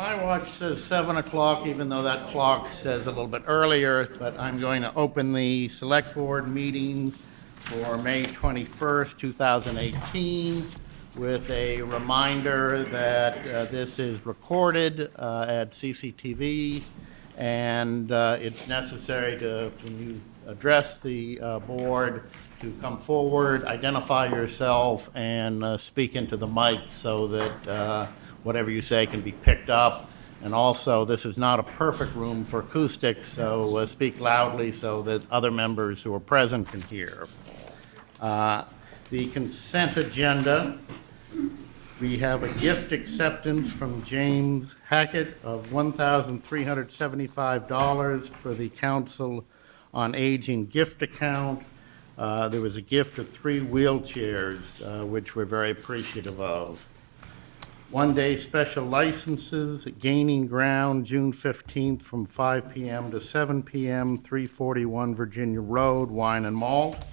My watch says 7 o'clock, even though that clock says a little bit earlier, but I'm going to open the Select Board meetings for May 21st, 2018, with a reminder that this is recorded at CCTV, and it's necessary to, when you address the board, to come forward, identify yourself, and speak into the mic so that whatever you say can be picked up. And also, this is not a perfect room for acoustics, so speak loudly so that other members who are present can hear. The consent agenda, we have a gift acceptance from James Hackett of $1,375 for the Council on Aging gift account. There was a gift of 3 wheelchairs, which we're very appreciative of. One-day special licenses, Gaining Ground, June 15th from 5 p.m. to 7 p.m., 341 Virginia Road, Wine and Malt.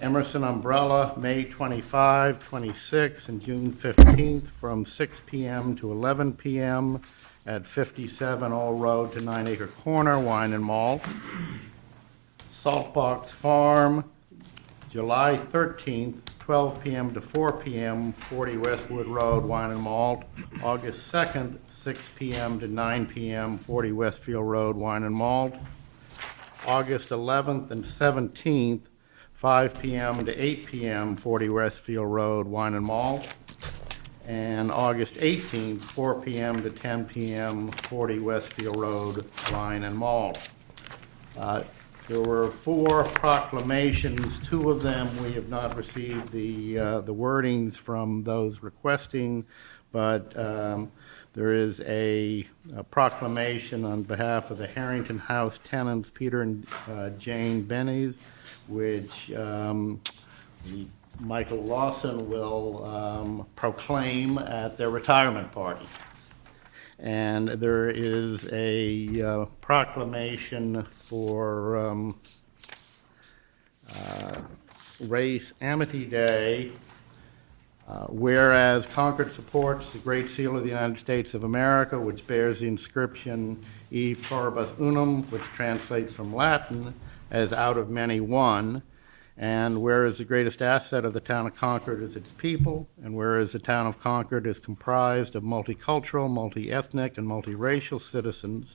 Emerson Umbrella, May 25, 26, and June 15th from 6 p.m. to 11 p.m. at 57 Old Road to 9 Acre Corner, Wine and Malt. Saltbox Farm, July 13th, 12 p.m. to 4 p.m., 40 Westwood Road, Wine and Malt. August 2nd, 6 p.m. to 9 p.m., 40 Westfield Road, Wine and Malt. August 11th and 17th, 5 p.m. to 8 p.m., 40 Westfield Road, Wine and Malt. And August 18th, 4 p.m. to 10 p.m., 40 Westfield Road, Wine and Malt. There were 4 proclamations. 2 of them we have not received the wordings from those requesting, but there is a proclamation on behalf of the Harrington House tenants, Peter and Jane Bennies, which Michael Lawson will proclaim at their retirement party. And there is a proclamation for Race Amity Day, whereas Concord supports the Great Seal of the United States of America, which bears the inscription E Pluribus Unum, which translates from Latin as out of many one. And whereas the greatest asset of the town of Concord is its people, and whereas the town of Concord is comprised of multicultural, multi-ethnic, and multiracial citizens,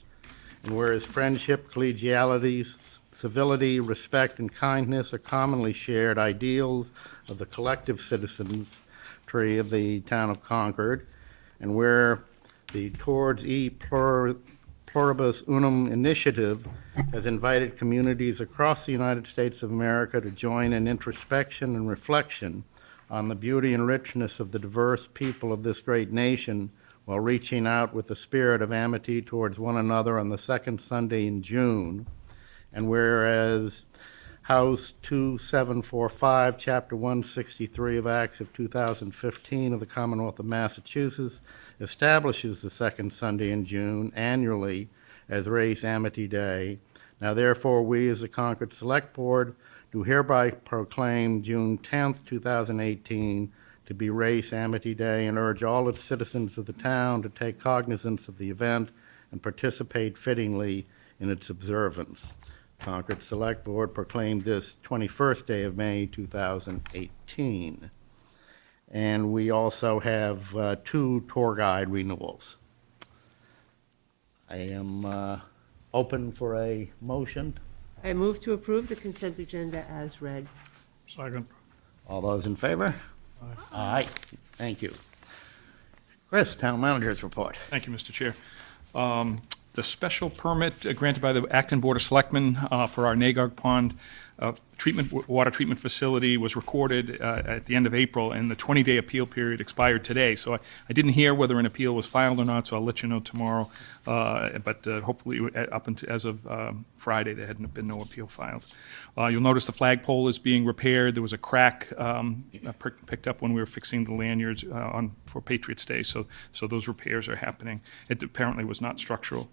and whereas friendship, collegiality, civility, respect, and kindness are commonly shared ideals of the collective citizenry of the town of Concord, and where the Towards E Pluribus Unum initiative has invited communities across the United States of America to join in introspection and reflection on the beauty and richness of the diverse people of this great nation, while reaching out with the spirit of amity towards one another on the second Sunday in June. And whereas House 2745, Chapter 163 of Acts of 2015 of the Commonwealth of Massachusetts establishes the second Sunday in June annually as Race Amity Day. Now therefore, we as the Concord Select Board do hereby proclaim June 10th, 2018 to be Race Amity Day, and urge all its citizens of the town to take cognizance of the event and participate fittingly in its observance. Concord Select Board proclaimed this 21st day of May 2018. And we also have 2 tour guide renewals. I am open for a motion. I move to approve the consent agenda as read. Second. All those in favor? Aye. Thank you. Chris, Town Manager's report. Thank you, Mr. Chair. The special permit granted by the Acton Board of Selectmen for our Nagog Pond water treatment facility was recorded at the end of April, and the 20-day appeal period expired today. So I didn't hear whether an appeal was filed or not, so I'll let you know tomorrow. But hopefully, up until as of Friday, there hadn't been no appeal filed. You'll notice the flagpole is being repaired. There was a crack picked up when we were fixing the lanyards for Patriots Day, so those repairs are happening. It apparently was not structural.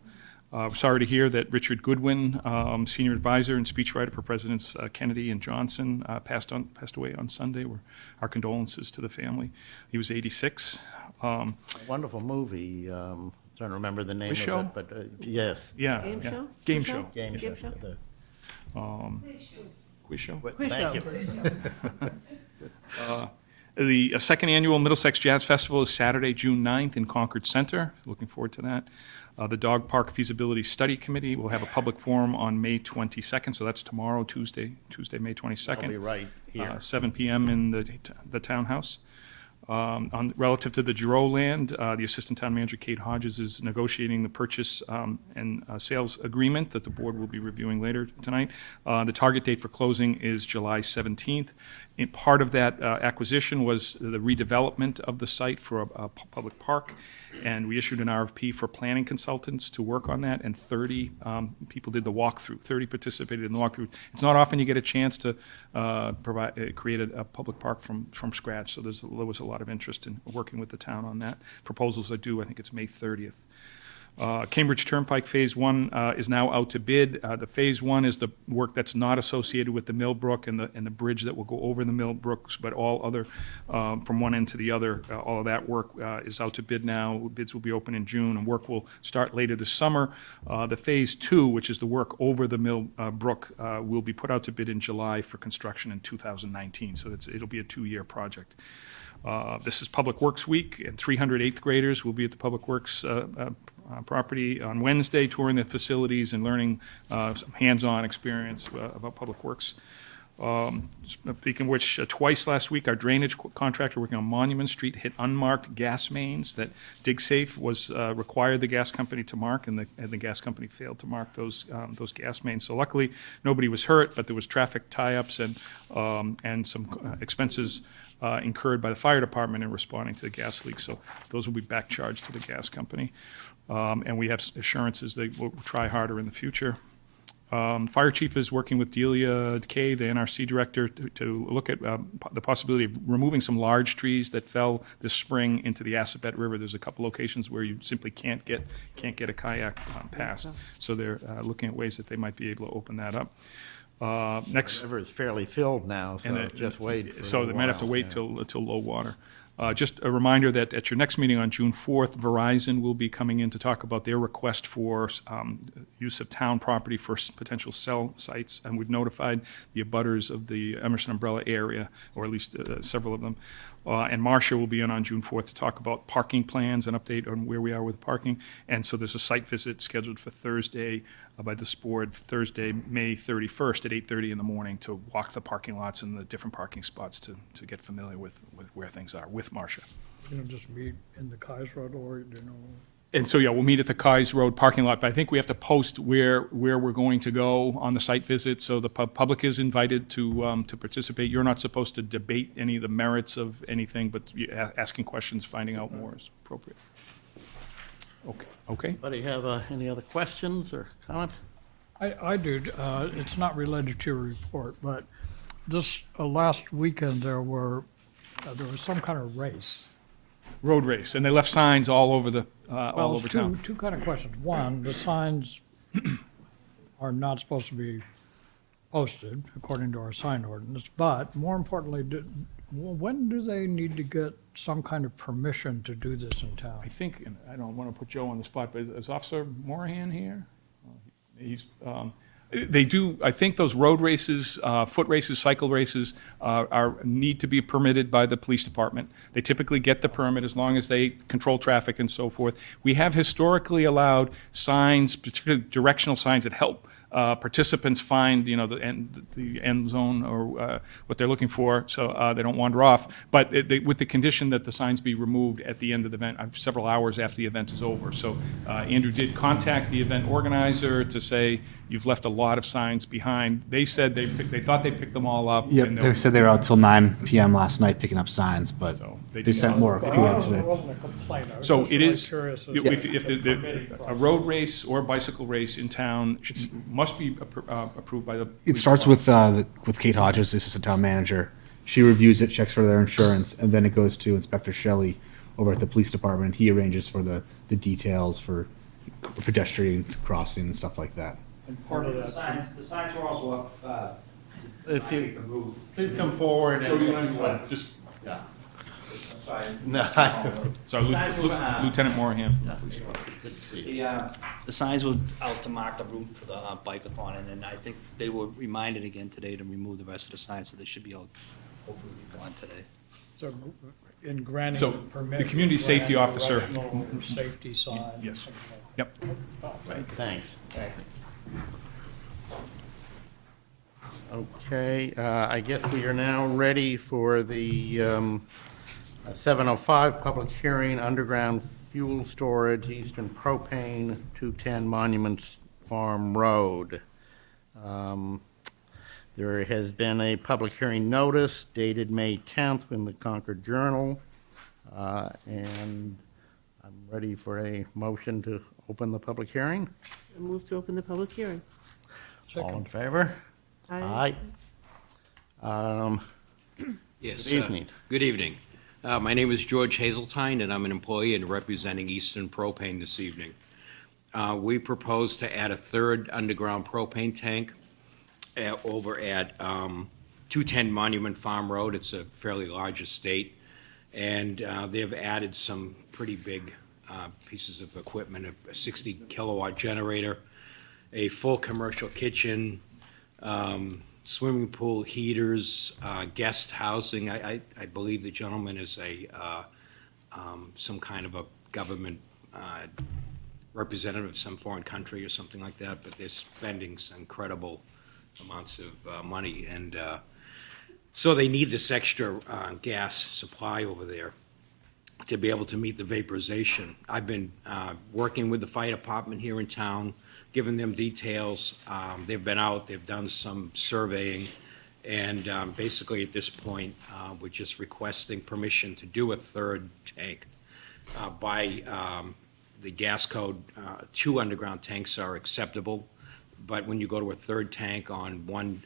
Sorry to hear that Richard Goodwin, senior advisor and speechwriter for Presidents Kennedy and Johnson, passed away on Sunday. Our condolences to the family. He was 86. Wonderful movie, Trying to remember the name Quiz of show? it, but yes. Yeah. Game yeah. show? Game Quiz show. Game Game show. show? Quiz show. What- Quiz Thank show. you. The second annual Middlesex Jazz Festival is Saturday, June 9th in Concord Center. Looking forward to that. The Dog Park Feasibility Study Committee will have a public forum on May 22nd, so that's tomorrow, Tuesday, May 22nd. I'll be right here. 7 PM in the townhouse. Relative to the Giroux land, the Assistant Town Manager, Kate Hodges, is negotiating the purchase and sales agreement that the board will be reviewing later tonight. The target date for closing is July 17th. Part of that acquisition was the redevelopment of the site for a public park, and we issued an RFP for planning consultants to work on that, and 30 people did the walkthrough. 30 participated in the walkthrough. It's not often you get a chance to create a public park from scratch, so there was a lot of interest in working with the town on that. Proposals are due, I think it's May 30th. Cambridge Turnpike Phase 1 is now out to bid. The Phase 1 is the work that's not associated with the Millbrook and the bridge that will go over the Millbrooks, but all other, from one end to the other, all of that work is out to bid now. Bids will be open in June, and work will start later this summer. The Phase 2, which is the work over the Millbrook, will be put out to bid in July for construction in 2019, so it'll be a 2-year project. This is Public Works Week, and 300 eighth graders will be at the Public Works property on Wednesday, touring the facilities and learning some hands-on experience about Public Works. Speaking of which, twice last week, our drainage contractor working on Monument Street hit unmarked gas mains that DigSafe was required the gas company to mark, and the gas company failed to mark those gas mains. So luckily, nobody was hurt, but there was traffic tie-ups and some expenses incurred by the fire department in responding to the gas leak. So those will be back charged to the gas company. And we have assurances they will try harder in the future. Fire chief is working with Delia Kay, the NRC director, to look at the possibility of removing some large trees that fell this spring into the Assabet River. There's a couple locations where you simply can't get a kayak past. So they're looking at ways that they might be able to open that up. Next. The river is fairly filled now, so And just wait for a So they might have to while, wait yeah. till low water. Just a reminder that at your next meeting on June 4th, Verizon will be coming in to talk about their request for use of town property for potential cell sites, and we've notified the abutters of the Emerson Umbrella area, or at least several of them. And Marcia will be in on June 4th to talk about parking plans, an update on where we are with parking. And so there's a site visit scheduled for Thursday by this board, Thursday, May 31st at 8:30 in the morning, to walk the parking lots and the different parking spots to get familiar with where things are with Marcia. Just meet in the Kais Road, or, And so, yeah, we'll meet at the Kais Road parking lot, but I think we have to post where we're going to go on the site visit, so the public is invited to participate. You're not supposed to debate any of the merits of anything, but asking questions, finding out more is appropriate. Okay. Anybody have any other questions or comments? I do, it's not related to your report, but this last weekend there was some kind of race. Road race, and they left signs all over all over Well, town. two kind of questions. One, the signs are not supposed to be posted according to our sign ordinance, but more importantly, when do they need to get some kind of permission to do this in town? I think, and I don't want to put Joe on the spot, but is Officer Morahan here? They do, I think those road races, foot races, cycle races need to be permitted by the police department. They typically get the permit as long as they control traffic and so forth. We have historically allowed signs, particularly directional signs that help participants find, the end zone or what they're looking for, so they don't wander off. But with the condition that the signs be removed at the end of the event, several hours after the event is over. So Andrew did contact the event organizer to say, you've left a lot of signs behind. They said they thought they picked them all up. Yep, and they said they were out till 9 p.m. last night picking up signs, but So they sent more Well, people it today. wasn't a complaint. I was So just it really is, curious as if to the permitting a process. road race or a bicycle race in town must be approved by the. It police starts department. with Kate Hodges, the assistant town manager. She reviews it, checks for their insurance, and then it goes to Inspector Shelley over at the police department. He arranges for the details for pedestrian crossing and stuff like that. And part of that, The signs were also up, If you, removed. please come forward and if you would. Just, Yeah. No, So Lieutenant Morahan. The signs were out to mark the route for the bike-a-thon, and then I think they were reminded again today to remove the rest of the signs, so they should be out, hopefully be gone today. So in granting So, the permit. the community we safety grant officer- directional or Safety sign. Yes. something like Yep. right, thanks. Okay, I guess we are now ready for the 7:05 public hearing, underground fuel storage, Eastern Propane, 210 Monuments Farm Road. There has been a public hearing notice dated May 10th in the Concord Journal, and I'm ready for a motion to open the public hearing. I move to open the public hearing. All in favor? Aye. Yes. Good evening. Good evening. My name is George Hazeltine, and I'm an employee and representing Eastern Propane this evening. We propose to add a third underground propane tank over at 210 Monument Farm Road. It's a fairly large estate, and they've added some pretty big pieces of equipment, a 60-kilowatt generator, a full commercial kitchen, swimming pool heaters, guest housing. I believe the gentleman is some kind of a government representative of some foreign country or something like that, but they're spending some incredible amounts of money, and so they need this extra gas supply over there to be able to meet the vaporization. I've been working with the fire department here in town, giving them details. They've been out, they've done some surveying, and basically at this point, we're just requesting permission to do a third tank. By the gas code, 2 underground tanks are acceptable, but when you go to a third tank on one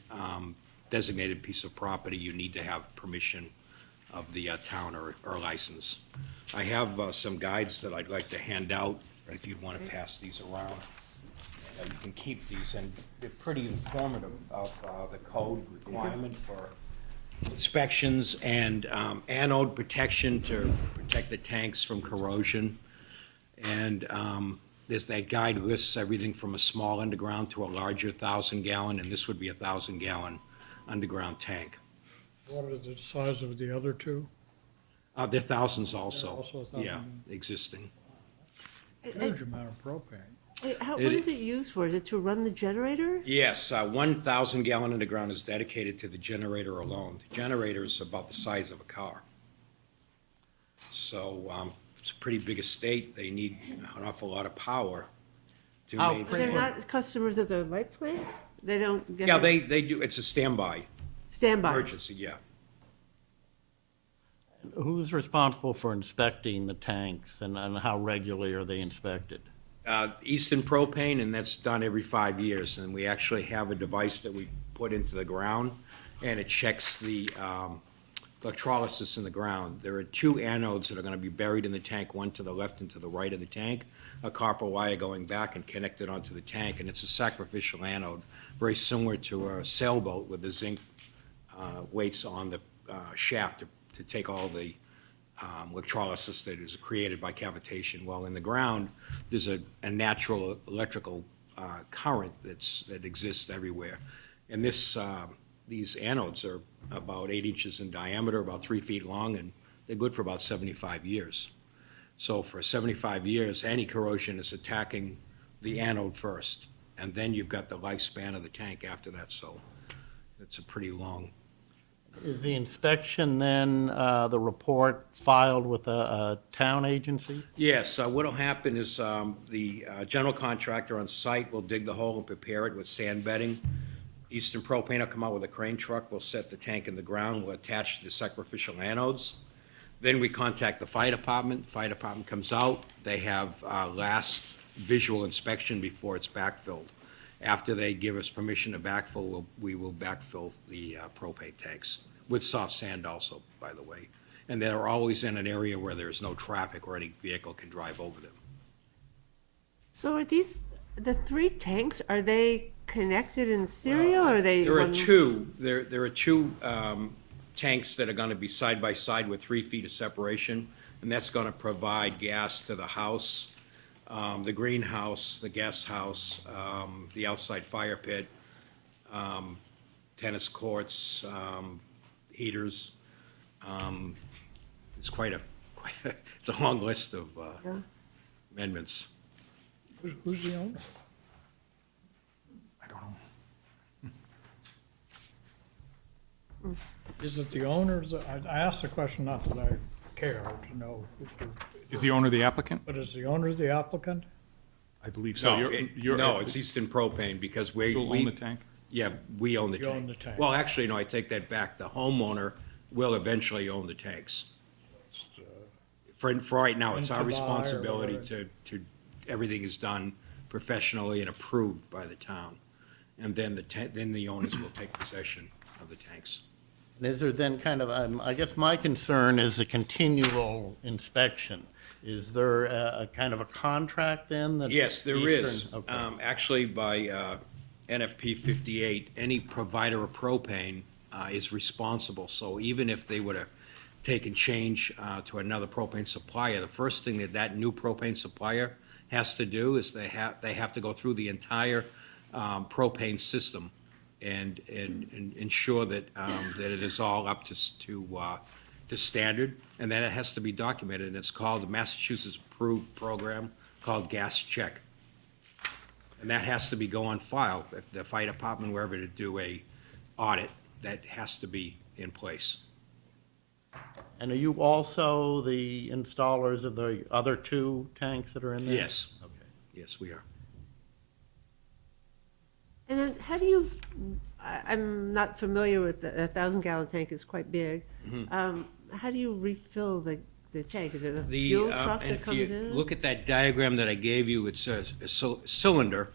designated piece of property, you need to have permission of the town or license. I have some guides that I'd like to hand out, if you'd want to pass these around. You can keep these, and they're pretty informative of the code requirement for inspections and anode protection to protect the tanks from corrosion. And there's that guide lists everything from a small underground to a larger 1,000-gallon, and this would be a 1,000-gallon underground tank. What is the size of the other two? They're thousands also. They're also 1,000. Yeah, existing. Huge amount of propane. What It- is it used for? Is it to run the generator? Yes, 1,000-gallon underground is dedicated to the generator alone. The generator is about the size of a car. So it's a pretty big estate. They need an awful lot of power to How maintain. They're not customers of the light plant? They don't get? Yeah, a they do, it's a standby, Standby. emergency, yeah. Who's responsible for inspecting the tanks, and how regularly are they inspected? Eastern Propane, and that's done every 5 years. And we actually have a device that we put into the ground, and it checks the electrolysis in the ground. There are 2 anodes that are gonna be buried in the tank, one to the left and to the right of the tank, a copper wire going back and connected onto the tank, and it's a sacrificial anode, very similar to a sailboat with the zinc weights on the shaft to take all the electrolysis that is created by cavitation. Well, in the ground, there's a natural electrical current that exists everywhere. And these anodes are about 8 inches in diameter, about 3 feet long, and they're good for about 75 years. So for 75 years, any corrosion is attacking the anode first, and then you've got the lifespan of the tank after that, so it's a pretty long. Is the inspection then, the report filed with a town agency? Yes, what'll happen is the general contractor on site will dig the hole and prepare it with sand bedding. Eastern Propane will come out with a crane truck, we'll set the tank in the ground, we'll attach the sacrificial anodes. Then we contact the fire department comes out, they have last visual inspection before it's backfilled. After they give us permission to backfill, we will backfill the propane tanks, with soft sand also, by the way. And they're always in an area where there's no traffic or any vehicle can drive over them. So are these, the 3 tanks, are they connected in serial, or are they? There are one- two, there are two tanks that are gonna be side by side with 3 feet of separation, and that's gonna provide gas to the house, the greenhouse, the guest house, the outside fire pit, tennis courts, heaters. It's it's a long list of amendments. Who's the owner? I don't know. Is it the owners? I asked the question not that I care to know, Is the owner the applicant? but is the owner the applicant? I believe so. No, it's Eastern Propane, because You'll own the tank? Yeah, we own the You tank. own the tank. Well, actually, no, I take that back. The homeowner will eventually own the tanks. For right now, it's our Rent to buy or responsibility whatever. to, everything is done professionally and approved by the town. And then then the owners will take possession of the tanks. And is there then kind of, I guess my concern is the continual inspection. Is there a kind of a contract then that? Yes, there is. Eastern- Okay. Actually, by NFP 58, any provider of propane is responsible. So even if they would have taken change to another propane supplier, the first thing that new propane supplier has to do is they have to go through the entire propane system and ensure that it is all up to standard, and then it has to be documented, and it's called the Massachusetts approved program called Gas Check. And that has to be go on file. If the fire department were ever to do a audit, that has to be in place. And are you also the installers of the other 2 tanks that are in there? Yes, Okay. yes, we are. And then how do you, I'm not familiar with the, 1,000-gallon tank is quite big. How do you refill the tank? Is it a fuel truck And that if comes you in? look at that diagram that I gave you, it's a cylinder.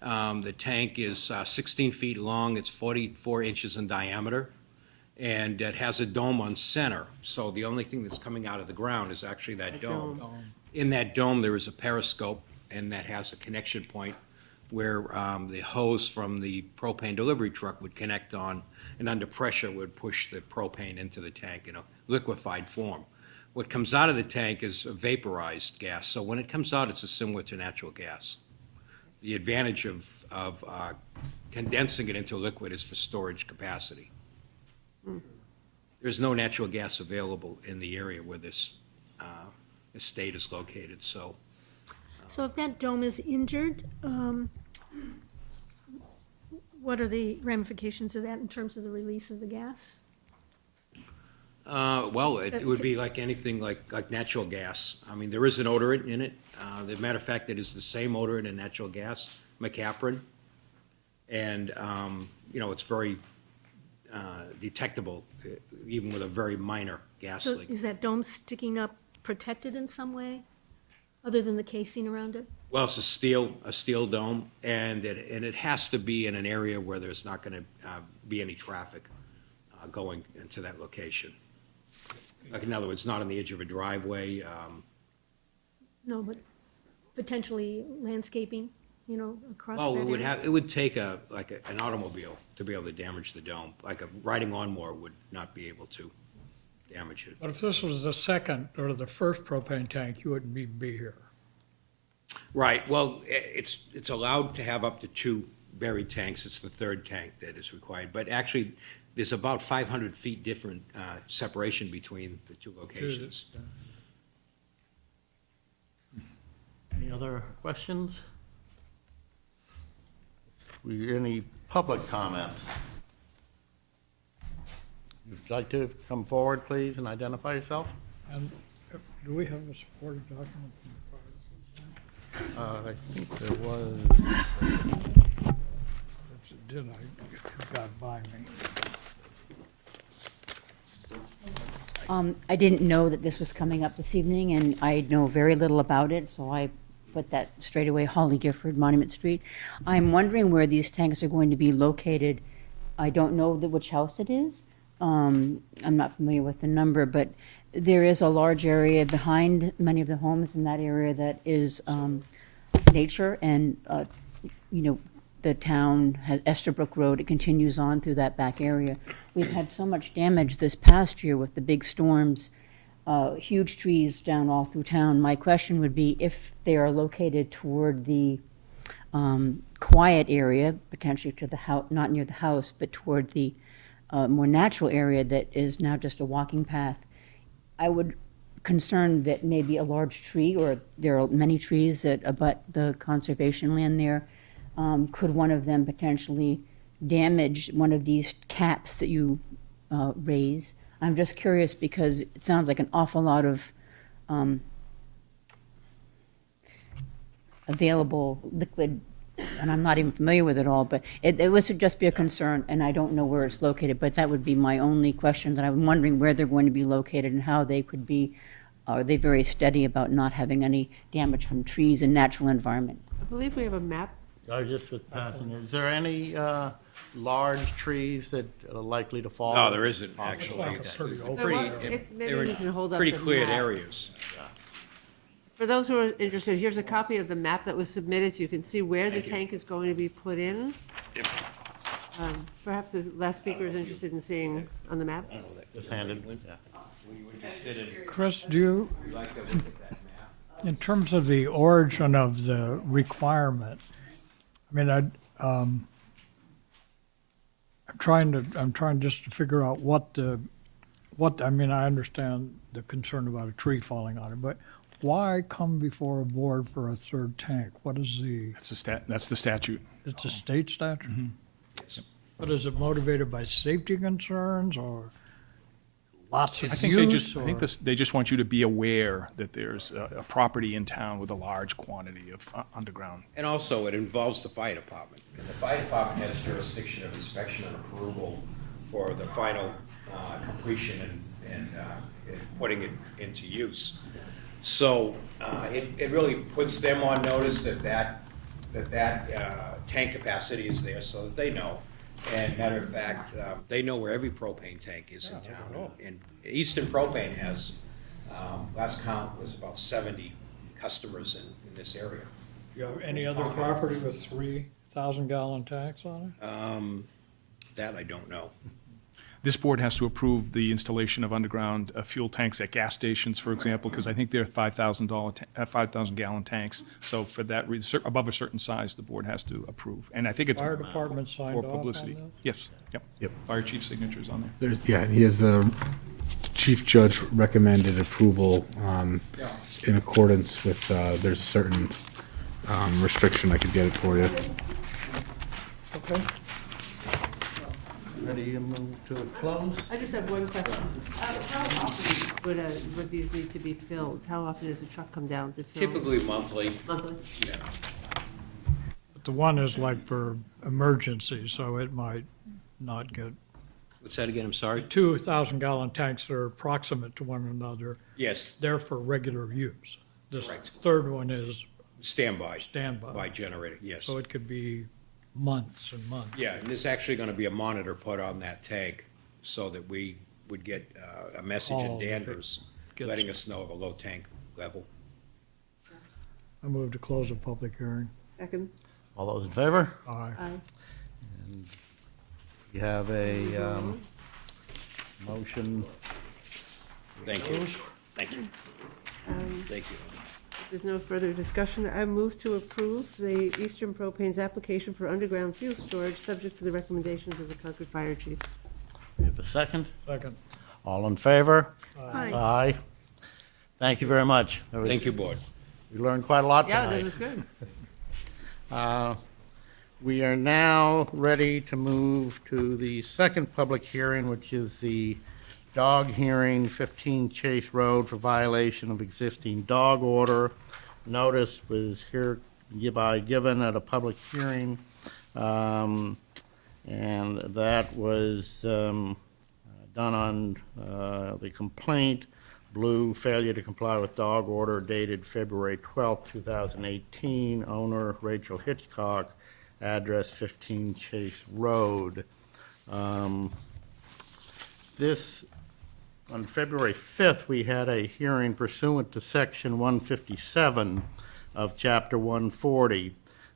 The tank is 16 feet long, it's 44 inches in diameter, and it has a dome on center. So the only thing that's coming out of the ground is actually that The dome. dome. In that dome, there is a periscope, and that has a connection point where the hose from the propane delivery truck would connect on, and under pressure would push the propane into the tank in a liquefied form. What comes out of the tank is a vaporized gas, so when it comes out, it's similar to natural gas. The advantage of condensing it into liquid is for storage capacity. There's no natural gas available in the area where this estate is located, so. So if that dome is injured, what are the ramifications of that in terms of the release of the gas? Well, it would be like anything like natural gas. I mean, there is an odorant in it. As a matter of fact, it is the same odorant in natural gas, mercaptan. And, it's very detectable, even with a very minor gas So leak. is that dome sticking up protected in some way, other than the casing around it? Well, it's a steel dome, and it has to be in an area where there's not gonna be any traffic going into that location. Like, in other words, not on the edge of a driveway. No, but potentially landscaping, across that Oh, area? it would take an automobile to be able to damage the dome. Like a riding lawnmower would not be able to damage it. But if this was the second or the first propane tank, you wouldn't even be here. Right, well, it's allowed to have up to 2 buried tanks. It's the 3rd tank that is required. But actually, there's about 500 feet different separation between the 2 locations. Any other questions? Any public comments? If you'd like to come forward, please, and identify yourself. And do we have a supporting document from the fire? I think there was, If it did, it got by me. I didn't know that this was coming up this evening, and I know very little about it, so I put that straight away, Holly Gifford, Monument Street. I'm wondering where these tanks are going to be located. I don't know which house it is. I'm not familiar with the number, but there is a large area behind many of the homes in that area that is nature and, the town has Estabrook Road, it continues on through that back area. We've had so much damage this past year with the big storms, huge trees down all through town. My question would be if they are located toward the quiet area, potentially to the house, not near the house, but toward the more natural area that is now just a walking path. I would concern that maybe a large tree, or there are many trees that abut the conservation land there, could one of them potentially damage one of these caps that you raise? I'm just curious because it sounds like an awful lot of available liquid, and I'm not even familiar with it all, but it would just be a concern, and I don't know where it's located, but that would be my only question, that I'm wondering where they're going to be located and how they could be, are they very steady about not having any damage from trees and natural environment? I believe we have a map. I just was passing, is there any large trees that are likely to fall? No, there isn't, Oh, actually. like a It's pretty So open what- area. maybe They're you can hold up pretty the cleared map. areas. For those who are interested, here's a copy of the map that was submitted, so you can see where the tank is going to be put in. Perhaps the last speaker is interested in seeing on the map. Just handed, yeah. Chris, do you, in terms of the origin of the requirement, I mean, I'm trying just to figure out I mean, I understand the concern about a tree falling on it, but why come before a board for a third tank? What is That's the statute. it's a state statute? But is it motivated by safety concerns or lots of I think they use? just, I think or- this, they just want you to be aware that there's a property in town with a large quantity of underground. And also, it involves the fire department. And the fire department has jurisdiction of inspection and approval for the final completion and putting it into use. So it really puts them on notice that tank capacity is there, so that they know. And matter of fact, they know where every propane tank is in town. And Eastern Propane has, last count was about 70 customers in this area. Do you have any other property with 3,000-gallon tanks on it? That I don't know. This board has to approve the installation of underground fuel tanks at gas stations, for example, because I think they're $5,000-gallon tanks. So for that reason, above a certain size, the board has to approve. And I think it's Fire department signed for off on publicity. this? Yes, yep. Yep. Fire chief signatures on there. He has the chief judge recommended approval in accordance with, there's a certain restriction, I could get it for you. Okay. Ready to move to a close? I just have one question. How often would these need to be filled? How often does a truck come down to fill? Typically monthly. Monthly? Yeah. But the one is like for emergency, so it might not get, What's that again? I'm sorry? 2,000-gallon tanks that are proximate to one another, Yes, they're for regular use. This Correct. third one is standby. standby, By generator, yes. so it could be months and months. Yeah, and there's actually gonna be a monitor put on that tank so that we would get a message Oh, in if it Danvers gets- letting us know of a low tank level. I move to close a public hearing. Second? All those in favor? Aye. Aye. You have a motion. Thank you. Thank you. Thank you. If there's no further discussion, I move to approve the Eastern Propane's application for underground fuel storage, subject to the recommendations of the Concord Fire Chief. You have a second? Second. All in favor? Aye. Aye. Thank you very much. That was- Thank you, board. We learned quite a lot Yeah, tonight. that was good. We are now ready to move to the second public hearing, which is the dog hearing, 15 Chase Road for violation of existing dog order. Notice was hereby given at a public hearing, and that was done on the complaint, Blue, failure to comply with dog order dated February 12th, 2018. Owner Rachel Hitchcock, address 15 Chase Road. On February 5th, we had a hearing pursuant to Section 157 of Chapter 140.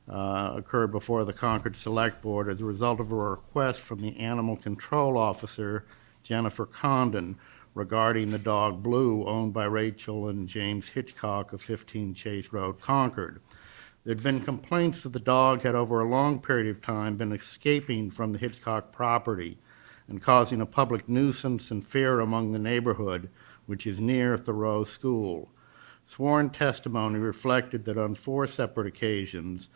occurred before the Concord Select Board as a result of a request from the Animal Control Officer, Jennifer Condon, regarding the dog Blue, owned by Rachel and James Hitchcock of 15 Chase Road, Concord. There'd been complaints that the dog had over a long period of time been escaping from the Hitchcock property and causing a public nuisance and fear among the neighborhood, which is near Thoreau School. Sworn testimony reflected that on 4 separate occasions,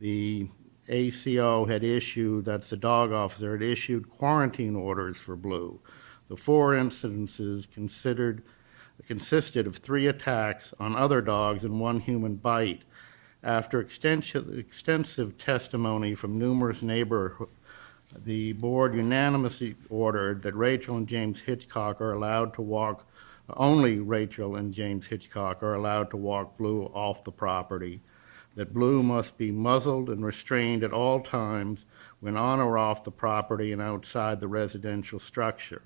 the ACO had issued, that's the dog officer, had issued quarantine orders for Blue. The 4 incidences consisted of 3 attacks on other dogs and 1 human bite. After extensive testimony from numerous neighbors, the board unanimously ordered that Rachel and James Hitchcock are allowed to walk, only Rachel and James Hitchcock are allowed to walk Blue off the property, that Blue must be muzzled and restrained at all times when on or off the property and outside the residential structure.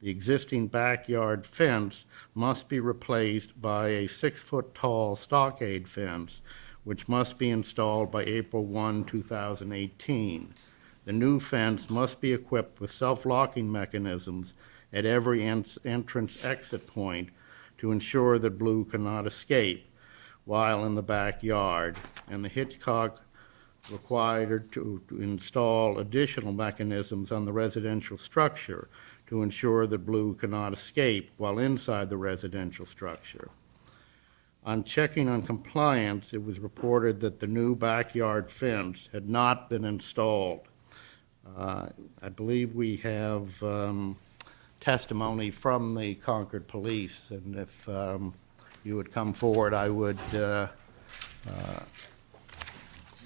The existing backyard fence must be replaced by a 6-foot-tall stockade fence, which must be installed by April 1, 2018. The new fence must be equipped with self-locking mechanisms at every entrance-exit point to ensure that Blue cannot escape while in the backyard, and the Hitchcock required to install additional mechanisms on the residential structure to ensure that Blue cannot escape while inside the residential structure. On checking on compliance, it was reported that the new backyard fence had not been installed. I believe we have testimony from the Concord Police, and if you would come forward, I would And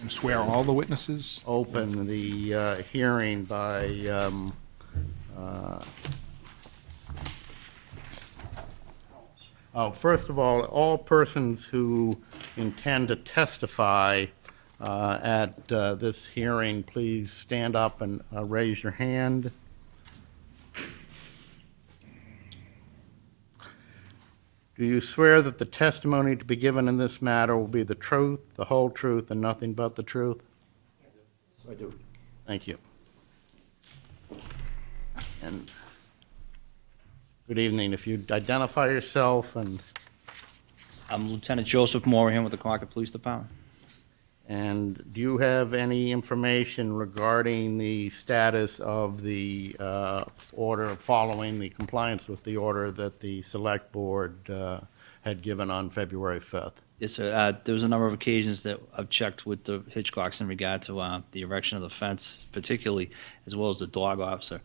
swear all the witnesses? open the hearing by first of all persons who intend to testify at this hearing, please stand up and raise your hand. Do you swear that the testimony to be given in this matter will be the truth, the whole truth, and nothing but the truth? Yes, I do. Thank you. And good evening. If you'd identify yourself I'm Lieutenant Joseph Morahan with the Concord Police Department. and do you have any information regarding the status of the order following the compliance with the order that the Select Board had given on February 5th? Yes, sir. There was a number of occasions that I've checked with the Hitchcocks in regard to the erection of the fence, particularly, as well as the dog officer,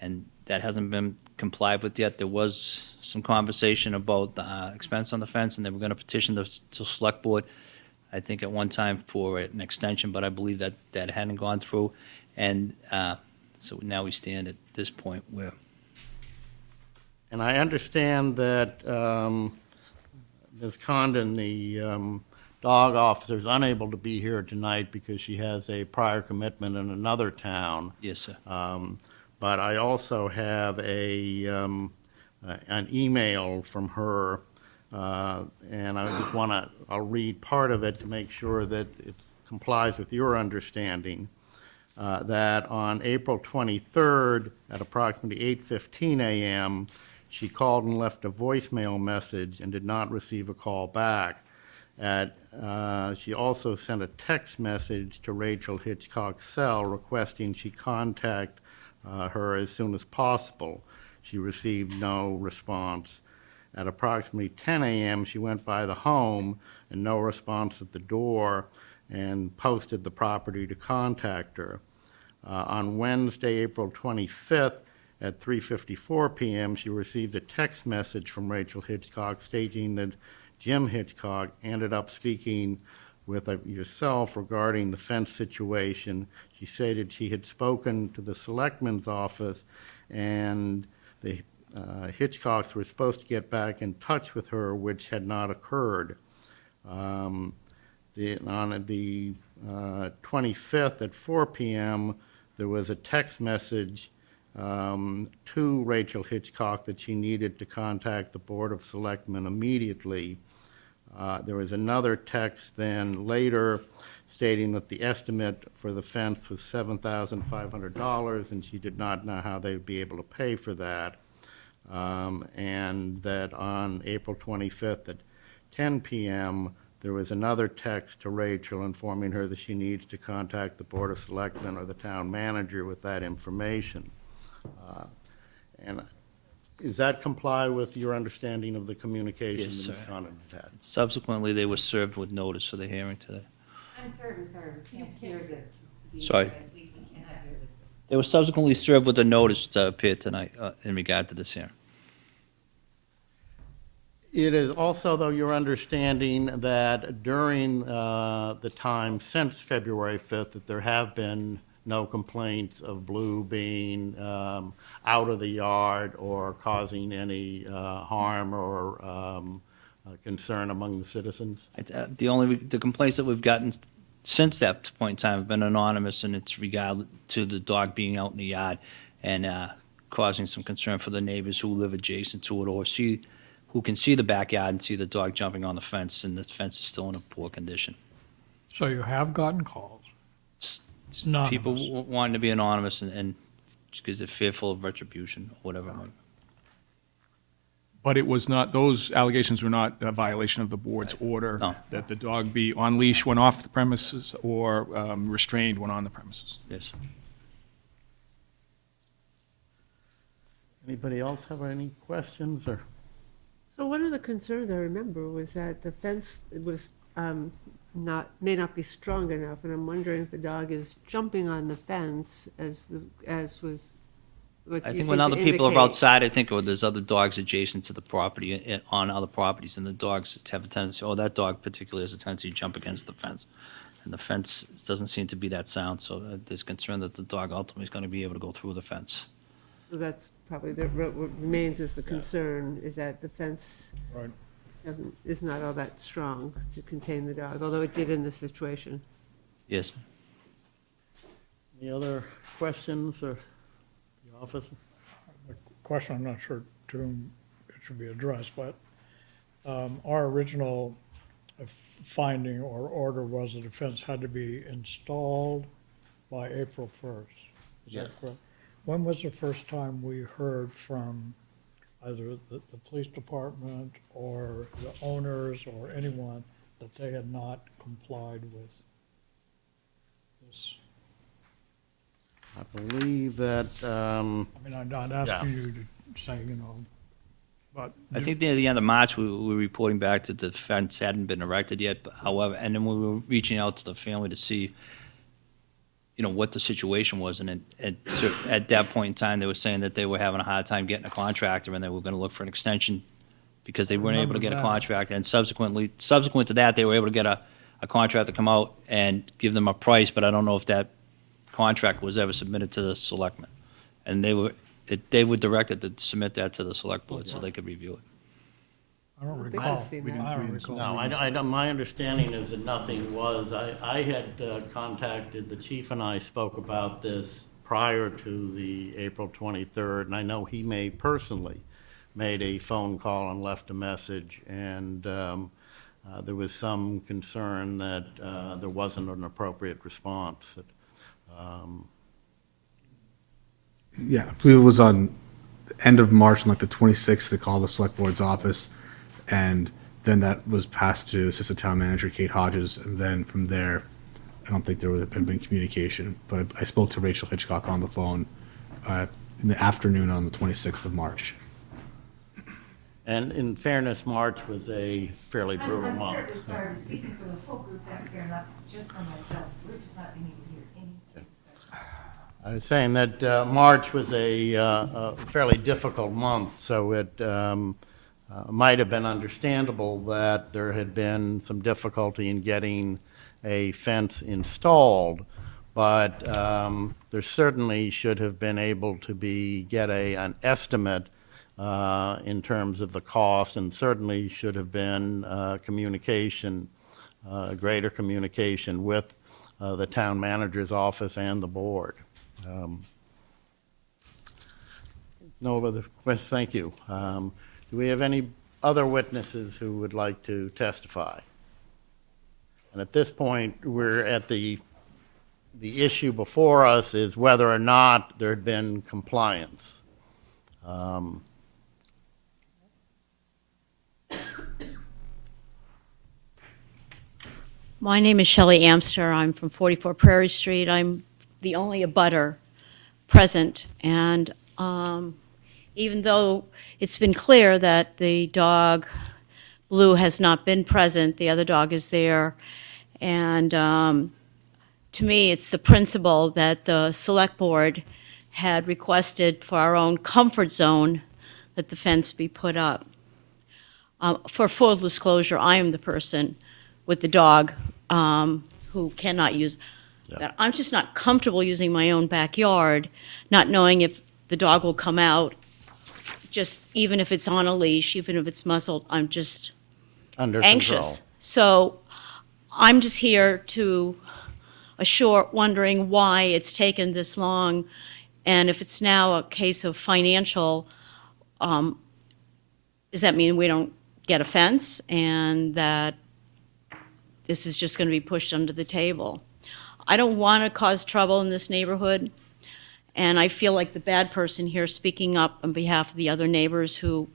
and that hasn't been complied with yet. There was some conversation about the expense on the fence, and they were going to petition the Select Board, I think at one time, for an extension, but I believe that that hadn't gone through, and so now we stand at this point where And I understand that Ms. Condon, the dog officer, is unable to be here tonight because she has a prior commitment in another town. yes, sir. But I also have an email from her, and I just want to, I'll read part of it to make sure that it complies with your understanding, that on April 23rd at approximately 8:15 a.m., she called and left a voicemail message and did not receive a call back. She also sent a text message to Rachel Hitchcock's cell requesting she contact her as soon as possible. She received no response. At approximately 10 a.m., she went by the home and no response at the door and posted the property to contact her. On Wednesday, April 25th, at 3:54 p.m., she received a text message from Rachel Hitchcock stating that Jim Hitchcock ended up speaking with yourself regarding the fence situation. She stated she had spoken to the selectman's office and the Hitchcocks were supposed to get back in touch with her, which had not occurred. On the 25th at 4 p.m., there was a text message to Rachel Hitchcock that she needed to contact the Board of Selectmen immediately. There was another text then later stating that the estimate for the fence was $7,500, and she did not know how they would be able to pay for that. And that on April 25th at 10 p.m., there was another text to Rachel informing her that she needs to contact the Board of Selectmen or the town manager with that information. And does that comply with your understanding of the communication Yes, that Ms. sir. Conant had? Subsequently, they were served with notice for the hearing today. I'm terribly sorry, we can't hear the. Sorry. We cannot hear the. They were subsequently served with a notice to appear tonight in regard to this hearing. It is also, though, your understanding that during the time since February 5th, that there have been no complaints of Blue being out of the yard or causing any harm or concern among the citizens? The complaints that we've gotten since that point in time have been anonymous, and it's regard to the dog being out in the yard and causing some concern for the neighbors who live adjacent to it or who can see the backyard and see the dog jumping on the fence, and the fence is still in a poor condition. So you have gotten calls. People Anonymous. wanting to be anonymous and because they're fearful of retribution or whatever. it might be. But it was not, those allegations were not a violation of the board's order No. that the dog be on leash when off the premises or restrained when on the premises. Yes. Anybody else have any questions or? So one of the concerns I remember was that the fence was may not be strong enough, and I'm wondering if the dog is jumping on the fence as was what I you think seem when to other people are indicate. outside, I think, or there's other dogs adjacent to the property on other properties, and the dogs have a tendency, that dog particularly has a tendency to jump against the fence. And the fence doesn't seem to be that sound, so there's concern that the dog ultimately is going to be able to go through the fence. So that's probably what remains as the concern, is that the fence Right. is not all that strong to contain the dog, although it did in this situation. Yes. Any other questions or the office? The question, I'm not sure to whom it should be addressed, but our original finding or order was that the fence had to be installed by April 1st. Is Yes. that correct? When was the first time we heard from either the police department or the owners or anyone that they had not complied with this? I believe that, I mean, I'm not asking you to say, but. I think near the end of March, we were reporting back that the fence hadn't been erected yet, but however, and then we were reaching out to the family to see, what the situation was, and at that point in time, they were saying that they were having a hard time getting a contractor, and they were gonna look for an extension because they weren't able to get a Remember that. contractor, and subsequent to that, they were able to get a contractor to come out and give them a price, but I don't know if that contract was ever submitted to the selectmen. And they were directed to submit that to the select board so they could review it. I don't think recall. I've seen I that. don't recall. no, I don't, my understanding is that nothing was. I had contacted, the chief and I spoke about this prior to the April 23rd, and I know he personally made a phone call and left a message, and there was some concern that there wasn't an appropriate response. Yeah, I believe it was on the end of March, on like the 26th, they called the select board's office, and then that was passed to assistant town manager Kate Hodges, and then from there, I don't think there had been communication, but I spoke to Rachel Hitchcock on the phone in the afternoon on the 26th of March. And in fairness, March was a fairly brutal I'm month. terribly sorry to speak for the whole group back here, not just for myself. We're just not being able to hear any discussion. I was saying that March was a fairly difficult month, so it might have been understandable that there had been some difficulty in getting a fence installed, but there certainly should have been able to get an estimate in terms of the cost, and certainly should have been communication, greater communication with the town manager's office and the board. No other questions, thank you. Do we have any other witnesses who would like to testify? And at this point, we're at the issue before us is whether or not there had been compliance. My name is Shelley Amster. I'm from 44 Prairie Street. I'm the only abutter present, and even though it's been clear that the dog, Blue, has not been present, the other dog is there, and to me, it's the principle that the Select Board had requested for our own comfort zone that the fence be put up. For full disclosure, I am the person with the dog who cannot use that. I'm just not comfortable using my own backyard, not knowing if the dog will come out, just even if it's on a leash, even if it's muzzled, I'm just Under anxious. control. So I'm just here to wondering why it's taken this long, and if it's now a case of financial, does that mean we don't get a fence and that this is just going to be pushed under the table? I don't want to cause trouble in this neighborhood, and I feel like the bad person here speaking up on behalf of the other neighbors who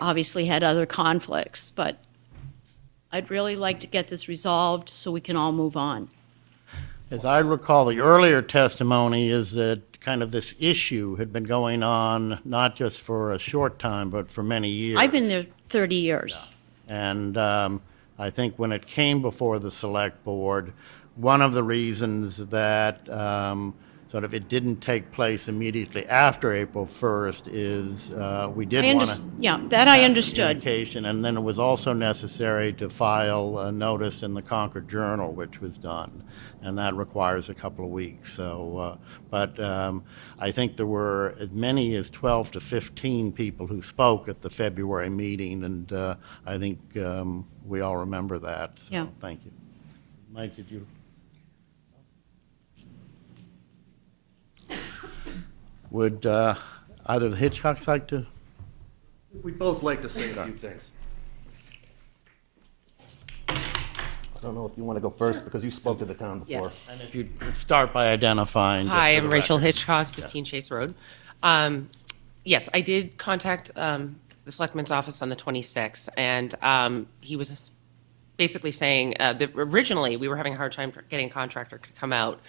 obviously had other conflicts, but I'd really like to get this resolved so we can all move on. As I recall, the earlier testimony is that kind of this issue had been going on not just for a short time, but for many years. I've been there 30 years. And I think when it came before the Select Board, one of the reasons that sort of it didn't take place immediately after April 1st is we did want to. Yeah, that I understood. Communication, and then it was also necessary to file a notice in the Concord Journal, which was done, and that requires a couple of weeks. So, but I think there were as many as 12 to 15 people who spoke at the February meeting, and I think we all remember that. So, Yeah. thank you. Mike, did you? Would either the Hitchcocks like to? We'd both like to say a few things. I don't know if you want to go first, because you spoke to the town before. And if you start by identifying. just Hi, for the I'm Rachel record. Hitchcock, 15 Chase Road. Yes, I did contact the Selectman's office on the 26th, and he was basically saying that originally we were having a hard time getting a contractor to come out,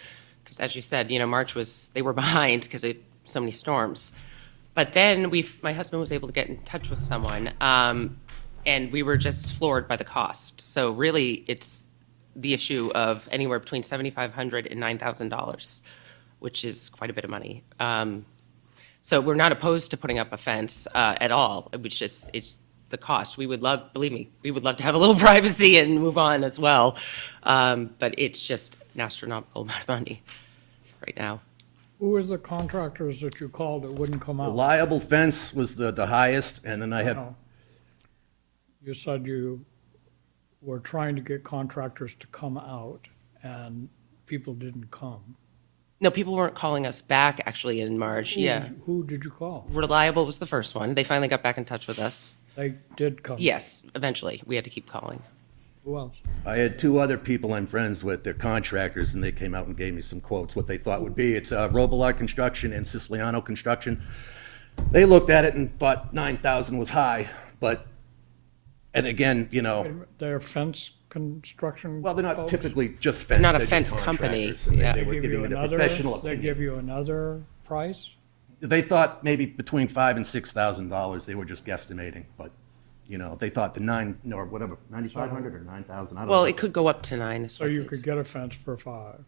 because as you said, March they were behind because of so many storms. But then my husband was able to get in touch with someone, and we were just floored by the cost. So really, it's the issue of anywhere between $7,500 and $9,000, which is quite a bit of money. So we're not opposed to putting up a fence at all. It's the cost. We would love, believe me, we would love to have a little privacy and move on as well. But it's just an astronomical amount of money right now. Who were the contractors that you called that wouldn't come out? Reliable Fence was the highest, and then I have, No. You said you were trying to get contractors to come out, and people didn't come. No, people weren't calling us back actually in March. Yeah. Who did you call? Reliable was the first one. They finally got back in touch with us. They did come. Yes, eventually. We had to keep calling. Who else? I had two other people I'm friends with, they're contractors, and they came out and gave me some quotes, what they thought would be. It's Robillard Construction and Siciliano Construction. They looked at it and thought 9,000 was high, but, and again, They're fence construction well, they're not folks? typically just fence. Not a they're just fence company, contractors, and yeah. They They were give you giving it a another, professional they opinion. give you another price? They thought maybe between $5,000 and $6,000. They were just guesstimating, but they thought the 9,500 or 9,000. I don't know. Well, it could go up to 9. is So what you it could is. get a fence for 5.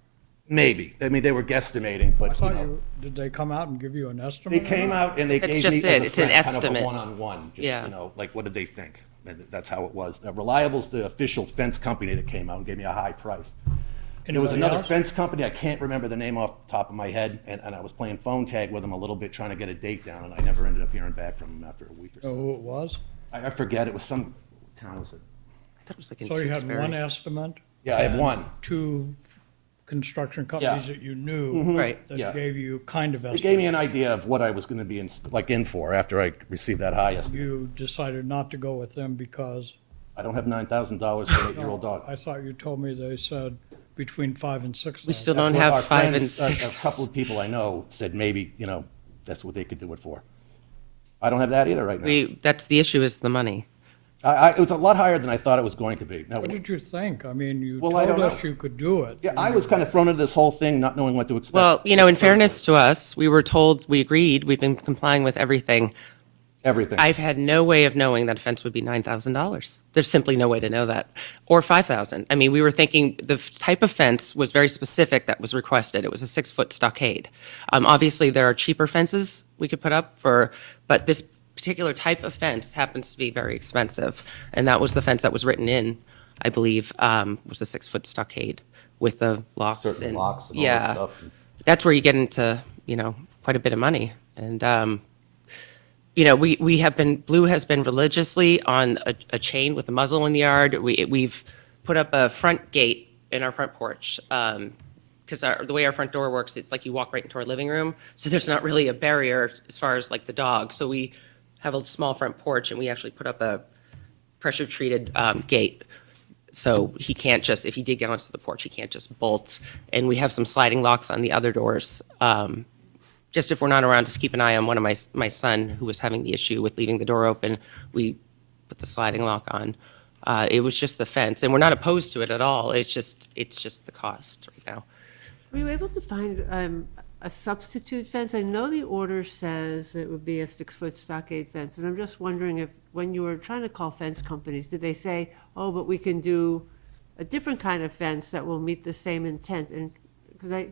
Maybe. I mean, they were guesstimating, I but thought did they come out and give you an estimate? they came out and they That's gave just me as it. a It's an friend, kind of estimate. a one-on-one. Just, Yeah. like what did they think? And that's how it was. Reliable's the official fence company that came out and gave me a high price. There was Anybody another else? fence company, I can't remember the name off the top of my head, and I was playing phone tag with them a little bit, trying to get a date down, and I never ended up hearing back from them after a week or Know so. who it was? I forget, it was some town, was it? I thought it was like in So you had Tewksbury. one estimate? Yeah, I had and one. 2 construction companies that you knew Right. Yeah. that gave you kind of It estimate. gave me an idea of what I was gonna be in for after I received that high estimate. You decided not to go with them because I don't have $9,000 for an 8-year-old dog. I thought you told me they said between 5 and 6,000. We still That's don't what our have 5 and friends, 6. A couple of people I know said maybe, that's what they could do it for. I don't have that either right now. That's the issue, is the money. It was a lot higher than I thought it was going to be. Now, What did you think? I mean, you Well, I told don't us know. you could do it. yeah, I was kind of thrown into this whole thing not knowing what to expect. Well, in fairness to us, we were told, we agreed, we've been complying with everything. Everything. I've had no way of knowing that a fence would be $9,000. There's simply no way to know that. Or $5,000. I mean, we were thinking the type of fence was very specific that was requested. It was a 6-foot stockade. Obviously, there are cheaper fences we could put up but this particular type of fence happens to be very expensive. And that was the fence that was written in, I believe, was a 6-foot stockade with the locks. Certain locks and all yeah, this stuff. That's where you get into, quite a bit of money. And, Blue has been religiously on a chain with a muzzle in the yard. We've put up a front gate in our front porch. Because the way our front door works, it's like you walk right into our living room. So there's not really a barrier as far as like the dog. So we have a small front porch and we actually put up a pressure treated gate. So he can't just, if he did get onto the porch, he can't just bolt. And we have some sliding locks on the other doors. Just if we're not around, just keep an eye on one of my son who was having the issue with leaving the door open. We put the sliding lock on. It was just the fence, and we're not opposed to it at all. It's just the cost right now. Were you able to find a substitute fence? I know the order says it would be a 6-foot stockade fence, and I'm just wondering if, when you were trying to call fence companies, did they say, oh, but we can do a different kind of fence that will meet the same intent? And, because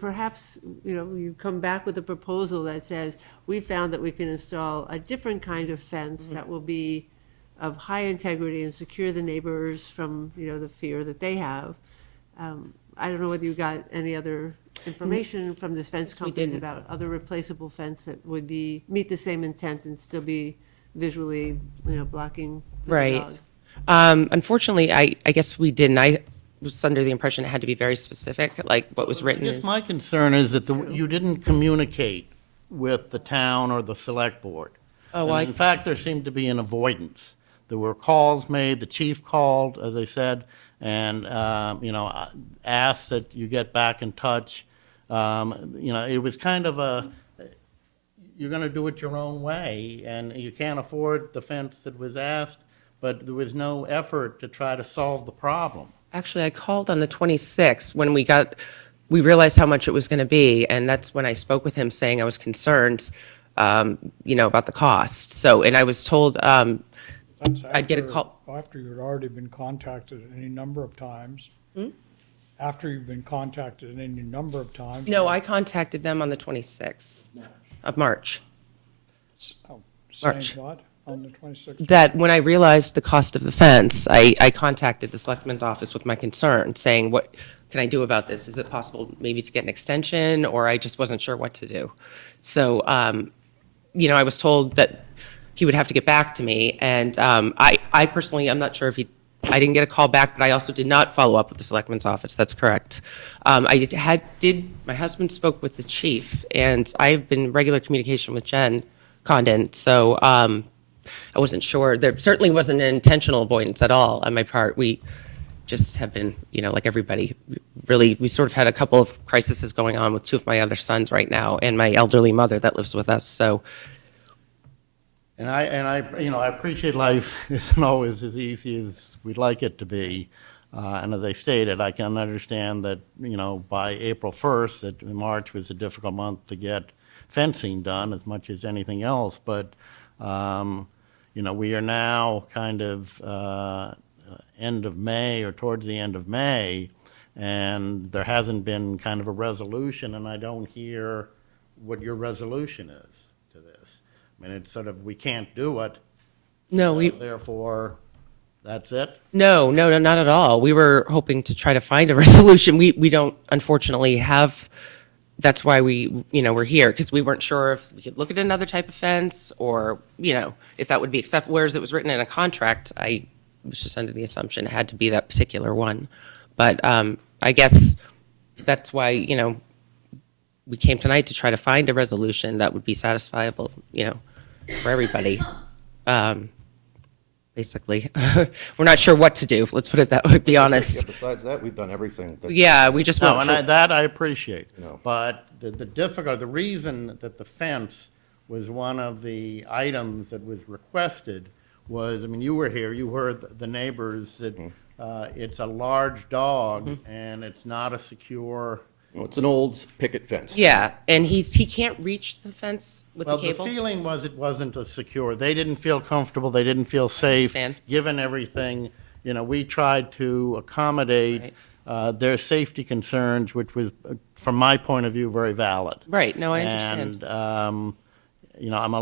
perhaps, you come back with a proposal that says, we found that we can install a different kind of fence that will be of high integrity and secure the neighbors from, the fear that they have. I don't know whether you got any other information from this fence we companies didn't. about other replaceable fence that would meet the same intent and still be visually, blocking the Right. dog. Unfortunately, I guess we didn't. I was under the impression it had to be very specific, like what was written I guess is. my concern is that you didn't communicate with the town or the select board. Oh, And in fact, there seemed to be an avoidance. There were calls made, the chief called, as I said, and, asked that you get back in touch. It was kind of you're gonna do it your own way, and you can't afford the fence that was asked, but there was no effort to try to solve the problem. Actually, I called on the 26th when we realized how much it was going to be, and that's when I spoke with him saying I was concerned, about the cost. So, and I was told That's I'd get a after- call. After you'd already been contacted any number of times. After you've been contacted any number of times. No, I contacted them on the 26th of March. Oh, March. Saying what, on the 26th? That when I realized the cost of the fence, I contacted the selectman's office with my concern, saying, what can I do about this? Is it possible maybe to get an extension, or I just wasn't sure what to do? So, I was told that he would have to get back to me, and I personally, I'm not sure if I didn't get a call back, but I also did not follow up with the selectman's office, that's correct. My husband spoke with the chief, and I've been in regular communication with Jen Condon, so I wasn't sure. There certainly wasn't an intentional avoidance at all on my part. We just have been, like everybody, really, we sort of had a couple of crises going on with 2 of my other sons right now, and my elderly mother that lives with us, so. And I appreciate life isn't always as easy as we'd like it to be. And as I stated, I can understand that, by April 1st, that March was a difficult month to get fencing done as much as anything else. But, we are now kind of end of May or towards the end of May, and there hasn't been kind of a resolution, and I don't hear what your resolution is to this. I mean, it's sort of, we can't do it. No, Therefore, that's it? No, not at all. We were hoping to try to find a resolution. We don't unfortunately have, that's why we're here, because we weren't sure if we could look at another type of fence or, if that would be acceptable, whereas it was written in a contract. I was just under the assumption it had to be that particular one. But I guess that's why, we came tonight to try to find a resolution that would be satisfiable, for everybody. basically. We're not sure what to do, let's put it that way, be honest. Besides that, we've done everything. Yeah, we just No, weren't and sure. that I appreciate. No. But the reason that the fence was one of the items that was requested was, I mean, you were here, you heard the neighbors that it's a large dog and it's not a secure. Well, it's an old picket fence. Yeah, and he can't reach the fence with the Well, the cable. feeling was it wasn't a secure, they didn't feel comfortable, they didn't feel safe. understand. Given everything, we tried to accommodate their safety concerns, which was, from my point of view, very valid. Right, no, I understand. And, I'm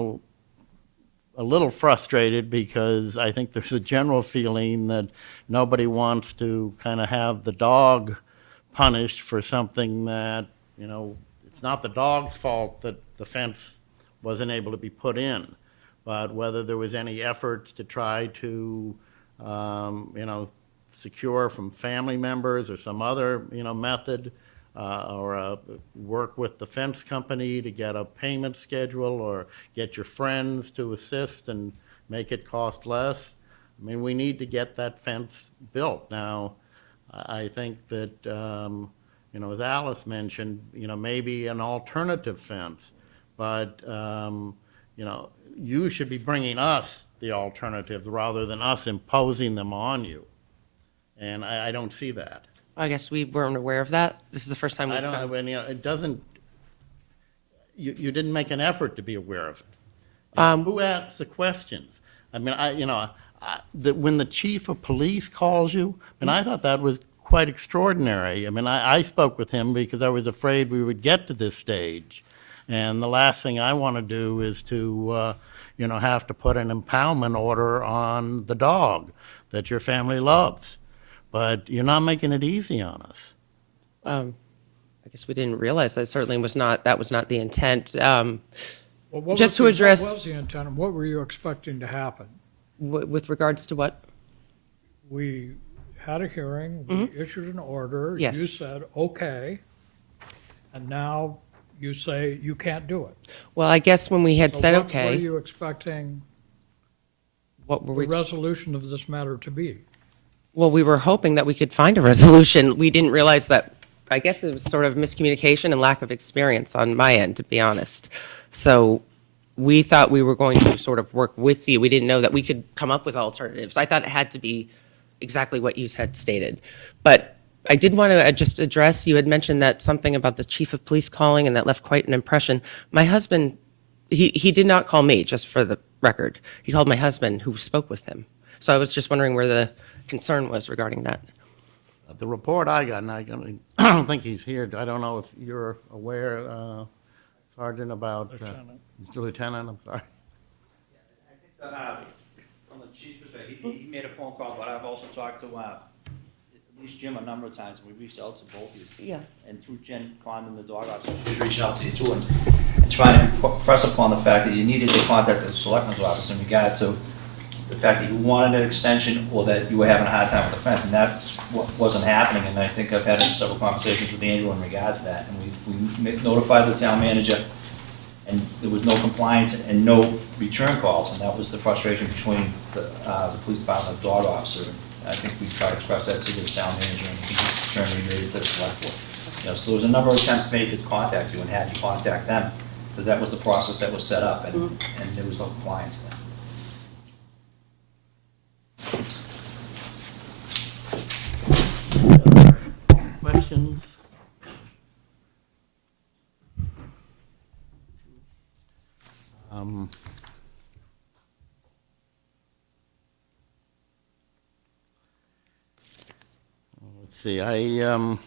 a little frustrated because I think there's a general feeling that nobody wants to kind of have the dog punished for something that, it's not the dog's fault that the fence wasn't able to be put in, but whether there was any efforts to try to, secure from family members or some other, method, or work with the fence company to get a payment schedule or get your friends to assist and make it cost less. I mean, we need to get that fence built. Now, I think that, as Alice mentioned, maybe an alternative fence, but, you should be bringing us the alternatives rather than us imposing them on you. And I don't see that. I guess we weren't aware of that. This is the first time I we've don't, come. when, it doesn't, you didn't make an effort to be aware of it. Who asks the questions? I mean, when the chief of police calls you, and I thought that was quite extraordinary. I mean, I spoke with him because I was afraid we would get to this stage. And the last thing I want to do is to, have to put an impoundment order on the dog that your family loves. But you're not making it easy on us. I guess we didn't realize that certainly that was not the intent. Well, what Just was to the- address- What was the intent, and what were you expecting to happen? With regards to what? We had a hearing, we issued an order. Yes. You said, okay, and now you say you can't do it. Well, I guess when we had So said what were okay, you expecting what were the we? resolution of this matter to be? Well, we were hoping that we could find a resolution. We didn't realize that, I guess it was sort of miscommunication and lack of experience on my end, to be honest. So we thought we were going to sort of work with you. We didn't know that we could come up with alternatives. I thought it had to be exactly what you had stated. But I did want to just address, you had mentioned that something about the chief of police calling, and that left quite an impression. My husband, he did not call me, just for the record. He called my husband, who spoke with him. So I was just wondering where the concern was regarding that. The report I got, and I don't think he's here, I don't know if you're aware, Sergeant, about. Lieutenant. It's the lieutenant, I'm sorry. From the chief's perspective, he made a phone call, but I've also talked to, at least Jim a number of times, and we reached out to both of you. Yeah. And through Jen Condon, the dog officer, she's reached out to you too, and trying to press upon the fact that you needed to contact the selectman's office in regard to the fact that you wanted an extension or that you were having a hard time with the fence, and that's what wasn't happening, and I think I've had several conversations with Andrew in regard to that, and we notified the town manager, and there was no compliance and no return calls, and that was the frustration between the police department and the dog officer. And I think we tried to express that to the town manager, and he returned related to the select board. So there was a number of attempts made to contact you and had you contact them, because that was the process that was set up, and there was no compliance there. Questions? Let's see, There's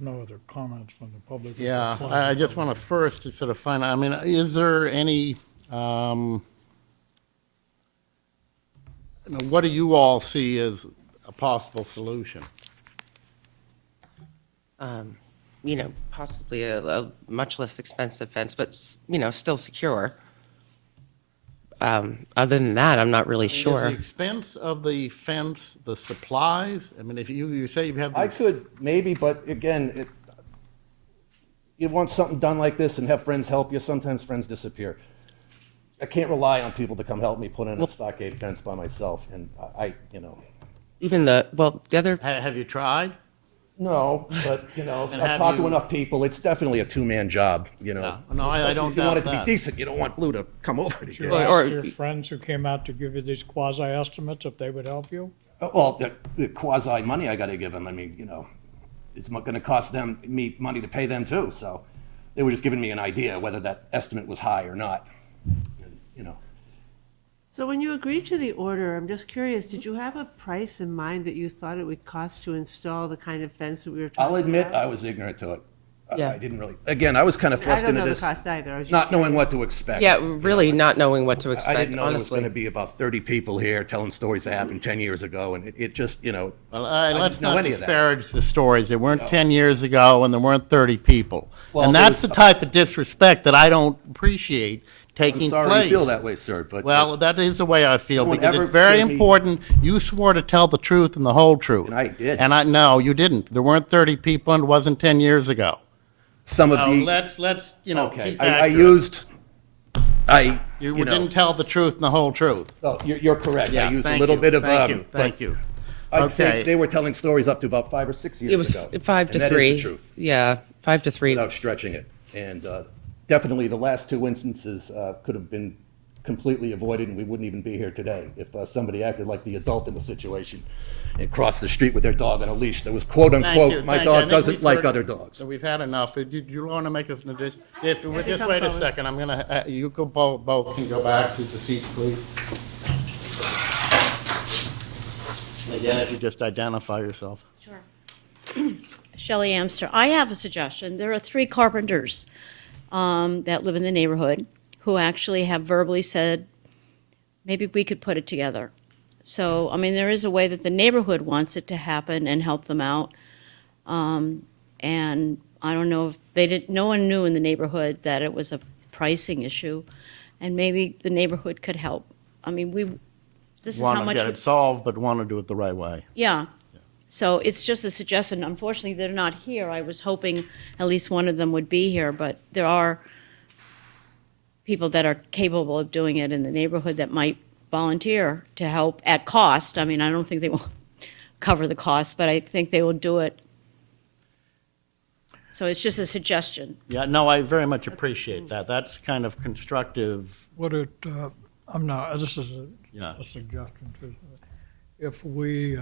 no other comments from the public. yeah, I just want to first to sort of find out, I mean, is there any, what do you all see as a possible solution? Possibly a much less expensive fence, but, still secure. Other than that, I'm not really Is the sure. expense of the fence, the supplies? I mean, if you say you have I these. could, maybe, but again, you want something done like this and have friends help you, sometimes friends disappear. I can't rely on people to come help me put in a stockade fence by myself, and Even the other, Have you tried? no, but, And I've have talked to you- enough people, it's definitely a two-man job, No, I don't If you want it doubt to be that. decent, you don't want Blue to come over to You you. asked Or- your friends who came out to give you these quasi-estimates if they would help you? Well, the quasi money I gotta give them, I mean, it's gonna cost me money to pay them too, so they were just giving me an idea whether that estimate was high or not. And. So when you agreed to the order, I'm just curious, did you have a price in mind that you thought it would cost to install the kind of fence that we were talking about? I'll admit, I was ignorant to it. Yeah. I didn't really, again, I was kind of I thrust don't into know the this, cost either. I was just not knowing curious. what to expect. yeah, really not knowing what to I expect, didn't know there was honestly. gonna be about 30 people here telling stories that happened 10 years ago, and it just, Well, I let's didn't know not any of that. disparage the stories. They weren't 10 years ago, and there weren't 30 people. Well, And there that's was- the type of disrespect that I don't appreciate taking I'm place. sorry you feel that way, sir, but. Well, that is the way I feel, No one because ever it's very gave me- important. You swore to tell the truth and the whole truth. And I did. And no, you didn't. There weren't 30 people, and it wasn't 10 years ago. Some of So the, let's, okay, keep I accurate. used, You didn't tell the truth and the whole truth. oh, you're correct. Yeah, I used a thank little you, bit of, Thank you, but thank you. I'd say Okay. they were telling stories up to about 5 or 6 years It was ago. 5 to and 3. That is the truth, Yeah, 5 to 3. without stretching it. And definitely the last two instances could have been completely avoided, and we wouldn't even be here today if somebody acted like the adult in the situation and crossed the street with their dog on a leash that was quote Thank unquote, you, my thank you. I dog think doesn't we've like heard- other dogs. So we've had enough. Do you want to make an addition? Just come wait a forward. second. I'm gonna, you go, both can go back to the seats, please. Again, if you just identify yourself. Shelley Amster. I have a suggestion. There are 3 carpenters that live in the neighborhood who actually have verbally said, maybe we could put it together. So, I mean, there is a way that the neighborhood wants it to happen and help them out. And I don't know if no one knew in the neighborhood that it was a pricing issue, and maybe the neighborhood could help. I mean, this is how Want to much. get it solved, but want to do it the right way. Yeah. So it's just a suggestion. Unfortunately, they're not here. I was hoping at least one of them would be here, but there are people that are capable of doing it in the neighborhood that might volunteer to help at cost. I mean, I don't think they will cover the cost, but I think they will do it. So it's just a suggestion. Yeah, no, I very much appreciate that. That's kind of constructive. Would it, this is Yeah. a suggestion too. If we,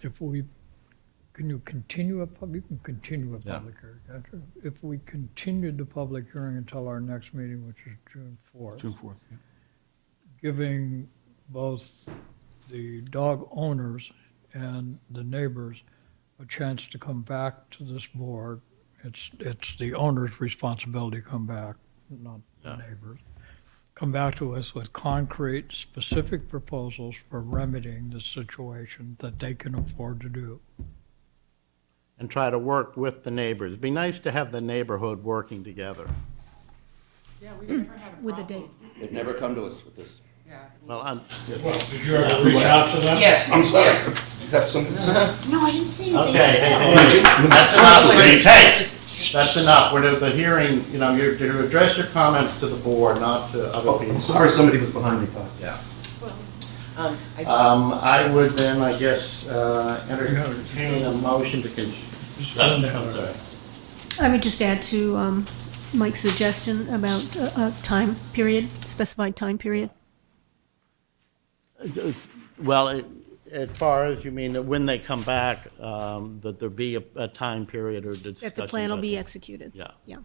can you continue you can continue a Yeah. public hearing, can't you? If we continued the public hearing until our next meeting, which is June 4th. June 4th, yeah. Giving both the dog owners and the neighbors a chance to come back to this board. It's the owner's responsibility to come back, not the neighbors. Come back to us with concrete, specific proposals for remedying the situation that they can afford to do. And try to work with the neighbors. It'd be nice to have the neighborhood working together. With the date. They've never come to us with this. Well, I'm, Did you ever reach out to them? Yes. I'm sorry. You have some concern? No, I didn't see anything. okay, hey, that's enough, please. Hey, that's enough. We're the hearing, you're to address your comments to the board, not to other Oh, people. I'm sorry somebody was behind me, Todd. Yeah. I just, I would then, I guess, entertain a motion to I'm sorry. I would just add to Mike's suggestion about a time period, specified time period. Well, as far as you mean, that when they come back, that there be a time period or discussion. That the plan will about be that. executed. Yeah. Yeah.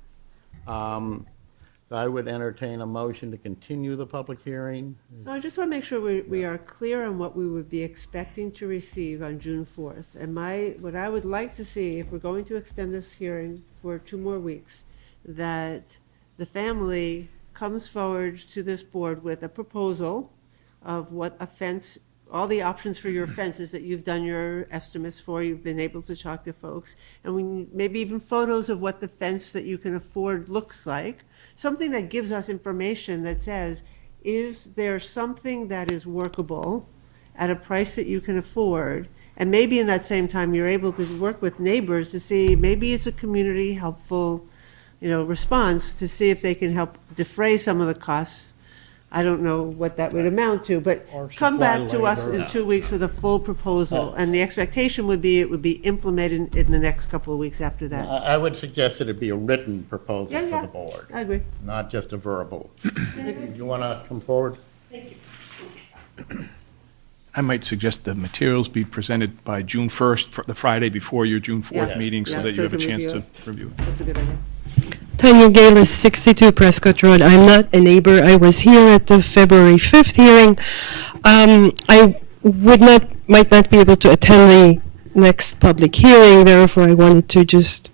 I would entertain a motion to continue the public hearing. So I just want to make sure we are clear on what we would be expecting to receive on June 4th. And what I would like to see, if we're going to extend this hearing for 2 more weeks, that the family comes forward to this board with a proposal of what a fence, all the options for your fences that you've done your estimates for, you've been able to talk to folks, and maybe even photos of what the fence that you can afford looks like. Something that gives us information that says, is there something that is workable at a price that you can afford? And maybe in that same time, you're able to work with neighbors to see, maybe it's a community helpful, response to see if they can help defray some of the costs I don't know what that would amount to, but Or come back supply to us labor. in 2 weeks with a full proposal. And the expectation would be it would be implemented in the next couple of weeks after that. I would suggest that it be a written proposal Yeah, for yeah. the board, I agree. not just a verbal. Do you want to come forward? I might suggest the materials be presented by June 1st, the Friday before your June 4th Yeah. meeting, so Yeah, that so you have a we can chance to review review it. That's a good idea. Tanya Gaylor, 62 Prescott Road. I'm not a neighbor. I was here at the February 5th hearing. I might not be able to attend the next public hearing, therefore I wanted to just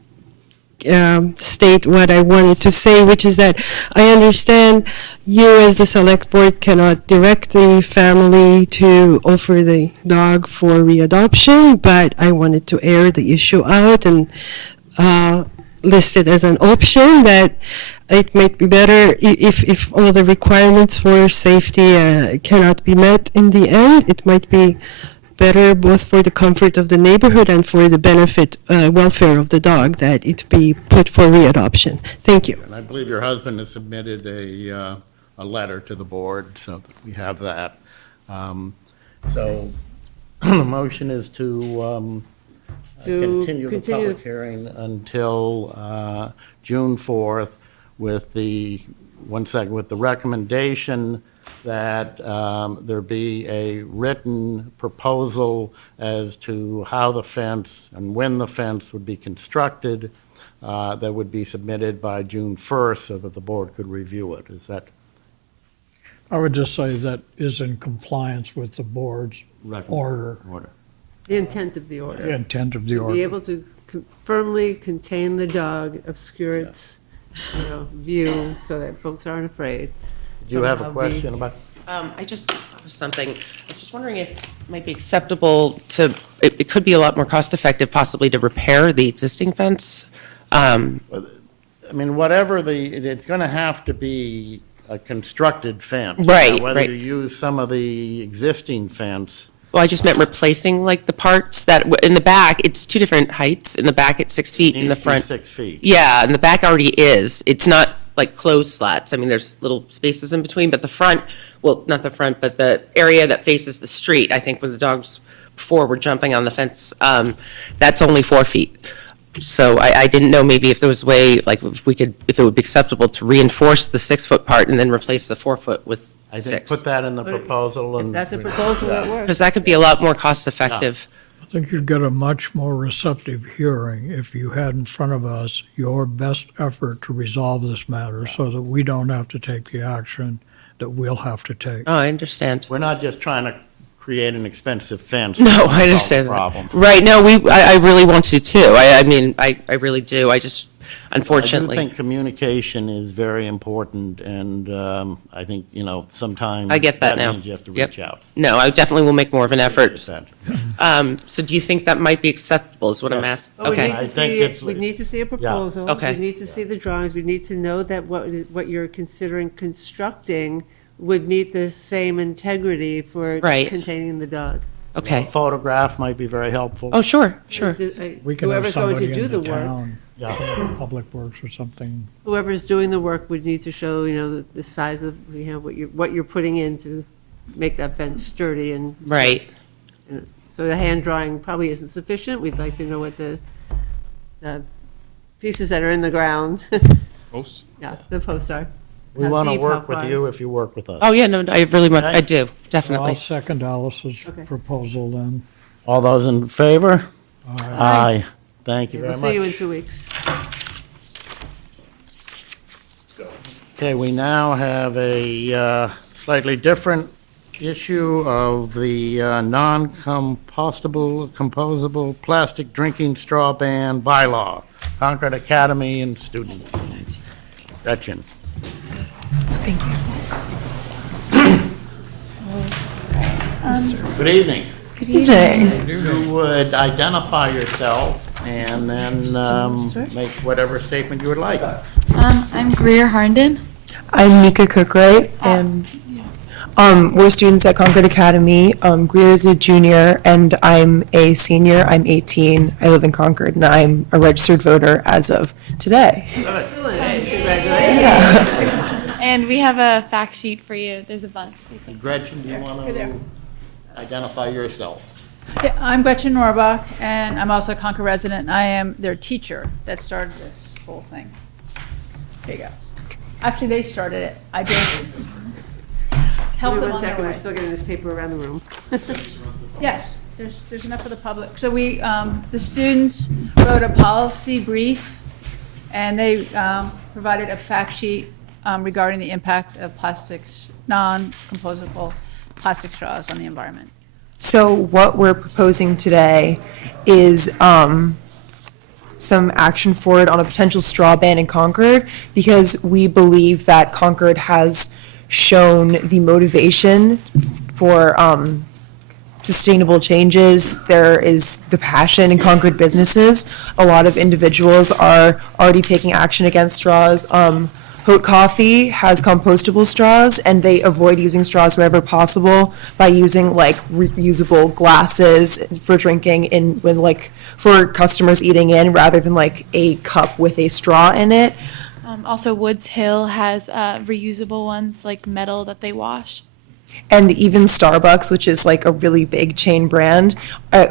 state what I wanted to say, which is that I understand you as the select board cannot direct the family to offer the dog for readoption, but I wanted to air the issue out and listed as an option that it might be better if all the requirements for safety cannot be met in the end. It might be better both for the comfort of the neighborhood and for the benefit, welfare of the dog, that it be put for readoption. Thank you. And I believe your husband has submitted a letter to the board, so that we have that. So the motion is to continue the continue public hearing until June 4th with the recommendation that there be a written proposal as to how the fence and when the fence would be constructed that would be submitted by June 1st so that the board could review it. Is that I would just say that is in compliance with the board's order, order? The intent of the order. the intent of the To be order. able to firmly contain the dog, obscure its, view, so that folks aren't afraid. Do you have a Somehow question about? I just thought of something. I was just wondering if it might be acceptable to, it could be a lot more cost-effective possibly to repair the existing fence. I mean, whatever it's going to have to be a constructed fence. Right, Now, whether right. you use some of the existing fence, Well, I just meant replacing like the parts that, in the back, it's two different heights. In the back, it's 6 feet, in needs the to be front. 6 feet. Yeah, and the back already is. It's not like closed slats. I mean, there's little spaces in between, but the front, well, not the front, but the area that faces the street, I think when the dogs before were jumping on the fence, that's only 4 feet. So I didn't know maybe if there was a way, like if it would be acceptable to reinforce the 6-foot part and then replace the 4-foot with I think 6. put that in the proposal If and. that's a proposal, that works. Because that could be a lot more cost-effective. I think you'd get a much more receptive hearing if you had in front of us your best effort to resolve this matter so that we don't have to take the action that we'll have to take. Oh, I understand. We're not just trying to create an expensive fence. No, to I solve the understand that. problem. Right, no, I really want to too. I mean, I really do. I just, I do unfortunately, think communication is very important, and I think, sometimes. I get that now. means you have to Yep. reach out. No, I definitely will make more of an effort. Just that. So do you think that might be acceptable is what I'm Yes. asking? Well, we Okay. need I to think see, it's- we need to see a proposal. Okay. We need to see the drawings. We need to know that what you're considering constructing would meet the same integrity for Right. containing the dog. A Okay. photograph might be very helpful. Oh, sure, sure. We can have Whoever's going somebody to do in the the work, town, Yeah. Public Works or something. whoever's doing the work would need to show, the size of, what you're putting in to make that fence sturdy and. Right. So the hand drawing probably isn't sufficient. We'd like to know what the pieces that are in the ground, Posts? yeah, the posts are. We How want to deep, work how with far. you if you work with us. Oh, yeah, no, I really want, I do, I'll definitely. second Alice's Okay. proposal then. All those in favor? Aye. Thank you very We'll see you in much. 2 weeks. Okay, we now have a slightly different issue of the non-compostable, composable plastic drinking straw ban bylaw, Concord Academy and students. Gretchen. Good evening. Good evening. You would identify yourself and then make whatever statement you would like. I'm Greer Harnden. I'm Mika Cookwright, and we're students at Concord Academy. Greer is a junior, and I'm a senior. I'm 18. I live in Concord, and I'm a registered voter as of today. Congratulations. And we have a fact sheet for you. There's a bunch. Gretchen, do you want to identify yourself? Yeah, I'm Gretchen Norbach, and I'm also a Concord resident. I am their teacher that started this whole thing. There you go. Actually, they started it. I just helped them Wait 1 on their second, we're way. still getting this paper around the room. Yes, there's enough for the public. So we, the students wrote a policy brief, and they provided a fact sheet regarding the impact of plastics, non-composable plastic straws on the environment. So what we're proposing today is some action forward on a potential straw ban in Concord, because we believe that Concord has shown the motivation for sustainable changes. There is the passion in Concord businesses. A lot of individuals are already taking action against straws. Haute Coffee has compostable straws, and they avoid using straws wherever possible by using like reusable glasses for drinking for customers eating in, rather than like a cup with a straw in it. Also, Woods Hill has reusable ones, like metal that they wash. And even Starbucks, which is like a really big chain brand,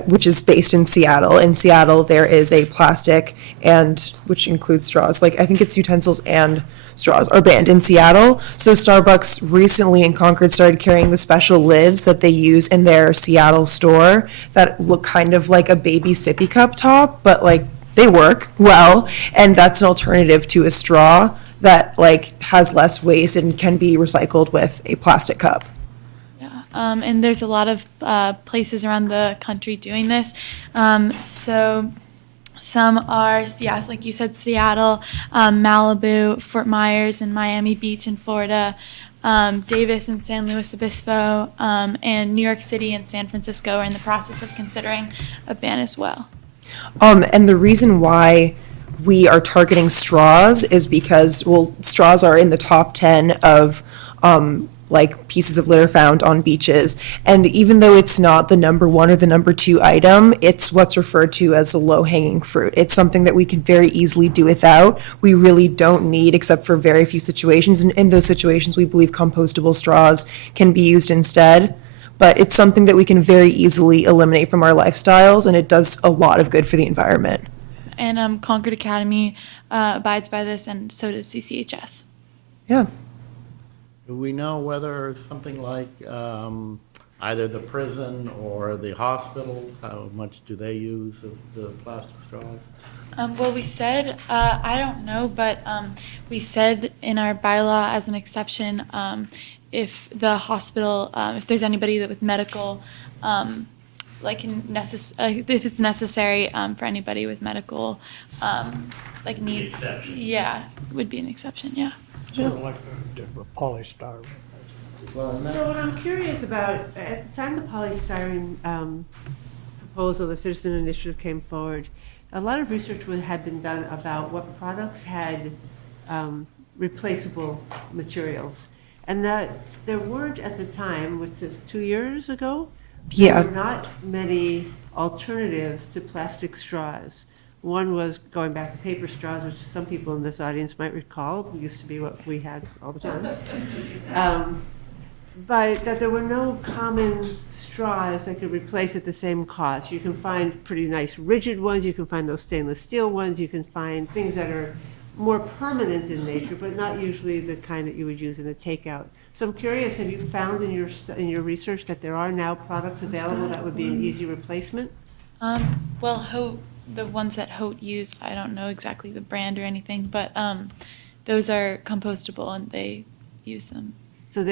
which is based in Seattle. In Seattle, there is a plastic, and which includes straws. Like, I think it's utensils and straws are banned in Seattle. So Starbucks recently in Concord started carrying the special lids that they use in their Seattle store that look kind of like a baby sippy cup top, but like they work well. And that's an alternative to a straw that like has less waste and can be recycled with a plastic cup. And there's a lot of places around the country doing this. So some are, yeah, like you said, Seattle, Malibu, Fort Myers, and Miami Beach in Florida, Davis and San Luis Obispo, and New York City and San Francisco are in the process of considering a ban as well. And the reason why we are targeting straws is because, well, straws are in the top 10 of like pieces of litter found on beaches. And even though it's not the number 1 or the number 2 item, it's what's referred to as a low-hanging fruit. It's something that we can very easily do without. We really don't need, except for very few situations. And in those situations, we believe compostable straws can be used instead. But it's something that we can very easily eliminate from our lifestyles, and it does a lot of good for the environment. And Concord Academy abides by this, and so does CCHS. Yeah. Do we know whether something like either the prison or the hospital, how much do they use of the plastic straws? Well, we said, I don't know, but we said in our bylaw as an exception, if the hospital, if there's anybody that with medical, if it's necessary for anybody with medical, like needs, yeah, would be an exception, yeah. Sort of like the polystyrene. So what I'm curious about, at the time the polystyrene proposal, the citizen initiative came forward, a lot of research had been done about what products had replaceable materials. And that there weren't at the time, which is 2 years ago, Yeah. there were not many alternatives to plastic straws. One was going back to paper straws, which some people in this audience might recall, used to be what we had all the time. But that there were no common straws that could replace at the same cost. You can find pretty nice rigid ones, you can find those stainless steel ones, you can find things that are more permanent in nature, but not usually the kind that you would use in a takeout. So I'm curious, have you found in your research that there are now products available that would be an easy replacement? Well, the ones that Haute use, I don't know exactly the brand or anything, but those are compostable and they use them. So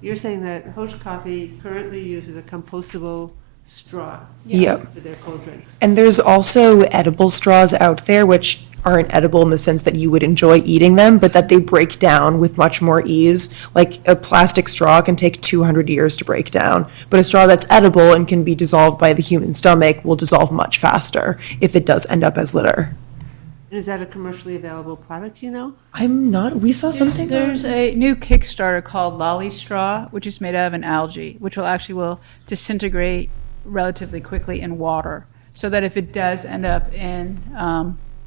you're saying that Haute Coffee currently uses a compostable straw Yep. for their cold drinks? And there's also edible straws out there, which aren't edible in the sense that you would enjoy eating them, but that they break down with much more ease. Like a plastic straw can take 200 years to break down, but a straw that's edible and can be dissolved by the human stomach will dissolve much faster if it does end up as litter. And is that a commercially available product, you know? We saw something. There's a new Kickstarter called Lolly Straw, which is made out of an algae, which will disintegrate relatively quickly in water, so that if it does end up in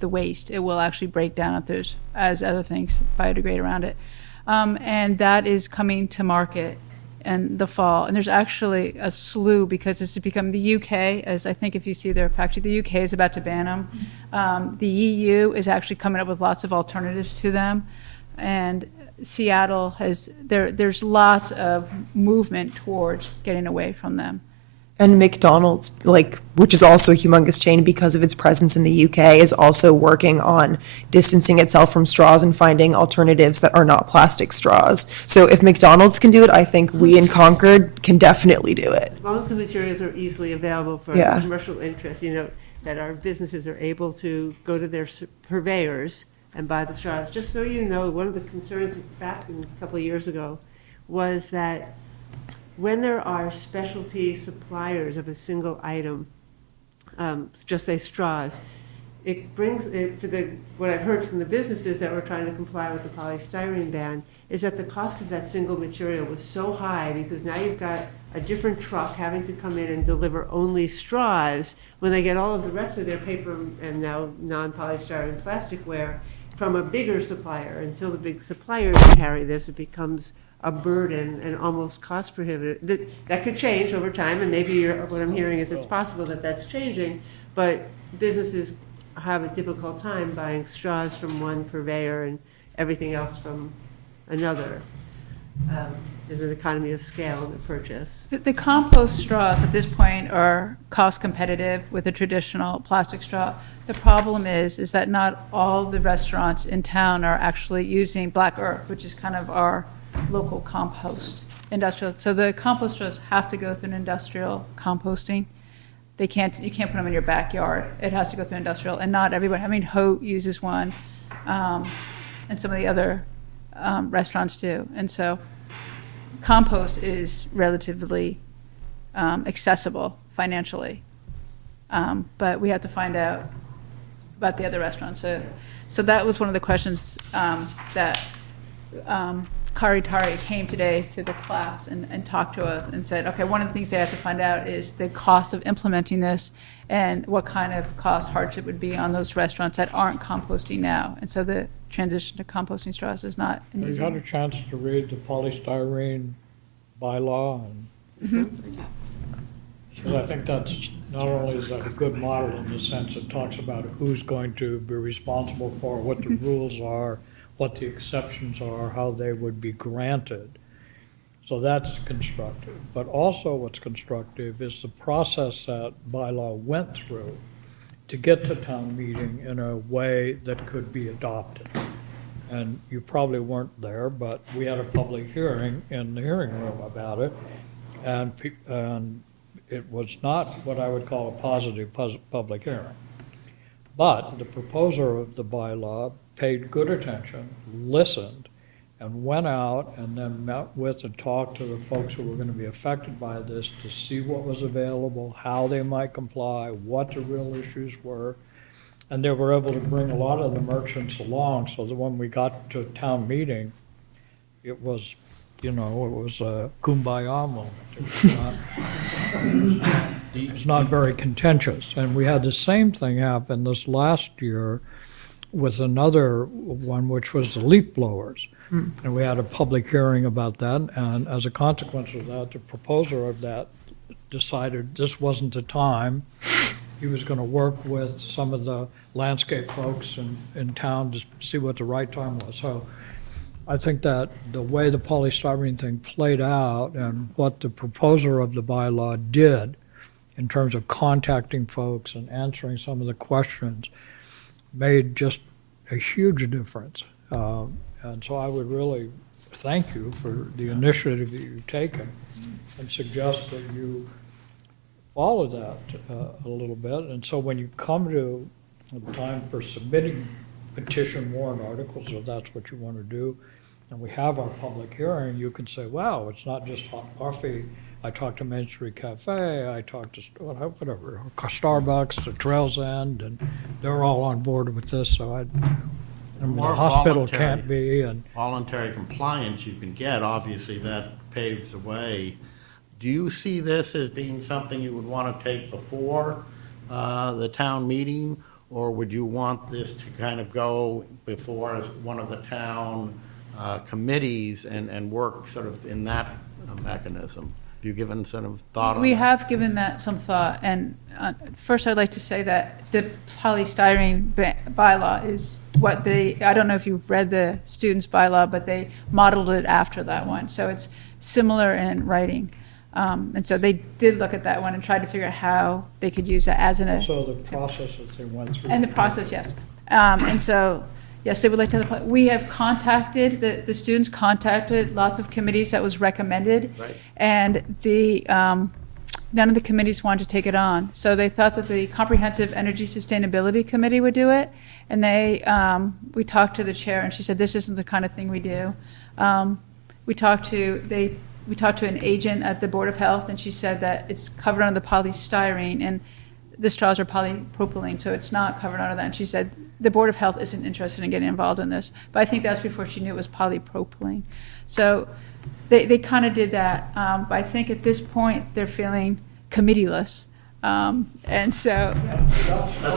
the waste, it will actually break down if there's, as other things, biodegrade around it. And that is coming to market in the fall. And there's actually a slew, because this has become the UK, as I think if you see their fact sheet, the UK is about to ban them. The EU is actually coming up with lots of alternatives to them. And Seattle there's lots of movement towards getting away from them. And McDonald's, which is also a humongous chain because of its presence in the UK, is also working on distancing itself from straws and finding alternatives that are not plastic straws. So if McDonald's can do it, I think we in Concord can definitely do it. As long as the materials are easily available for Yeah. commercial interest, that our businesses are able to go to their purveyors and buy the straws. Just so you know, one of the concerns back a couple of years ago was that when there are specialty suppliers of a single item, just say straws, it brings, what I've heard from the businesses that were trying to comply with the polystyrene ban, is that the cost of that single material was so high, because now you've got a different truck having to come in and deliver only straws when they get all of the rest of their paper and now non-polystyrene plasticware from a bigger supplier. Until the big suppliers carry this, it becomes a burden and almost cost prohibitive. That could change over time, and maybe what I'm hearing is it's possible that that's changing, but businesses have a difficult time buying straws from one purveyor and everything else from another. There's an economy of scale in the purchase. The compost straws at this point are cost competitive with a traditional plastic straw. The problem is that not all the restaurants in town are actually using Black Earth, which is kind of our local compost industrial. So the compost straws have to go through an industrial composting. You can't put them in your backyard. It has to go through industrial, and not everyone. I mean, Hote uses one, and some of the other restaurants do. And so compost is relatively accessible financially, but we have to find out about the other restaurants. So that was one of the questions that Kari Tari came today to the class and talked to us and said, okay, one of the things they have to find out is the cost of implementing this and what kind of cost hardship would be on those restaurants that aren't composting now. And so the transition to composting straws is not an Have easy you had a one. chance to read the polystyrene bylaw? Because I think that's, not only is that a good model in the sense it talks about who's going to be responsible for, what the rules are, what the exceptions are, how they would be granted. So that's constructive. But also what's constructive is the process that bylaw went through to get to town meeting in a way that could be adopted. And you probably weren't there, but we had a public hearing in the hearing room about it. And it was not what I would call a positive public hearing. But the proposer of the bylaw paid good attention, listened, and went out and then met with and talked to the folks who were going to be affected by this to see what was available, how they might comply, what the real issues were. And they were able to bring a lot of the merchants along, so that when we got to town meeting, it was, it was a kumbaya moment. It was not very contentious. And we had the same thing happen this last year with another one, which was the leaf blowers. And we had a public hearing about that, and as a consequence of that, the proposer of that decided this wasn't the time. He was going to work with some of the landscape folks in town to see what the right time was. So I think that the way the polystyrene thing played out and what the proposer of the bylaw did in terms of contacting folks and answering some of the questions made just a huge difference. And so I would really thank you for the initiative that you've taken and suggest that you follow that a little bit. And so when you come to the time for submitting petition warrant articles, if that's what you want to do, and we have our public hearing, you can say, wow, it's not just hot coffee. I talked to Main Street Cafe, I talked to whatever, Starbucks, the Trails End, and they're all on board with this, so the More hospital voluntary- can't be, and Voluntary compliance you can get, obviously that paves the way. Do you see this as being something you would want to take before the town meeting? Or would you want this to kind of go before as one of the town committees and work sort of in that mechanism? Have you given sort of thought on that? We have given that some thought, and first I'd like to say that the polystyrene bylaw is what I don't know if you've read the students' bylaw, but they modeled it after that one, so it's similar in writing. And so they did look at that one and tried to figure out how they could use that as So the process that they went through. and the process, yes. And so, yes, they would like to, we have contacted, the students contacted lots of committees that was recommended. Right. And none of the committees wanted to take it on. So they thought that the Comprehensive Energy Sustainability Committee would do it. And we talked to the chair, and she said, this isn't the kind of thing we do. We talked to an agent at the Board of Health, and she said that it's covered under the polystyrene, and the straws are polypropylene, so it's not covered under that. And she said the Board of Health isn't interested in getting involved in this. But I think that's before she knew it was polypropylene. So they kind of did that. But I think at this point, they're feeling committeeless. And so, That's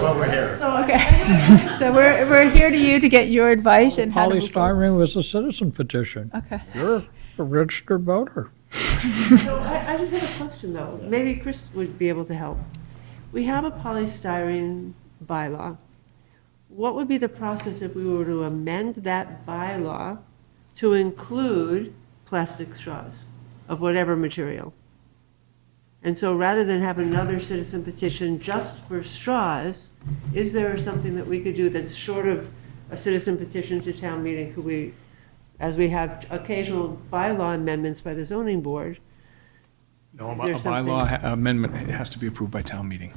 what we're here. so okay. So we're here to get your advice and how to move forward. Polystyrene was a citizen petition. Okay. You're a registered voter. So I just have a question, though. Maybe Chris would be able to help. We have a polystyrene bylaw. What would be the process if we were to amend that bylaw to include plastic straws of whatever material? And so rather than have another citizen petition just for straws, is there something that we could do that's short of a citizen petition to town meeting? Could we, as we have occasional bylaw amendments by the zoning board? No, Is a there something- bylaw amendment has to be approved by town meeting.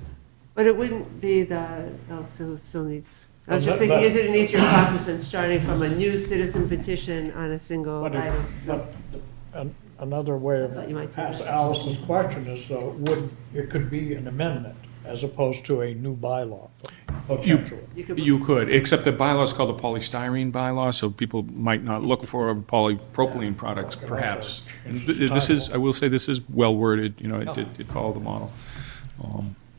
But it wouldn't be so it still needs, I was just But- thinking, is it an easier process than starting from a new citizen petition on a single But item? another way of thought you might say ask that. Alice's question is, it could be an amendment as opposed to a new bylaw, potentially. You could, except the bylaw is called the polystyrene bylaw, so people might not look for polypropylene products perhaps. And this is, I will say, this is well worded, you know, it did follow the model.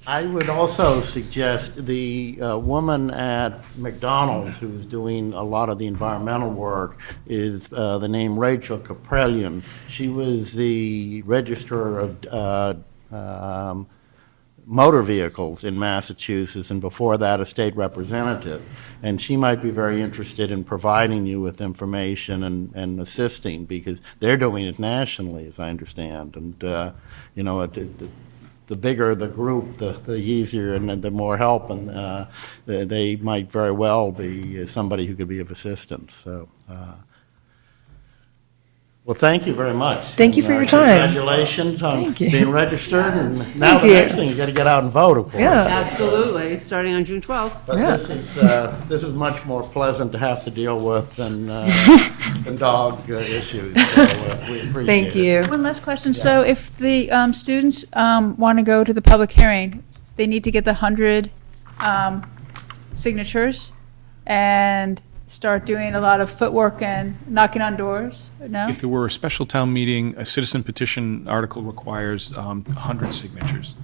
I would also suggest the woman at McDonald's who's doing a lot of the environmental work is the name Rachel Caprellian. She was the registrar of motor vehicles in Massachusetts, and before that, a state representative. And she might be very interested in providing you with information and assisting, because they're doing it nationally, as I understand. And, you know, the bigger the group, the easier and the more help, and they might very well be somebody who could be of assistance. So, well, thank you very much. Thank you for your time. Congratulations on Thank you. being registered. And now Thank the you. next thing, you got to get out and vote, of course. Yeah. Absolutely, starting on June 12th. But this is much more pleasant to have to deal with than dog issues. So we appreciate Thank it. you. One last question. So if the students want to go to the public hearing, they need to get the 100 signatures and start doing a lot of footwork and knocking on doors? No? If there were a special town meeting, a citizen petition article requires 100 signatures.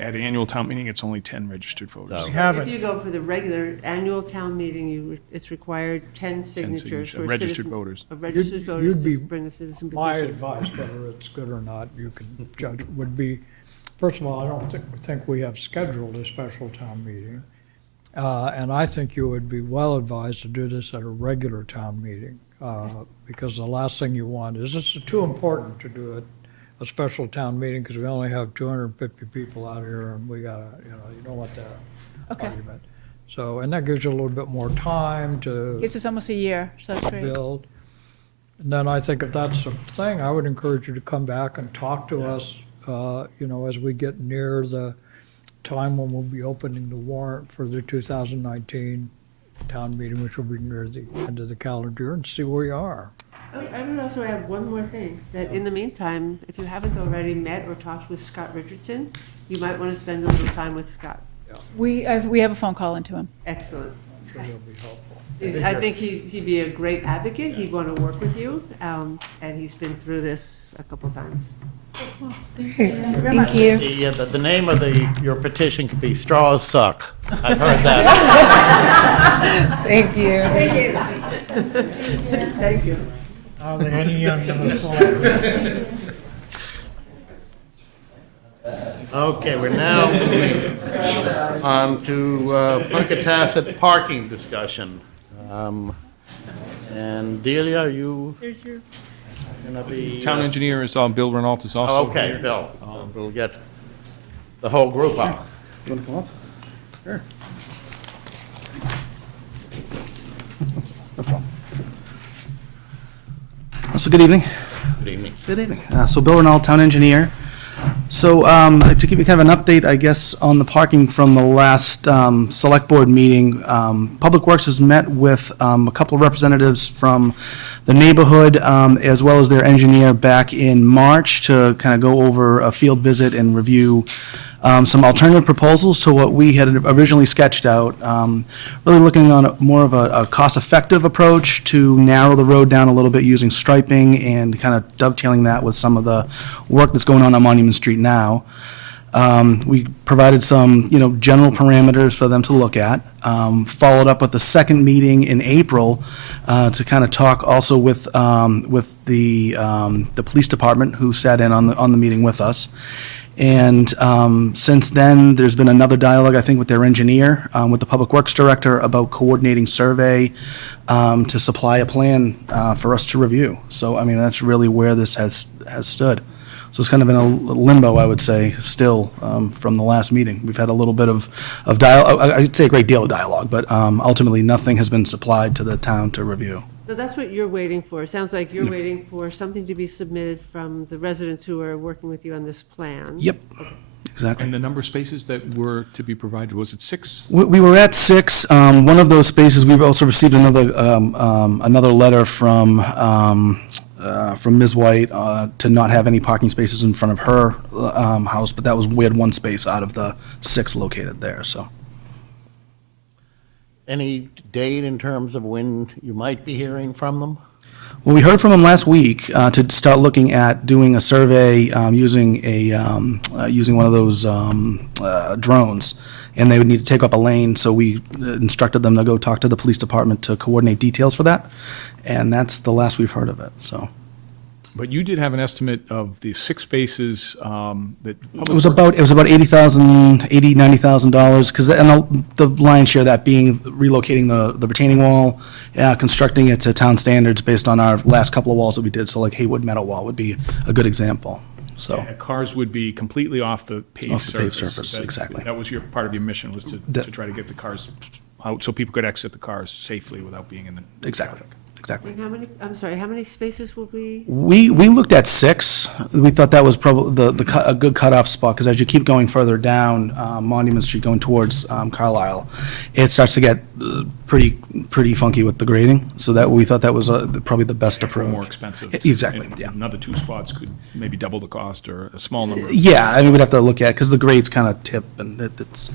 At annual town meeting, it's only 10 registered voters. If you go for the regular annual town meeting, it's required 10 signatures signatures, for registered citizen- voters. Of registered voters You'd to bring the citizen My petition. advice, whether it's good or not, you can judge, would be, first of all, I don't think we have scheduled a special town meeting. And I think you would be well advised to do this at a regular town meeting, because the last thing you want is, it's too important to do it, a special town meeting, because we only have 250 people out here, and we gotta, you don't want that Okay. argument. So, and that gives you a little bit more time to Gives us almost a year, so that's great. build. And then I think if that's the thing, I would encourage you to come back and talk to us, as we get near the time when we'll be opening the warrant for the 2019 town meeting, which will be near the end of the calendar year, and see where you are. I would also add one more thing, that in the meantime, if you haven't already met or talked with Scott Richardson, you might want to spend a little time with Scott. We have a phone call into him. Excellent. I'm sure you'll be helpful. I think he'd be a great advocate. He'd want to work with you, and he's been through this a couple times. Thank you. The name of your petition could be Straws Suck. I've heard that. Thank you. Thank you. Are there any on the floor? Okay, we're now moving on to Punkatasset parking discussion. And Delia, are you Here's your. gonna be? Town engineer is, Bill Renault is also Oh, okay, here. Bill, we'll get the whole group up. You wanna come up? Sure. So good evening. Good evening. Good evening. So Bill Renault, town engineer. So to give you kind of an update, I guess, on the parking from the last select board meeting, Public Works has met with a couple of representatives from the neighborhood as well as their engineer back in March to kind of go over a field visit and review some alternative proposals to what we had originally sketched out, really looking on more of a cost-effective approach to narrow the road down a little bit using striping and kind of dovetailing that with some of the work that's going on Monument Street now. We provided some, general parameters for them to look at. Followed up with the second meeting in April to kind of talk also with the police department who sat in on the meeting with us. And since then, there's been another dialogue, I think, with their engineer, with the Public Works Director about coordinating survey to supply a plan for us to review. So, I mean, that's really where this has stood. So it's kind of in a limbo, I would say, still from the last meeting. We've had a little bit of dialogue, I'd say a great deal of dialogue, but ultimately nothing has been supplied to the town to review. So that's what you're waiting for. It sounds like you're waiting for something to be submitted from the residents who are working with you on this plan. Yep, exactly. And the number of spaces that were to be provided, was it 6? We were at 6. One of those spaces, we've also received another letter from Ms. White to not have any parking spaces in front of her house, but we had 1 space out of the 6 located there, so. Any date in terms of when you might be hearing from them? Well, we heard from them last week to start looking at doing a survey using one of those drones, and they would need to take up a lane, so we instructed them to go talk to the police department to coordinate details for that, and that's the last we've heard of it, so. But you did have an estimate of the 6 spaces that. It was about $80,000, $90,000, because the lion's share of that being relocating the retaining wall, constructing it to town standards based on our last couple of walls that we did. So like Haywood Meadow Wall would be a good example. So Cars would be completely off the paved surface. Off the paved surface, exactly. That was part of your mission, was to try to get the cars out so people could exit the cars safely without being in the traffic. Exactly. And how many spaces will we? We looked at 6. We thought that was probably a good cutoff spot, because as you keep going further down Monument Street, going towards Carlisle, it starts to get pretty funky with the grading. So that we thought that was probably the best approach. More expensive. Exactly. And yeah. Another 2 spots could maybe double the cost, or a small number. Yeah, I mean, we'd have to look at, because the grades kind of tip, and it's.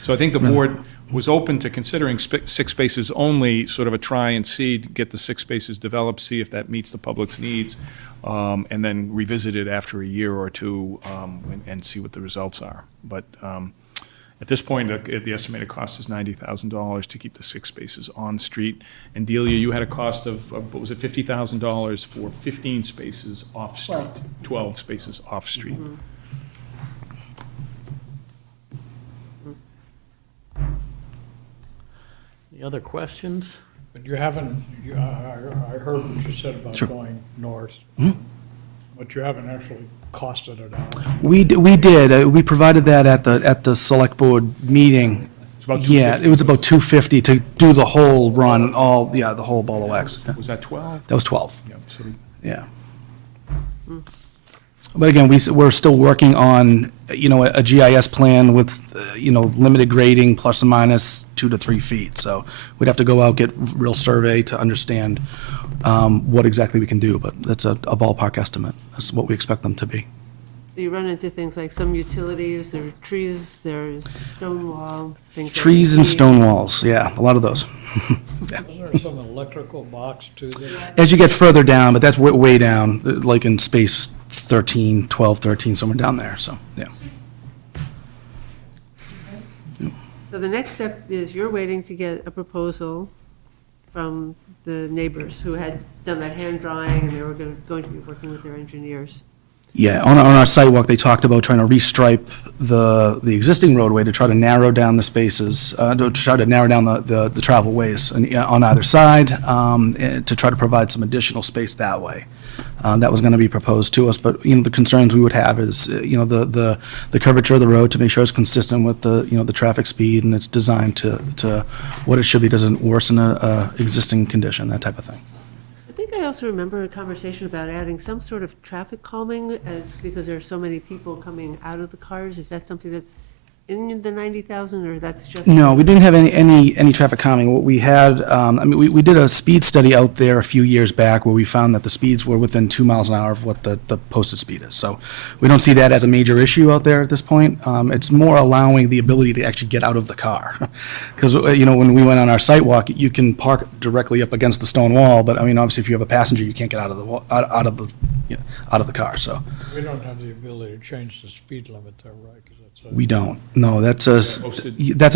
So I think the board was open to considering 6 spaces only, sort of a try and see, to get the 6 spaces developed, see if that meets the public's needs, and then revisit it after a year or 2 and see what the results are. But at this point, the estimated cost is $90,000 to keep the 6 spaces on street. And Delia, you had a cost of what was it, $50,000 for 15 spaces off street, 12 spaces off street. Mm-hmm. Any other questions? But you haven't, I heard what you said about going north, but you haven't actually costed it out. We did. We provided that at the select board meeting. Yeah, it was about $250 to do the whole run, the whole ball of wax. Was that 12? That was 12. Yeah. So Yeah. But again, we're still working on, a GIS plan with, limited grading, plus or minus 2 to 3 feet. So we'd have to go out, get real survey to understand what exactly we can do, but that's a ballpark estimate. That's what we expect them to be. You run into things like some utilities, there are trees, there's stone wall, things. that Trees you and see. stone walls, yeah, a lot of those. Yeah. Is there some electrical box to this? As you get further down, but that's way down, like in space 13, 12, 13, somewhere down there, so, yeah. So the next step is you're waiting to get a proposal from the neighbors who had done that hand drawing, and they were going to be working with their engineers. Yeah, on our sidewalk, they talked about trying to restripe the existing roadway to try to narrow down the spaces, to try to narrow down the travel ways on either side, to try to provide some additional space that way. That was going to be proposed to us, but, the concerns we would have is, the curvature of the road to make sure it's consistent with the traffic speed and it's designed to what it should be, doesn't worsen a existing condition, that type of thing. I think I also remember a conversation about adding some sort of traffic calming because there are so many people coming out of the cars. Is that something that's in the 90,000, or that's just? No, we didn't have any traffic calming. What we had, we did a speed study out there a few years back where we found that the speeds were within 2 miles an hour of what the posted speed is. So we don't see that as a major issue out there at this point. It's more allowing the ability to actually get out of the car. Because, when we went on our site walk, you can park directly up against the stone wall, but obviously if you have a passenger, you can't get out of the car, so. We don't have the ability to change the speed limit there, right? 'Cause that's We don't. No, that's a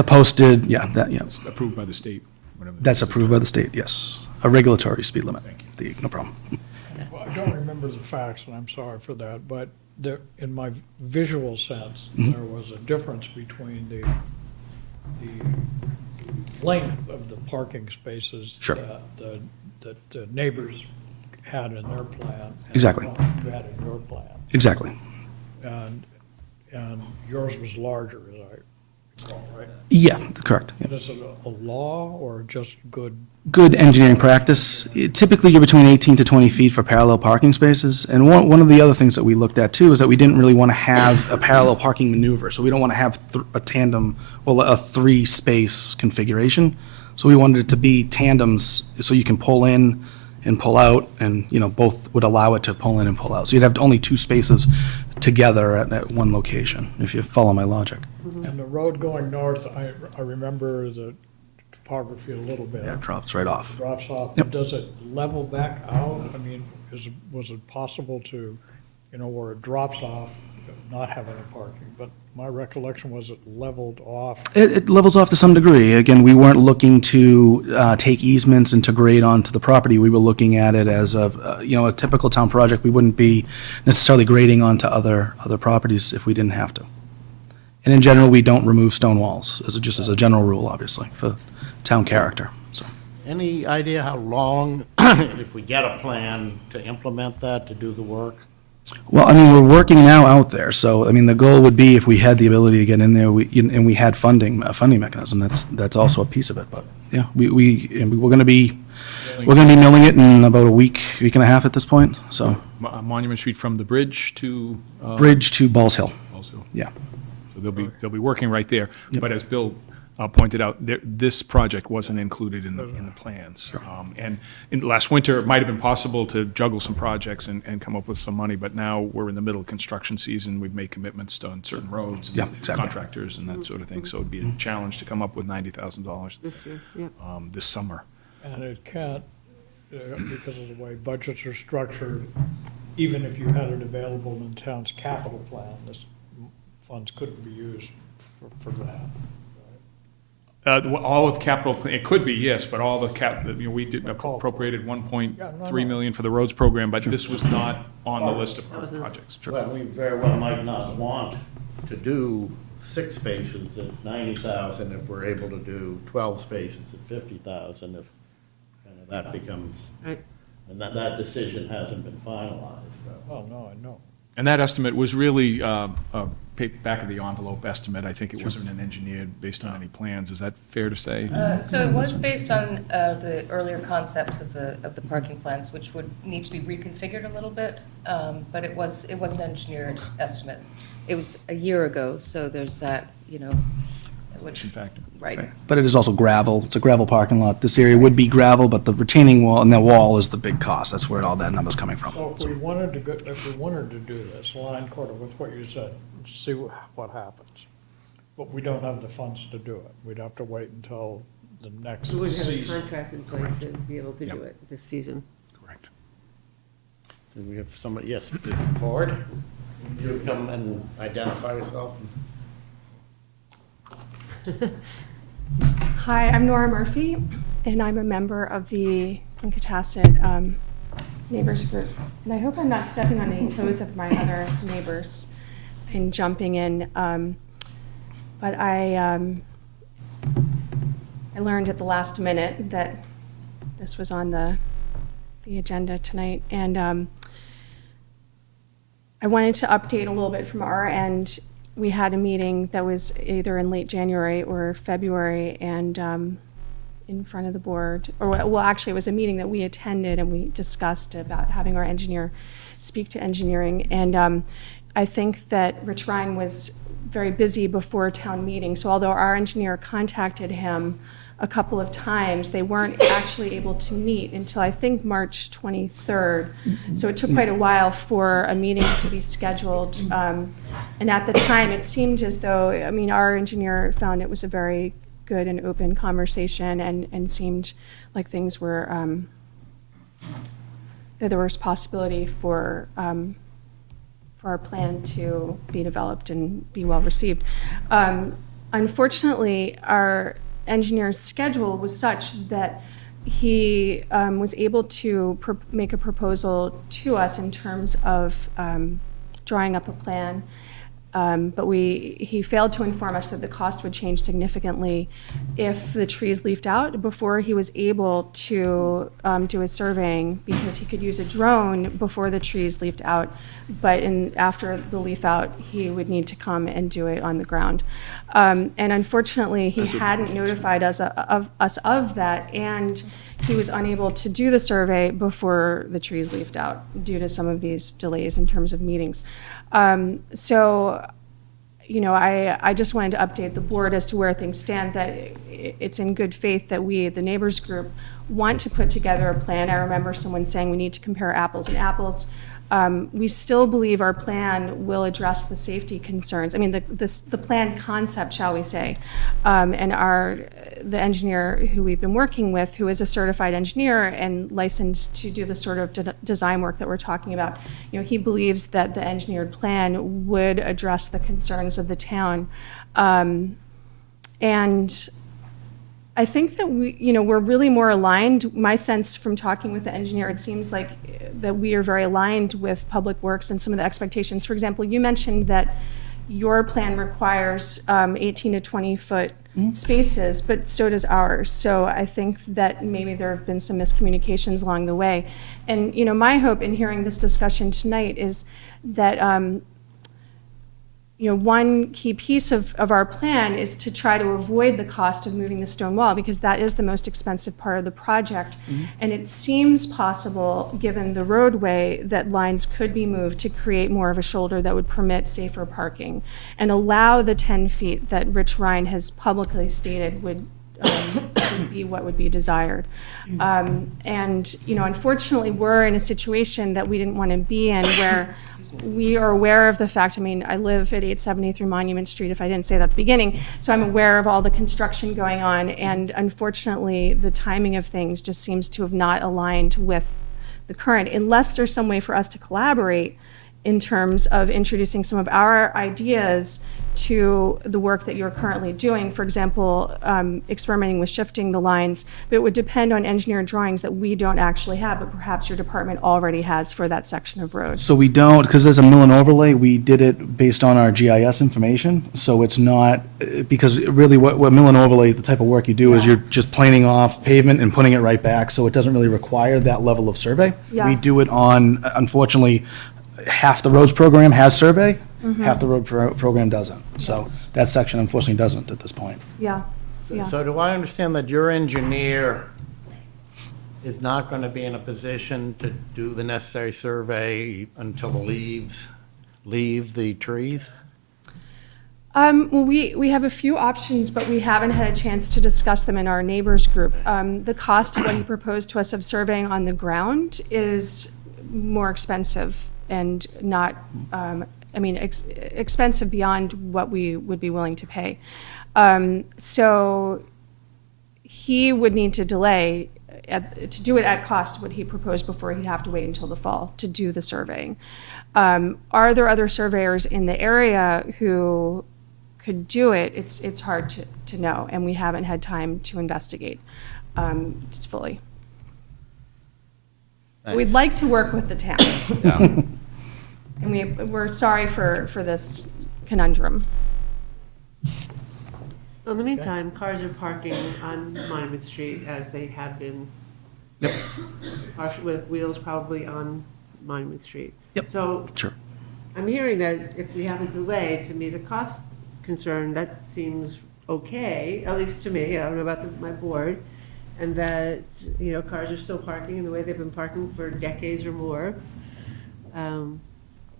posted, yeah, yeah. Approved by the state, whatever. That's approved by the state, yes. A regulatory speed limit. No problem. Well, I don't remember the facts, and I'm sorry for that, but there, in my visual sense, Mhm. there was a difference between the length of the parking spaces Sure. that the neighbors had in their plan. and Exactly. the one you had in your plan. Exactly. And yours was larger, as I recall, right? Yeah, correct. Yeah. Is it a law or just good? Good engineering practice. Typically, you're between 18 to 20 feet for parallel parking spaces. And one of the other things that we looked at, too, is that we didn't really want to have a parallel parking maneuver. So we don't want to have a tandem, a three-space configuration. So we wanted it to be tandems, so you can pull in and pull out, and, both would allow it to pull in and pull out. So you'd have only two spaces together at one location, if you follow my logic. And the road going north, I remember the topography a little bit. Yeah, it drops right off. Drops off. Yep. Does it level back out? I mean, was it possible to, where it drops off, not have any parking? But my recollection was it leveled off. It levels off to some degree. Again, we weren't looking to take easements and to grade onto the property. We were looking at it as a typical town project. We wouldn't be necessarily grading onto other properties if we didn't have to. And in general, we don't remove stone walls, just as a general rule, obviously, for town character, so. Any idea how long, if we get a plan to implement that, to do the work? Well, we're working now out there, so, the goal would be if we had the ability to get in there, and we had a funding mechanism, that's also a piece of it, but, yeah, we're gonna be milling it in about a week and a half at this point, so. Monument Street from the bridge to? Bridge to Balls Hill. Balls Hill. Yeah. So they'll be working right there. Yep. But as Bill pointed out, this project wasn't included in the plans. And last winter, it might have been possible to juggle some projects and come up with some money, but now we're in the middle of construction season. We've made commitments on certain roads, Yeah, exactly. contractors, and that sort of thing. So it'd be a challenge to come up with $90,000 This year, yeah. this summer. And it can't, because of the way budgets are structured, even if you had it available in the town's capital plan, this funds couldn't be used for that. All of capital, it could be, yes, but all the we did appropriated 1.3 million for the roads program, but this was not on the list of projects. Well, we very well might not want to do 6 spaces at 90,000 if we're able to do 12 spaces at 50,000, if that becomes, Right. and that decision hasn't been finalized, so. Oh, no, I know. And that estimate was really a back of the envelope estimate. I think it wasn't an engineered based on any plans. Is that fair to say? So it was based on the earlier concepts of the parking plans, which would need to be reconfigured a little bit, but it was an engineered estimate. It was a year ago, so there's that, which, Factor. Right. But it is also gravel. It's a gravel parking lot. This area would be gravel, but the retaining wall and the wall is the big cost. That's where all that number's coming from. So if we wanted to go, if we wanted to do this, line quarter with what you said, see what happens. But we don't have the funds to do it. We'd have to wait until the next We would have a season. contract in place to be able to do it this season. Correct. Do we have somebody, yes, please, forward. You come and identify yourself. Hi, I'm Nora Murphy, and I'm a member of the Uncontested Neighbors Group. And I hope I'm not stepping on any toes of my other neighbors and jumping in. But I learned at the last minute that this was on the agenda tonight, and I wanted to update a little bit from our end. We had a meeting that was either in late January or February, and in front of the board, or well, actually, it was a meeting that we attended, and we discussed about having our engineer speak to engineering. And I think that Rich Ryan was very busy before town meeting, so although our engineer contacted him a couple of times, they weren't actually able to meet until I think March 23rd. So it took quite a while for a meeting to be scheduled. And at the time, it seemed as though, I mean, our engineer found it was a very good and open conversation, and seemed like things were, that there was possibility for our plan to be developed and be well received. Unfortunately, our engineer's schedule was such that he was able to make a proposal to us in terms of drawing up a plan. But he failed to inform us that the cost would change significantly if the trees leafed out before he was able to do his surveying, because he could use a drone before the trees leafed out, but after the leaf out, he would need to come and do it on the ground. And unfortunately, he hadn't notified us of that, and he was unable to do the survey before the trees leafed out due to some of these delays in terms of meetings. So, you know, I just wanted to update the board as to where things stand, that it's in good faith that we, the neighbors group, want to put together a plan. I remember someone saying we need to compare apples and apples. We still believe our plan will address the safety concerns. I mean, the plan concept, shall we say, and the engineer who we've been working with, who is a certified engineer and licensed to do the sort of design work that we're talking about, you know, he believes that the engineered plan would address the concerns of the town. And I think that we're really more aligned. My sense from talking with the engineer, it seems like that we are very aligned with Public Works and some of the expectations. For example, you mentioned that your plan requires 18 to 20 foot spaces, but so does ours. So I think that maybe there have been some miscommunications along the way. And, you know, my hope in hearing this discussion tonight is that you know, one key piece of our plan is to try to avoid the cost of moving the stone wall, because that is the most expensive part of the project. And it seems possible, given the roadway, that lines could be moved to create more of a shoulder that would permit safer parking and allow the 10 feet that Rich Ryan has publicly stated would be what would be desired. And, you know, unfortunately, we're in a situation that we didn't want to be in, where we are aware of the fact, I mean, I live at 873 Monument Street, if I didn't say that at the beginning, so I'm aware of all the construction going on, and unfortunately, the timing of things just seems to have not aligned with the current, unless there's some way for us to collaborate in terms of introducing some of our ideas to the work that you're currently doing. For example, experimenting with shifting the lines, but it would depend on engineered drawings that we don't actually have, but perhaps your department already has for that section of road. So we don't, because there's a mill and overlay, we did it based on our GIS information, so it's not, because really what mill and overlay, the type of work you do is you're just planing off pavement and putting it right back, so it doesn't really require that level of survey. Yeah. We do it on, unfortunately, half the roads program has survey, half the road program doesn't. So that section unfortunately doesn't at this point. Yeah, yeah. So do I understand that your engineer is not going to be in a position to do the necessary survey until the leaves leave the trees? Well, we have a few options, but we haven't had a chance to discuss them in our neighbors group. The cost of what he proposed to us of surveying on the ground is more expensive and not, expensive beyond what we would be willing to pay. So he would need to delay to do it at cost what he proposed before. He'd have to wait until the fall to do the surveying. Are there other surveyors in the area who could do it? It's hard to know, and we haven't had time to investigate fully. We'd like to work with the town. And we're sorry for this conundrum. In the meantime, cars are parking on Monument Street as they have been. With wheels probably on Monument Street. Yep. So Sure. I'm hearing that if we have a delay to meet a cost concern, that seems okay, at least to me. I don't know about my board. And that, cars are still parking in the way they've been parking for decades or more. And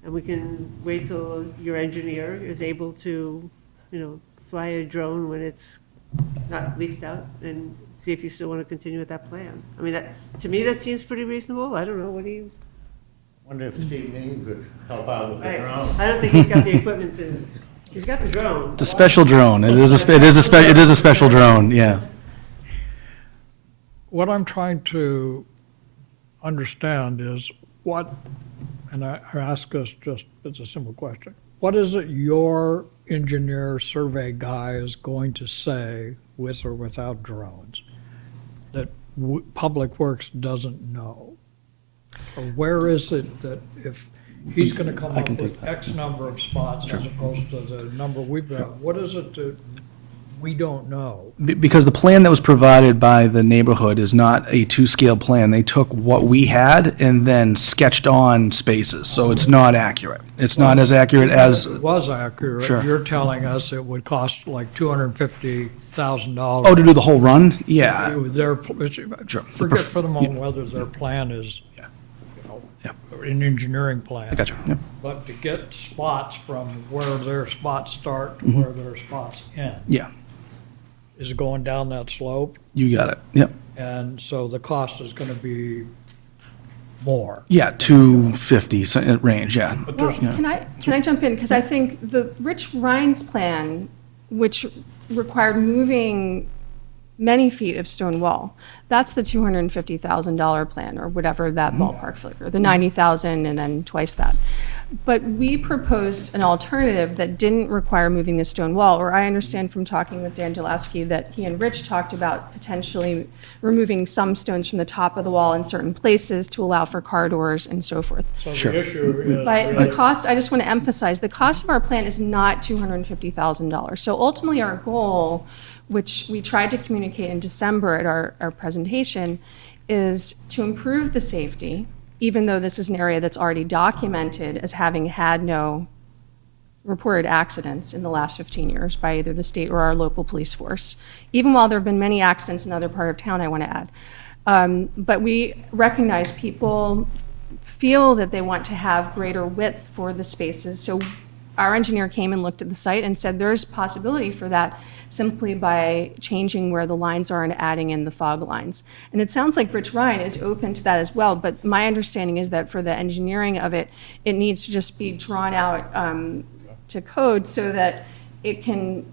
we can wait till your engineer is able to, fly a drone when it's not leaked out and see if you still want to continue with that plan. I mean, to me, that seems pretty reasonable. I don't know, what do you? Wonder if Steve Ning could help out with the drone. I don't think he's got the equipment he's got the drone. It's a special drone. It is a special drone, yeah. What I'm trying to understand is and I ask us it's a simple question. What is it your engineer survey guy is going to say with or without drones that Public Works doesn't know? Or where is it that if he's going to come up with X number of spots as opposed to the number we've got, what is it that we don't know? Because the plan that was provided by the neighborhood is not a two-scale plan. They took what we had and then sketched on spaces, so it's not accurate. It's not as accurate as. If it was accurate. Sure. You're telling us it would cost like $250,000. Oh, to do the whole run? Yeah. Forget for the moment whether their plan is, an engineering plan. I got you, yep. But to get spots from where their spots start to where their spots end. Yeah. Is going down that slope. You got it, yep. And so the cost is going to be more. Yeah, 250 range, yeah. But Well, there's, can I jump in? Because I think the Rich Ryan's plan, which required moving many feet of stone wall, that's the $250,000 plan, or whatever that ballpark figure, the 90,000 and then twice that. But we proposed an alternative that didn't require moving the stone wall, or I understand from talking with Dan Jelaski that he and Rich talked about potentially removing some stones from the top of the wall in certain places to allow for car doors and so forth. so the issue is. But the cost, I just want to emphasize, the cost of our plan is not $250,000. So ultimately, our goal, which we tried to communicate in December at our presentation, is to improve the safety, even though this is an area that's already documented as having had no reported accidents in the last 15 years by either the state or our local police force, even while there have been many accidents in other part of town, I want to add. But we recognize people feel that they want to have greater width for the spaces. So our engineer came and looked at the site and said there's possibility for that simply by changing where the lines are and adding in the fog lines. And it sounds like Rich Ryan is open to that as well, but my understanding is that for the engineering of it, it needs to just be drawn out to code so that it can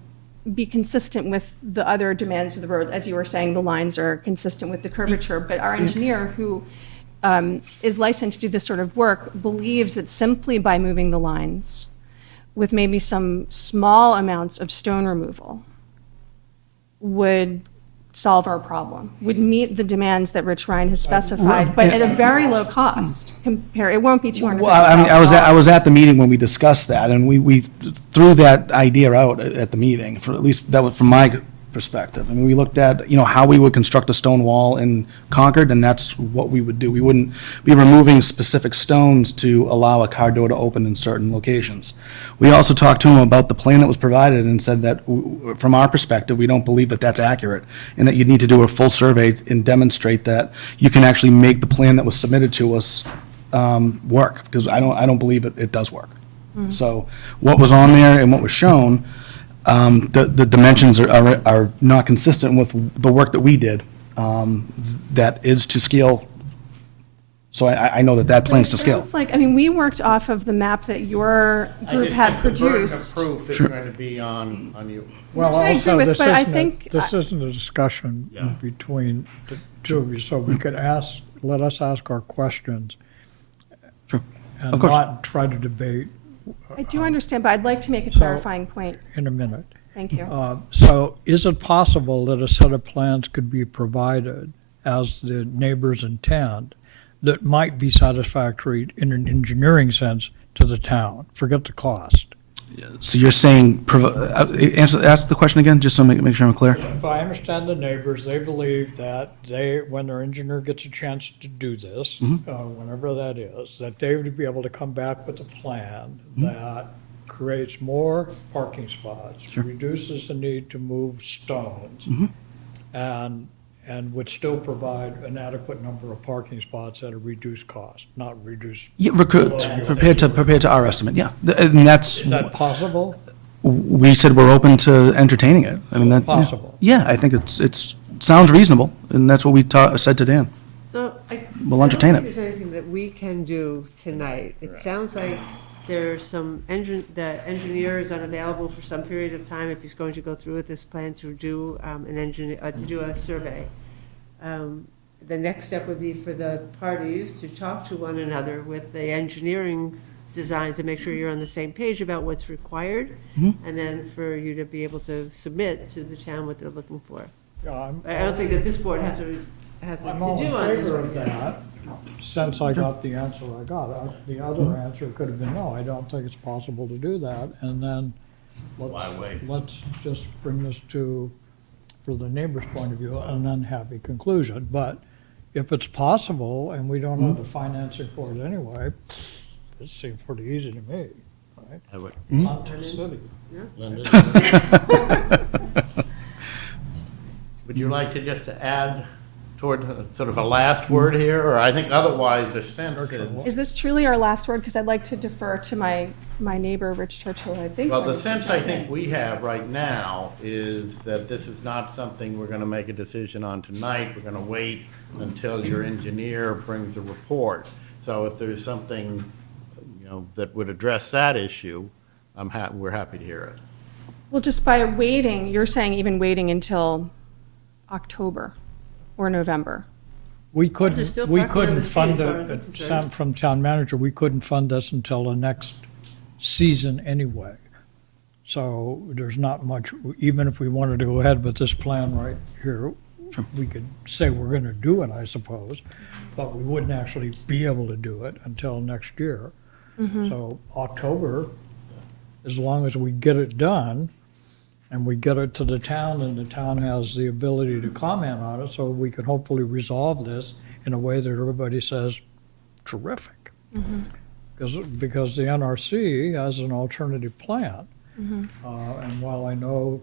be consistent with the other demands of the road. As you were saying, the lines are consistent with the curvature, but our engineer, who is licensed to do this sort of work, believes that simply by moving the lines with maybe some small amounts of stone removal would solve our problem, would meet the demands that Rich Ryan has specified, but at a very low cost. It won't be $250,000. Well, I mean, I was at the meeting when we discussed that, and we threw that idea out at the meeting, for at least that was from my perspective. I mean, we looked at, how we would construct a stone wall in Concord, and that's what we would do. We wouldn't be removing specific stones to allow a car door to open in certain locations. We also talked to him about the plan that was provided and said that, from our perspective, we don't believe that that's accurate, and that you need to do a full survey and demonstrate that you can actually make the plan that was submitted to us work, because I don't believe it does work. So what was on there and what was shown The dimensions are not consistent with the work that we did, that is to scale. So I know that plan's to scale. It's like, I mean, we worked off of the map that your group had produced. The burden of proof is Sure. going to be on you. Well, Which I agree also, with, this but I isn't, think- this isn't a discussion Yeah. between the two of you, so we could ask, let us ask our questions. Sure. And Of course. not try to debate I do understand, but I'd like to make a So- clarifying point. in a minute. Thank you. So is it possible that a set of plans could be provided as the neighbors intend that might be satisfactory in an engineering sense to the town? Forget the cost. So you're saying, ask the question again, just so make sure I'm clear. If I understand the neighbors, they believe that when their engineer gets a chance to do this, whenever that is, that they would be able to come back with a plan that creates more parking spots, reduces the need to move stones, and would still provide an adequate number of parking spots at a reduced cost, not reduced. Yeah, prepared to our estimate, yeah. And that's, Is that possible? we said we're open to entertaining it. I mean, that. Yeah. Possible. Yeah, I think it sounds reasonable, and that's what we said to Dan. So We'll entertain I don't it. think there's anything that we can do tonight. It sounds like there's some the engineer is unavailable for some period of time if he's going to go through with this plan to do to do a survey. The next step would be for the parties to talk to one another with the engineering designs and make sure you're on the same page about what's required, and then for you to be able to submit to the town what they're looking for. Yeah, I don't think that this board has to I'm all do in on this favor right of now. that, since I got the answer I got. The other answer could have been, no, I don't think it's possible to do that, and then let's just bring this to, for the neighbor's point of view, an unhappy conclusion. But if it's possible, and we don't have the financing for it anyway, this seems pretty easy to me, right? I would- Not to the city. Would you like to just add toward sort of a last word here, or I think otherwise the sense is. Is this truly our last word? Because I'd like to defer to my neighbor, Rich Churchill, I think. Well, the wanted to sense I jump in. think we have right now is that this is not something we're gonna make a decision on tonight. We're gonna wait until your engineer brings a report. So if there's something, that would address that issue, we're happy to hear it. Well, just by waiting, you're saying even waiting until October or November? We There's couldn't, still we parking on couldn't the street fund as far as I'm it, concerned. from town manager, we couldn't fund this until the next season anyway. So there's not much, even if we wanted to go ahead with this plan right here, we could say we're gonna do it, I suppose, but we wouldn't actually be able to do it until next year. So October, as long as we get it done, and we get it to the town, and the town has the ability to comment on it, so we can hopefully resolve this in a way that everybody says, terrific. Because the NRC has an alternative plan. And while I know,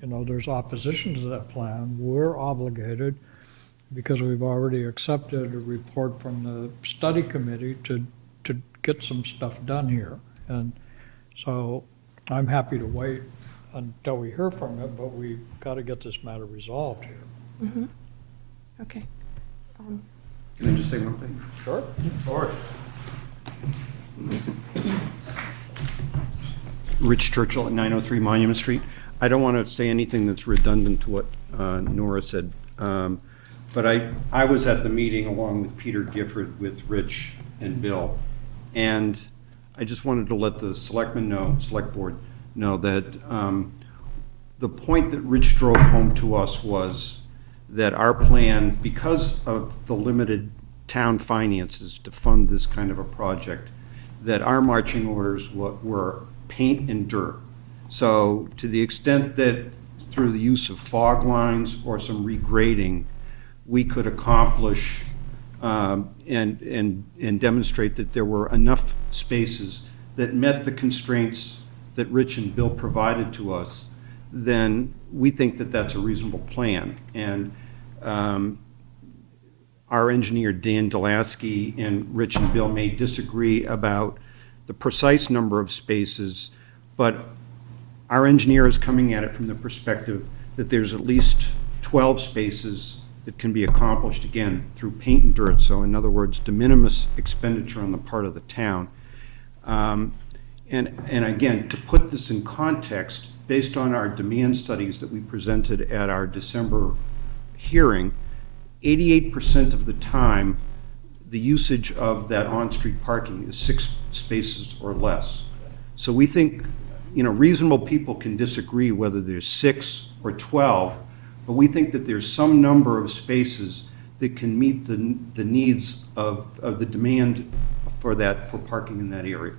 there's opposition to that plan, we're obligated, because we've already accepted a report from the study committee to get some stuff done here. And so I'm happy to wait until we hear from it, but we've got to get this matter resolved here. Okay. Can I just say one thing? Sure. Or Rich Churchill at 903 Monument Street. I don't want to say anything that's redundant to what Nora said, but I was at the meeting along with Peter Gifford with Rich and Bill, and I just wanted to let the select board know that the point that Rich drove home to us was that our plan, because of the limited town finances to fund this kind of a project, that our marching orders were paint and dirt. So to the extent that through the use of fog lines or some regrading, we could accomplish and demonstrate that there were enough spaces that met the constraints that Rich and Bill provided to us, then we think that that's a reasonable plan. And our engineer, Dan Delaski, and Rich and Bill may disagree about the precise number of spaces, but Our engineer is coming at it from the perspective that there's at least 12 spaces that can be accomplished, again, through paint and dirt. So in other words, de minimis expenditure on the part of the town. And again, to put this in context, based on our demand studies that we presented at our December hearing, 88% of the time, the usage of that on-street parking is 6 spaces or less. So we think, reasonable people can disagree whether there's 6 or 12, but we think that there's some number of spaces that can meet the needs of the demand for parking in that area.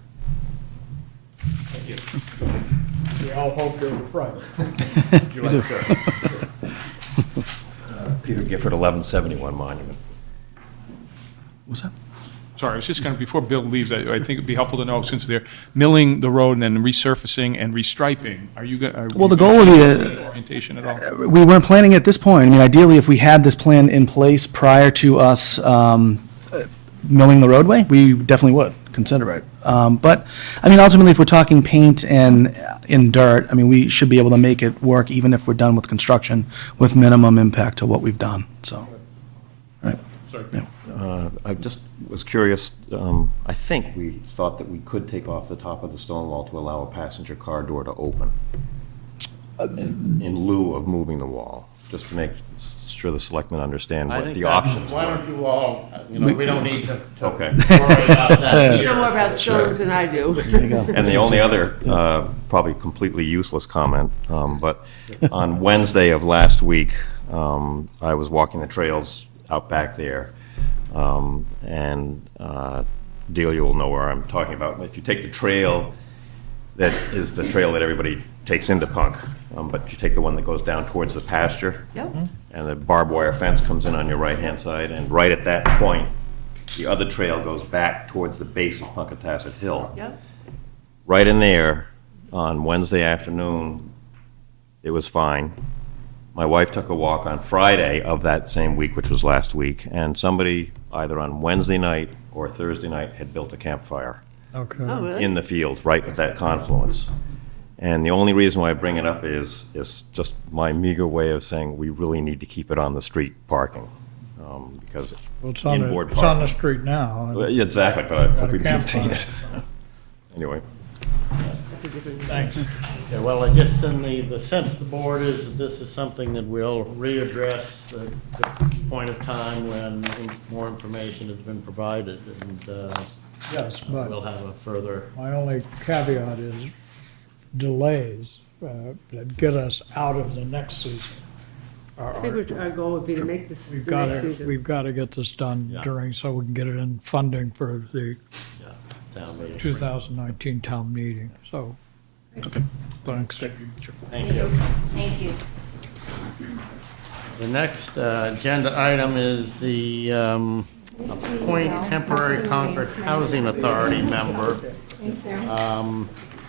We all hope you're right. We do. Peter Gifford, 1171 Monument. What's that? Sorry, I was just going to, before Bill leaves, I think it'd be helpful to know, since they're milling the road and then resurfacing and restriping, are you going to? Well, the goal would be to, orientation at all? we weren't planning at this point. I mean, ideally, if we had this plan in place prior to us milling the roadway, we definitely would consider it. But, I mean, ultimately, if we're talking paint and in dirt, I mean, we should be able to make it work even if we're done with construction with minimum impact to what we've done, so. Right. Sorry. Yeah. I just was curious, I think we thought that we could take off the top of the stone wall to allow a passenger car door to open in lieu of moving the wall, just to make sure the selectmen understand I what think the that- options Why were. don't you all, we don't need to Okay. worry about that You know here. more about stones than I do. And the only other, probably completely useless comment, but on Wednesday of last week, I was walking the trails out back there, and Delia will know where I'm talking about. If you take the trail that is the trail that everybody takes into Punk, but you take the one that goes down towards the pasture, Yep. and the barbed wire fence comes in on your right-hand side, and right at that point, the other trail goes back towards the base of Punkatasset Hill. Yep. Right in there, on Wednesday afternoon, it was fine. My wife took a walk on Friday of that same week, which was last week, and somebody, either on Wednesday night or Thursday night, had built a campfire Okay. Oh, really? in the field, right at that confluence. And the only reason why I bring it up is just my meager way of saying we really need to keep it on the street parking, because Well, it's on inboard it's on the parking. street now. Well, yeah, exactly, but I Got hope a we maintain it. campfire. Anyway. Thanks. Yeah, well, I guess then the sense of the board is that this is something that we'll readdress at the point of time when more information has been provided, and Yes, but we'll have a further. my only caveat is delays that get us out of the next season. I think our goal would be to make this the We've got next to, season. we've got to get this done Yeah. during, so we can get it in funding for the Town meeting. 2019 town meeting, so. Okay. Thanks. Thank you. Thank you. The next agenda item is the appoint temporary Concord Housing Authority member.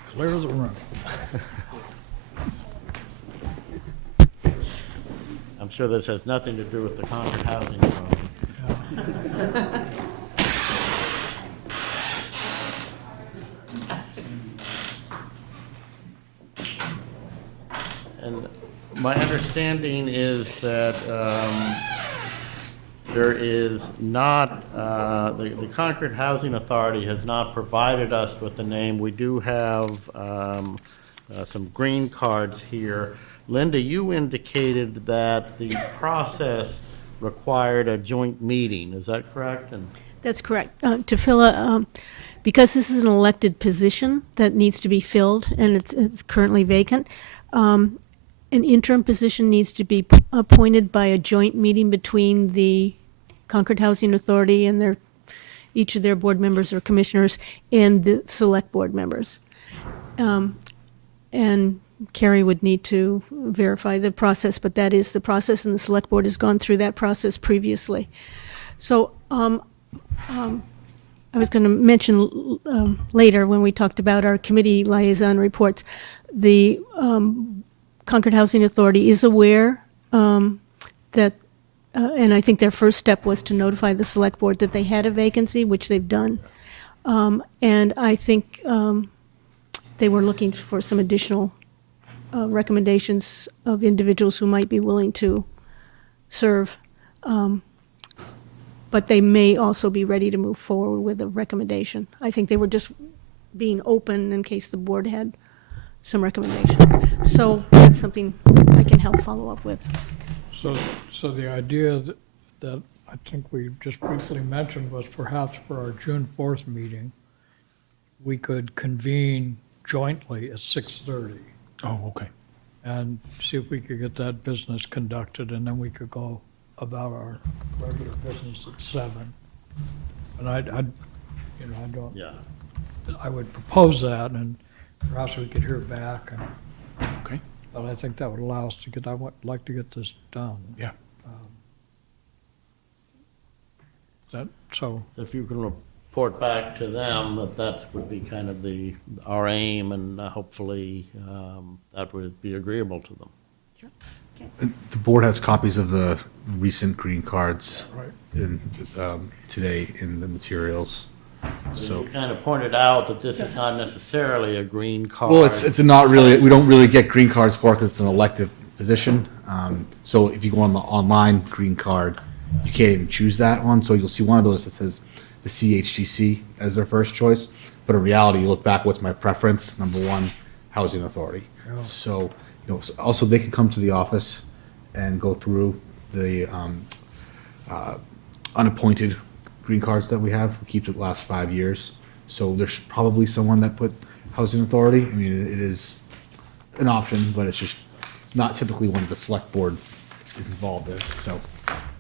Clear as a room. I'm sure this has nothing to do with the Concord Housing Authority. And my understanding is that there is not, the Concord Housing Authority has not provided us with the name. We do have some green cards here. Linda, you indicated that the process required a joint meeting. Is that correct? And That's correct. To fill because this is an elected position that needs to be filled, and it's currently vacant, an interim position needs to be appointed by a joint meeting between the Concord Housing Authority and each of their board members or commissioners and the select board members. And Carrie would need to verify the process, but that is the process, and the select board has gone through that process previously. So I was going to mention later when we talked about our committee liaison reports, the Concord Housing Authority is aware that, and I think their first step was to notify the select board that they had a vacancy, which they've done. And I think they were looking for some additional recommendations of individuals who might be willing to serve. But they may also be ready to move forward with a recommendation. I think they were just being open in case the board had some recommendation. So that's something I can help follow up with. So the idea that I think we just briefly mentioned was perhaps for our June 4th meeting, we could convene jointly at 6:30 Oh, okay. and see if we could get that business conducted, and then we could go about our regular business at 7. And I don't. Yeah. I would propose that, and perhaps we could hear back, and, Okay. but I think that would allow us to I would like to get this done. Yeah. So So if you can report back to them that would be kind of our aim, and hopefully that would be agreeable to them. The board has copies of the recent green cards Right. in, today in the materials. So So, you kind of pointed out that this is not necessarily a green card. well, it's not really, we don't really get green cards for it because it's an elective position. So if you go on the online green card, you can't even choose that one. So you'll see one of those that says the CHGC as their first choice. But in reality, you look back, what's my preference? Number one, housing authority. Yeah. So, also they can come to the office and go through the unappointed green cards that we have. We keep it last 5 years. So there's probably someone that put housing authority. I mean, it is an option, but it's just not typically one the select board is involved in. So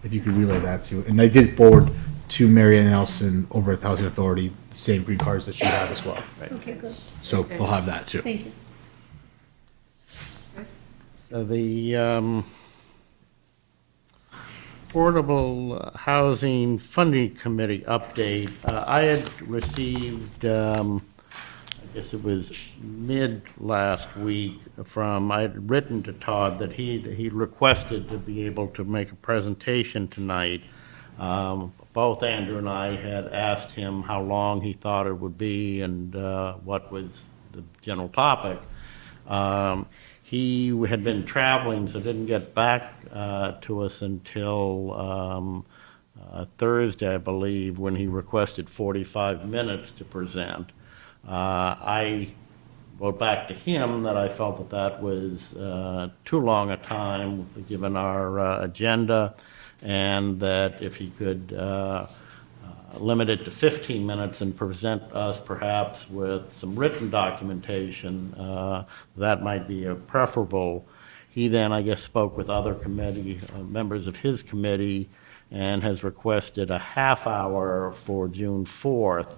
if you could relay that to, and I did forward to Mary Ann Nelson over at the Housing Authority, the same green cards that you have as well. Right? Okay, good. So they'll have that too. Thank you. So the Affordable Housing Funding Committee update, I had received, I guess it was mid last week I had written to Todd that he requested to be able to make a presentation tonight. Both Andrew and I had asked him how long he thought it would be and what was the general topic. He had been traveling, so didn't get back to us until Thursday, I believe, when he requested 45 minutes to present. I wrote back to him that I felt that was too long a time, given our agenda, and that if he could limit it to 15 minutes and present us perhaps with some written documentation, that might be preferable. He then, I guess, spoke with other committee, members of his committee, and has requested a half hour for June 4th.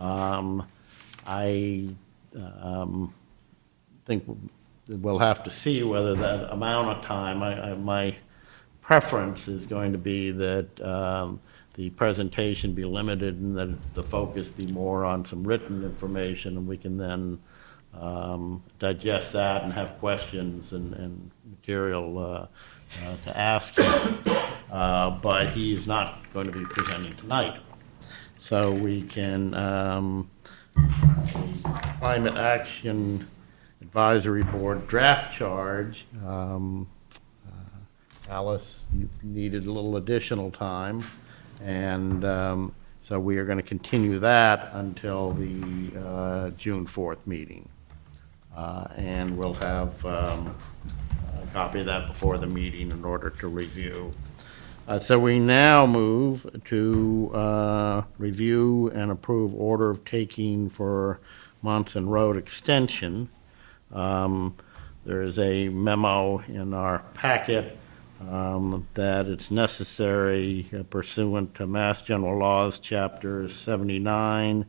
I think we'll have to see whether that amount of time, my preference is going to be that the presentation be limited and that the focus be more on some written information, and we can then digest that and have questions and material to ask him. But he's not going to be presenting tonight. So we can, Climate Action Advisory Board draft charge, Alice, you needed a little additional time, and so we are going to continue that until the June 4th meeting. And we'll have a copy of that before the meeting in order to review. So we now move to review and approve order of taking for Monson Road extension. There is a memo in our packet that it's necessary pursuant to Mass General Laws, Chapter 79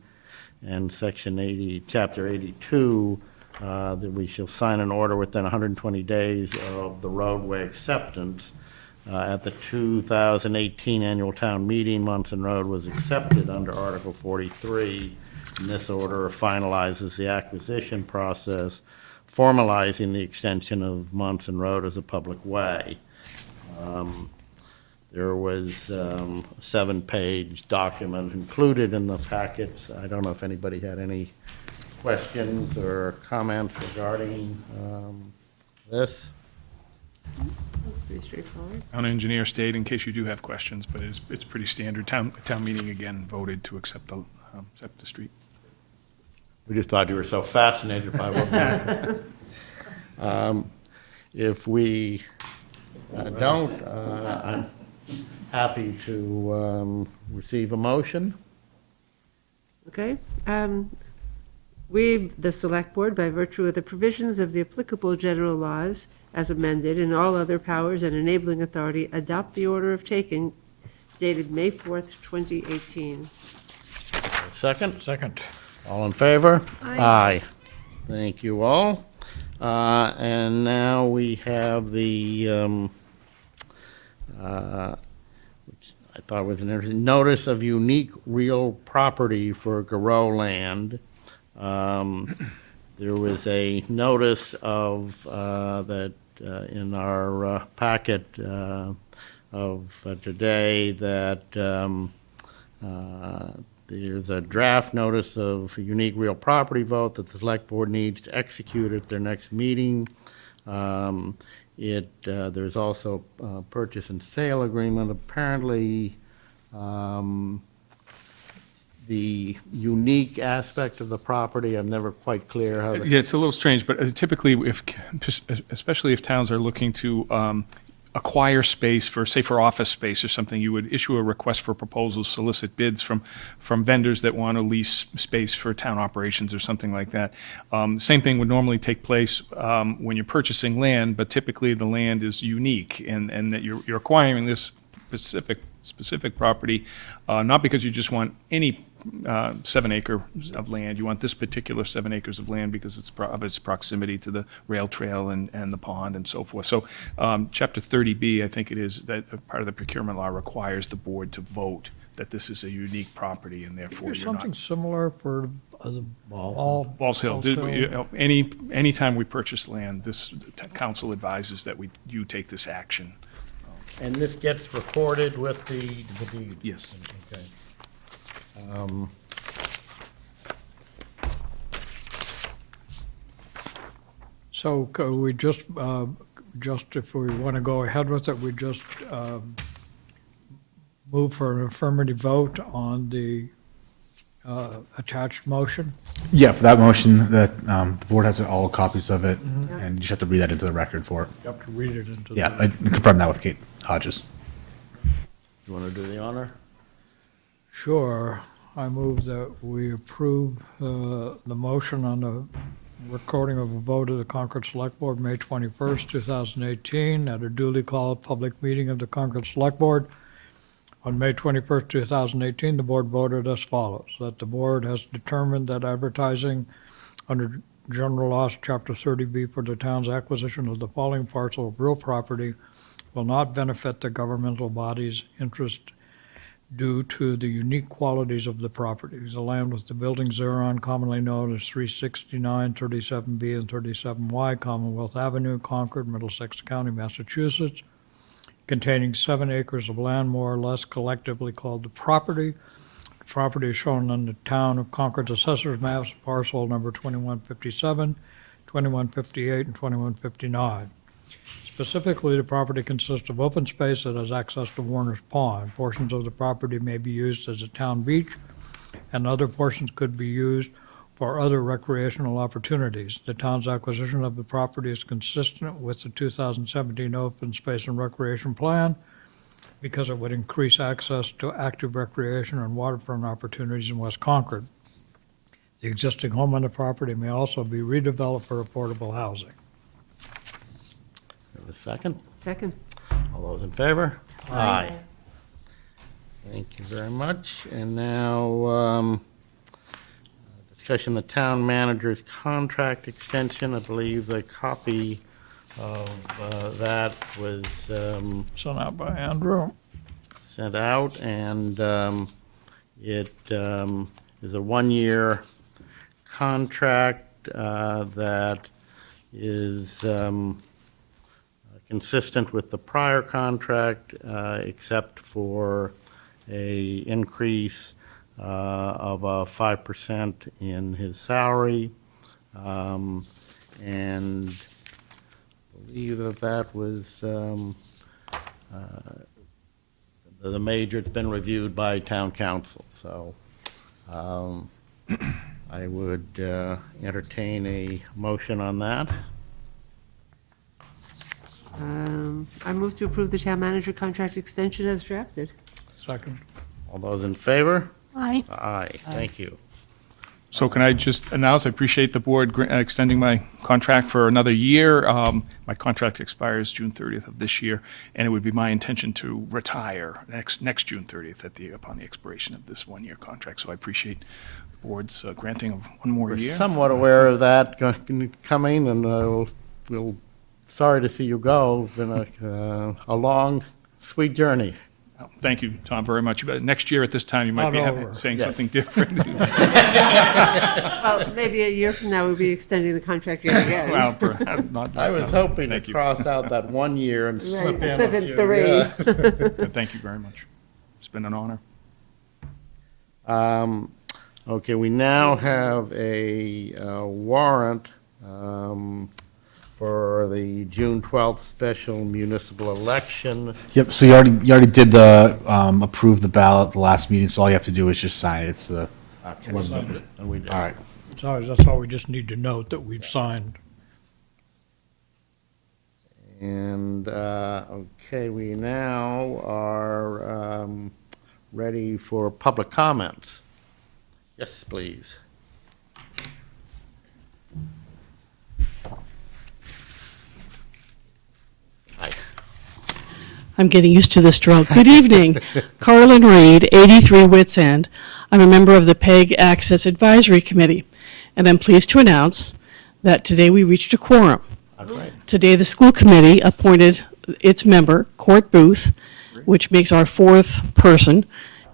and Section 80, Chapter 82, that we shall sign an order within 120 days of the roadway acceptance. At the 2018 annual town meeting, Monson Road was accepted under Article 43, and this order finalizes the acquisition process, formalizing the extension of Monson Road as a public way. There was a 7-page document included in the packets. I don't know if anybody had any questions or comments regarding This? Pretty straightforward. Town engineer stayed in case you do have questions, but it's pretty standard. Town meeting again voted to accept the street. We just thought you were so fascinated by what we If we don't, I'm happy to receive a motion. Okay. We, the Select Board, by virtue of the provisions of the applicable general laws as amended and all other powers and enabling authority, adopt the order of taking dated May 4th, 2018. Second? Second. All in favor? Aye. Thank you all. And now we have the, which I thought was an interesting, notice of unique real property for Garreau land. There was a notice of, that in our packet of today that there's a draft notice of a unique real property vote that the Select Board needs to execute at their next meeting. There's also a purchase and sale agreement. Apparently, the unique aspect of the property, I'm never quite clear how. Yeah, it's a little strange, but typically, especially if towns are looking to acquire space for, say, for office space or something, you would issue a request for proposals, solicit bids from vendors that want to lease space for town operations or something like that. Same thing would normally take place when you're purchasing land, but typically the land is unique, and that you're acquiring this specific property, not because you just want any 7 acres of land. You want this particular 7 acres of land because of its proximity to the rail trail and the pond and so forth. So Chapter 30B, I think it is, that part of the procurement law requires the board to vote that this is a unique property and therefore There's you're not. something similar for the Balls Hill. Anytime we purchase land, this council advises that you take this action. And this gets recorded with the. Yes. Okay. So could we just if we want to go ahead with it, we just move for an affirmative vote on the attached motion? Yeah, for that motion, that the board has all copies of it, and you just have to read that into the record for it. You have to read it into the. Yeah, I confirmed that with Kate Hodges. You want to do the honor? Sure. I move that we approve the motion on the recording of a vote of the Concord Select Board, May 21st, 2018, at a duly called public meeting of the Concord Select Board. On May 21st, 2018, the board voted as follows, that the board has determined that advertising under General Laws, Chapter 30B for the town's acquisition of the following parcel of real property will not benefit the governmental body's interest due to the unique qualities of the property. The land with the buildings thereon, commonly known as 369, 37B, and 37Y Commonwealth Avenue, Concord, Middlesex County, Massachusetts, containing 7 acres of land more or less collectively called the property. The property is shown on the town of Concord's assessor's maps, parcel number 2157, 2158, and 2159. Specifically, the property consists of open space that has access to Warner's Pond. Portions of the property may be used as a town beach, and other portions could be used for other recreational opportunities. The town's acquisition of the property is consistent with the 2017 Open Space and Recreation Plan because it would increase access to active recreation and waterfront opportunities in West Concord. The existing home on the property may also be redeveloped for affordable housing. Have a second? Second. All those in favor? Aye. Thank you very much. And now, discussion the town manager's contract extension. I believe the copy of that was Sent out by Andrew. sent out, and it is a one-year contract that is consistent with the prior contract, except for a increase of 5% in his salary. And believe that that was, the major, it's been reviewed by town council, so I would entertain a motion on that. I move to approve the town manager contract extension as drafted. Second. All those in favor? Aye. Aye, thank you. So can I just announce, I appreciate the board extending my contract for another year. My contract expires June 30th of this year, and it would be my intention to retire next June 30th upon the expiration of this one-year contract. So I appreciate the board's granting of one more We're year. somewhat aware of that coming, and we'll, sorry to see you go. It's been a long, sweet journey. Thank you, Tom, very much. But next year at this time, you might be Not over. saying Yes. something different. Well, maybe a year from now, we'll be extending the contract yet again. Well, perhaps not. I was hoping to Thank you. cross out that 1 year and slip in Slip a in few, 3. yeah. Thank you very much. It's been an honor. Okay, we now have a warrant for the June 12th special municipal election. Yep, so you already did the, approve the ballot at the last meeting, so all you have to do is just sign it. It's the, Okay, Well, and we did. all right. That's all we just need to note, that we've signed. And, okay, we now are ready for public comments. Yes, please. Hi. I'm getting used to this stroke. Good evening. Carlin Reed, 83 Wits End. I'm a member of the PEG Access Advisory Committee, and I'm pleased to announce that today we reached a quorum. That's right. Today, the school committee appointed its member, Court Booth, which makes our fourth person,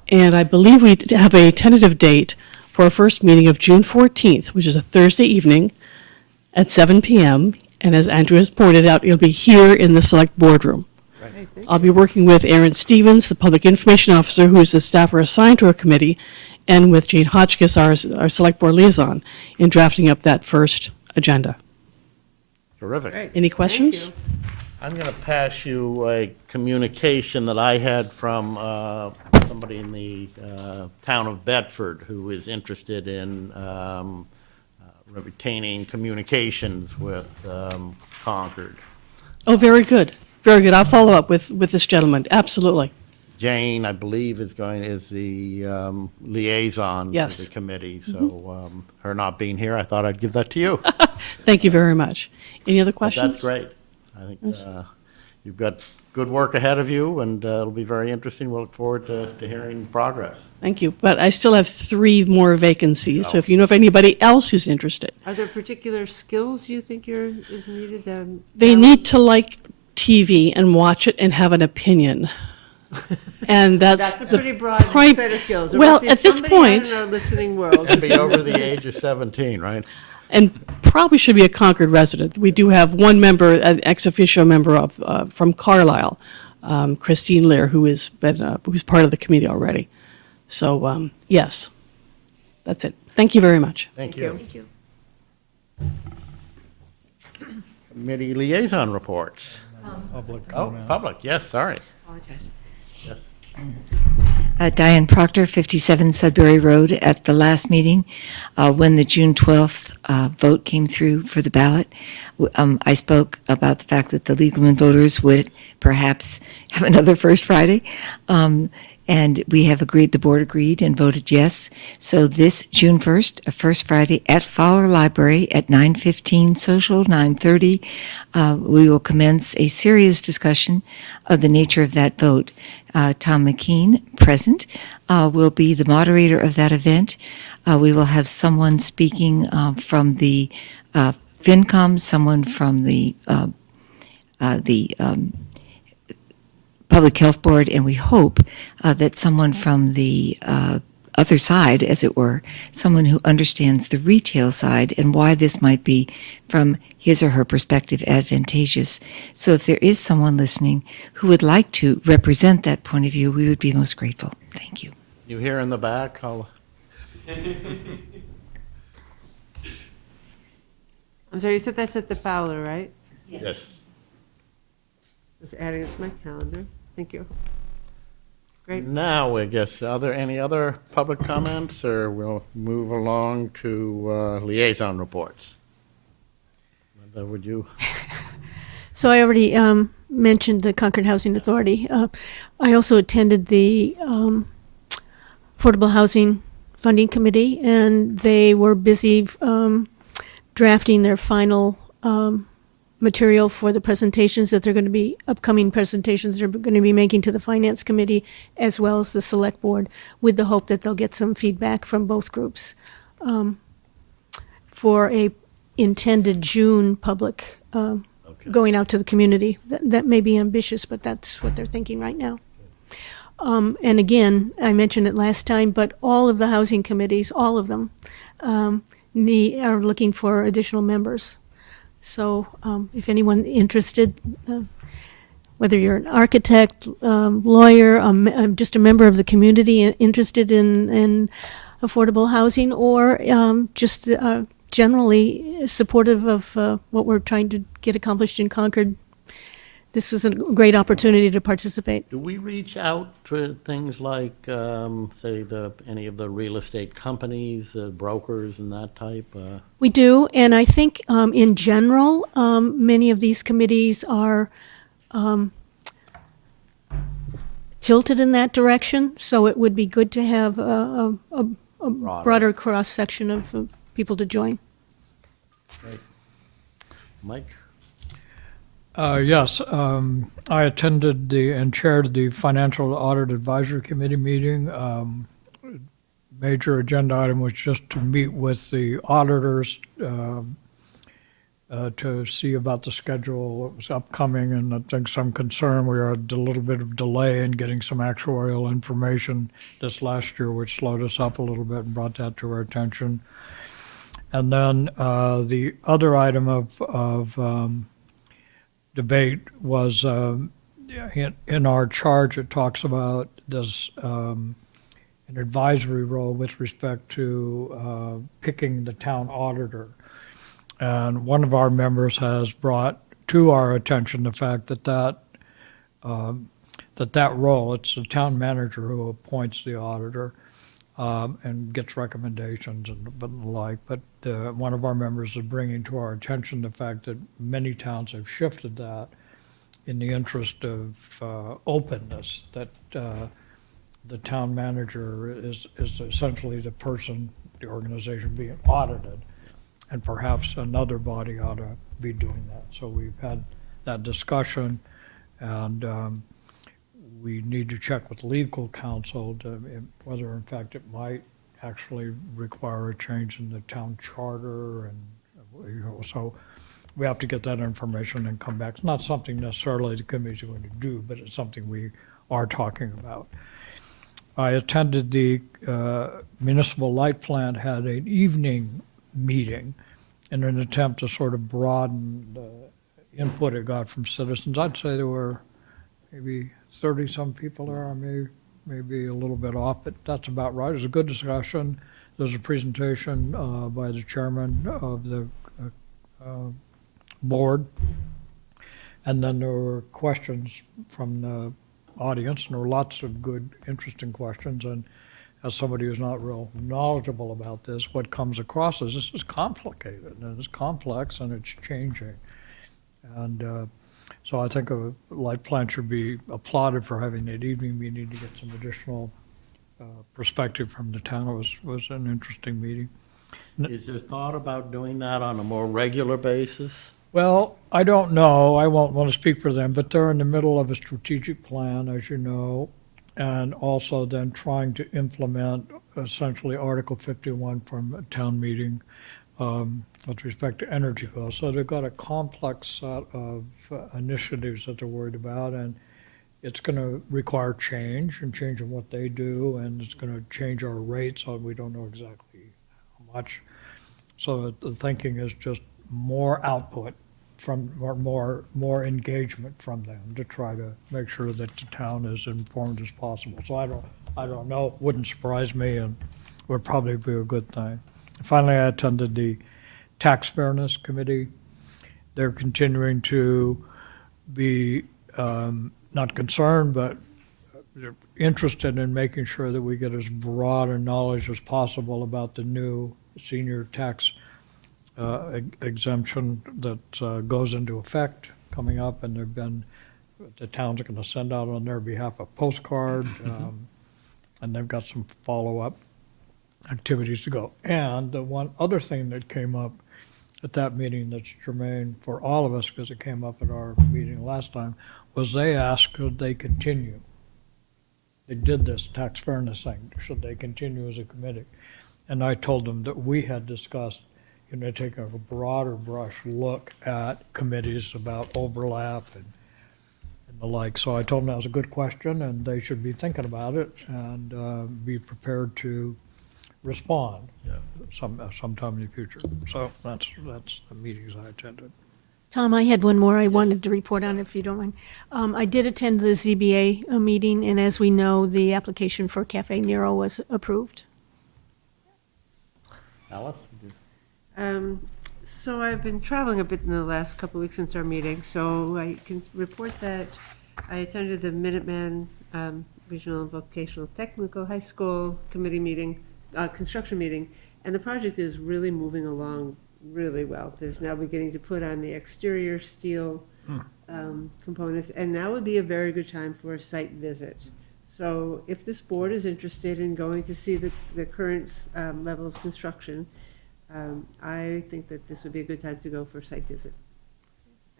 and I believe we have a tentative date for our first meeting of June 14th, which is a Thursday evening at 7 p.m., and as Andrew has pointed out, it'll be here in the select boardroom. I'll be working with Aaron Stevens, the Public Information Officer, who is the staffer assigned to our committee, and with Jane Hotchkiss, our Select Board Liaison, in drafting up that first agenda. Terrific. Great. Any Thank questions? you. I'm going to pass you a communication that I had from somebody in the town of Bedford who is interested in retaining communications with Concord. Oh, very good. Very good. I'll follow up with this gentleman. Absolutely. Jane, I believe, is the liaison Yes. to the committee, so her not being here, I thought I'd give that to you. Thank you very much. Any other But questions? that's great. I think Yes. you've got good work ahead of you, and it'll be very interesting. We'll look forward to hearing progress. Thank you. But I still have 3 more vacancies, so if you know of anybody else who's interested. Are there particular skills you think is needed? They need to like TV and watch it and have an opinion. And that's a the pretty broad prime- set of skills. There Well, must be at this somebody out point, in our listening world. And be over the age of 17, right? and probably should be a Concord resident. We do have one member, an ex officio member of from Carlisle, Christine Lear, who's part of the committee already. So yes, that's it. Thank you very much. Thank you. Thank you. Committee liaison reports. Public Oh, comment. public, yes, sorry. Apologize. Yes. Diane Proctor, 57 Sudbury Road. At the last meeting, when the June 12th vote came through for the ballot, I spoke about the fact that the Legalman voters would perhaps have another First Friday. And we have agreed, the board agreed and voted yes. So this June 1st, a First Friday at Fowler Library at 9:15 social, 9:30, we will commence a serious discussion of the nature of that vote. Tom McKean, present, will be the moderator of that event. We will have someone speaking from the FinCom, someone from the Public Health Board, and we hope that someone from the other side, as it were, someone who understands the retail side and why this might be, from his or her perspective, advantageous. So if there is someone listening who would like to represent that point of view, we would be most grateful. Thank you. You here in the back? I'm sorry, you said that's at the Fowler, right? Yes. Just adding it to my calendar. Thank you. Great. Now, I guess, are there any other public comments, or we'll move along to liaison reports? Linda, would you? So I already mentioned the Concord Housing Authority. I also attended the Affordable Housing Funding Committee, and they were busy drafting their final material for the presentations that they're going to be, upcoming presentations they're going to be making to the Finance Committee as well as the Select Board, with the hope that they'll get some feedback from both groups for a intended June public going out to the community. That may be ambitious, but that's what they're thinking right now. And again, I mentioned it last time, but all of the housing committees, all of them, are looking for additional members. So if anyone interested, whether you're an architect, lawyer, just a member of the community interested in affordable housing, or just generally supportive of what we're trying to get accomplished in Concord, this is a great opportunity to participate. Do we reach out to things like, say, any of the real estate companies, brokers and that type? We do, and I think in general, many of these committees are tilted in that direction, so it would be good to have a broader cross-section of people to join. Great. Mike? Yes, I attended and chaired the Financial Audit Advisory Committee meeting. Major agenda item was just to meet with the auditors to see about the schedule that was upcoming, and I think some concern. We had a little bit of delay in getting some actuarial information this last year, which slowed us up a little bit and brought that to our attention. And then the other item of debate was in our charge. It talks about this an advisory role with respect to picking the town auditor, and one of our members has brought to our attention the fact that that role, it's the town manager who appoints the auditor and gets recommendations and the like, but one of our members is bringing to our attention the fact that many towns have shifted that in the interest of openness, that the town manager is essentially the person, the organization being audited, and perhaps another body ought to be doing that. So we've had that discussion, and we need to check with legal counsel to whether in fact it might actually require a change in the town charter, and so we have to get that information and come back. It's not something necessarily the committee's going to do, but it's something we are talking about. I attended the municipal light plant had an evening meeting in an attempt to sort of broaden the input it got from citizens. I'd say there were maybe 30-some people there, maybe a little bit off, but that's about right. It was a good discussion. There was a presentation by the chairman of the board, and then there were questions from the audience, and there were lots of good, interesting questions. And as somebody who's not real knowledgeable about this, what comes across is this is complicated, and it's complex, and it's changing. And so I think a light plant should be applauded for having that evening meeting to get some additional perspective from the town. It was an interesting meeting. Is there thought about doing that on a more regular basis? Well, I don't know. I won't want to speak for them, but they're in the middle of a strategic plan, as you know, and also then trying to implement essentially Article 51 from a town meeting with respect to energy costs. So they've got a complex set of initiatives that they're worried about, and it's going to require change and change in what they do, and it's going to change our rates, so we don't know exactly how much. So the thinking is just more output from, or more engagement from them to try to make sure that the town is informed as possible. So I don't know, wouldn't surprise me, and would probably be a good thing. Finally, I attended the Tax Fairness Committee. They're continuing to be not concerned, but they're interested in making sure that we get as broad a knowledge as possible about the new senior tax exemption that goes into effect coming up, and the towns are going to send out on their behalf a postcard, and they've got some follow-up activities to go. And the one other thing that came up at that meeting that's germane for all of us, because it came up at our meeting last time, was they asked, could they continue? They did this tax fairness thing, should they continue as a committee? And I told them that we had discussed, taking a broader brush look at committees about overlap and the like. So I told them that was a good question, and they should be thinking about it and be prepared to respond sometime in the future. So that's the meetings I attended. Tom, I had one more I wanted to report on, if you don't mind. I did attend the ZBA meeting, and as we know, the application for Cafe Nero was approved. Alice? So I've been traveling a bit in the last couple of weeks since our meeting, so I can report that I attended the Minuteman Regional Vocational Technical High School Committee meeting, construction meeting, and the project is really moving along really well. There's now beginning to put on the exterior steel components, and now would be a very good time for a site visit. So if this board is interested in going to see the current level of construction, I think that this would be a good time to go for a site visit.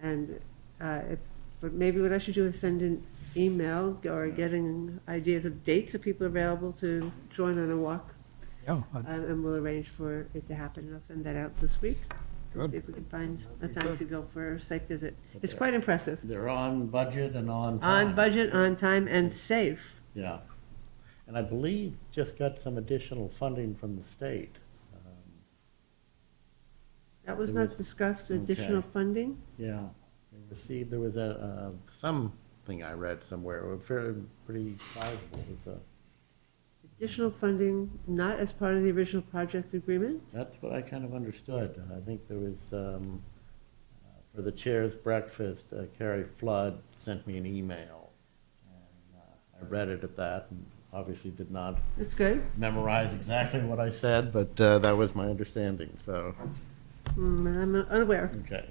And but maybe what I should do is send an email or getting ideas of dates of people available to join on a walk. Yeah. And we'll arrange for it to happen. I'll send that out this week. Good. See if we can find a time to go for a site visit. It's quite impressive. They're on budget and on time. On budget, on time, and safe. Yeah. And I believe just got some additional funding from the state. That was There not was- discussed, additional okay. funding? Yeah. They received, there was something I read somewhere, fairly pretty sizable. It was Additional funding, not as part of the original project agreement? that's what I kind of understood. I think there was, for the chair's breakfast, Carrie Flood sent me an email. And I read it at that and obviously did not That's good. memorize exactly what I said, but that was my understanding, so. I'm unaware. Okay.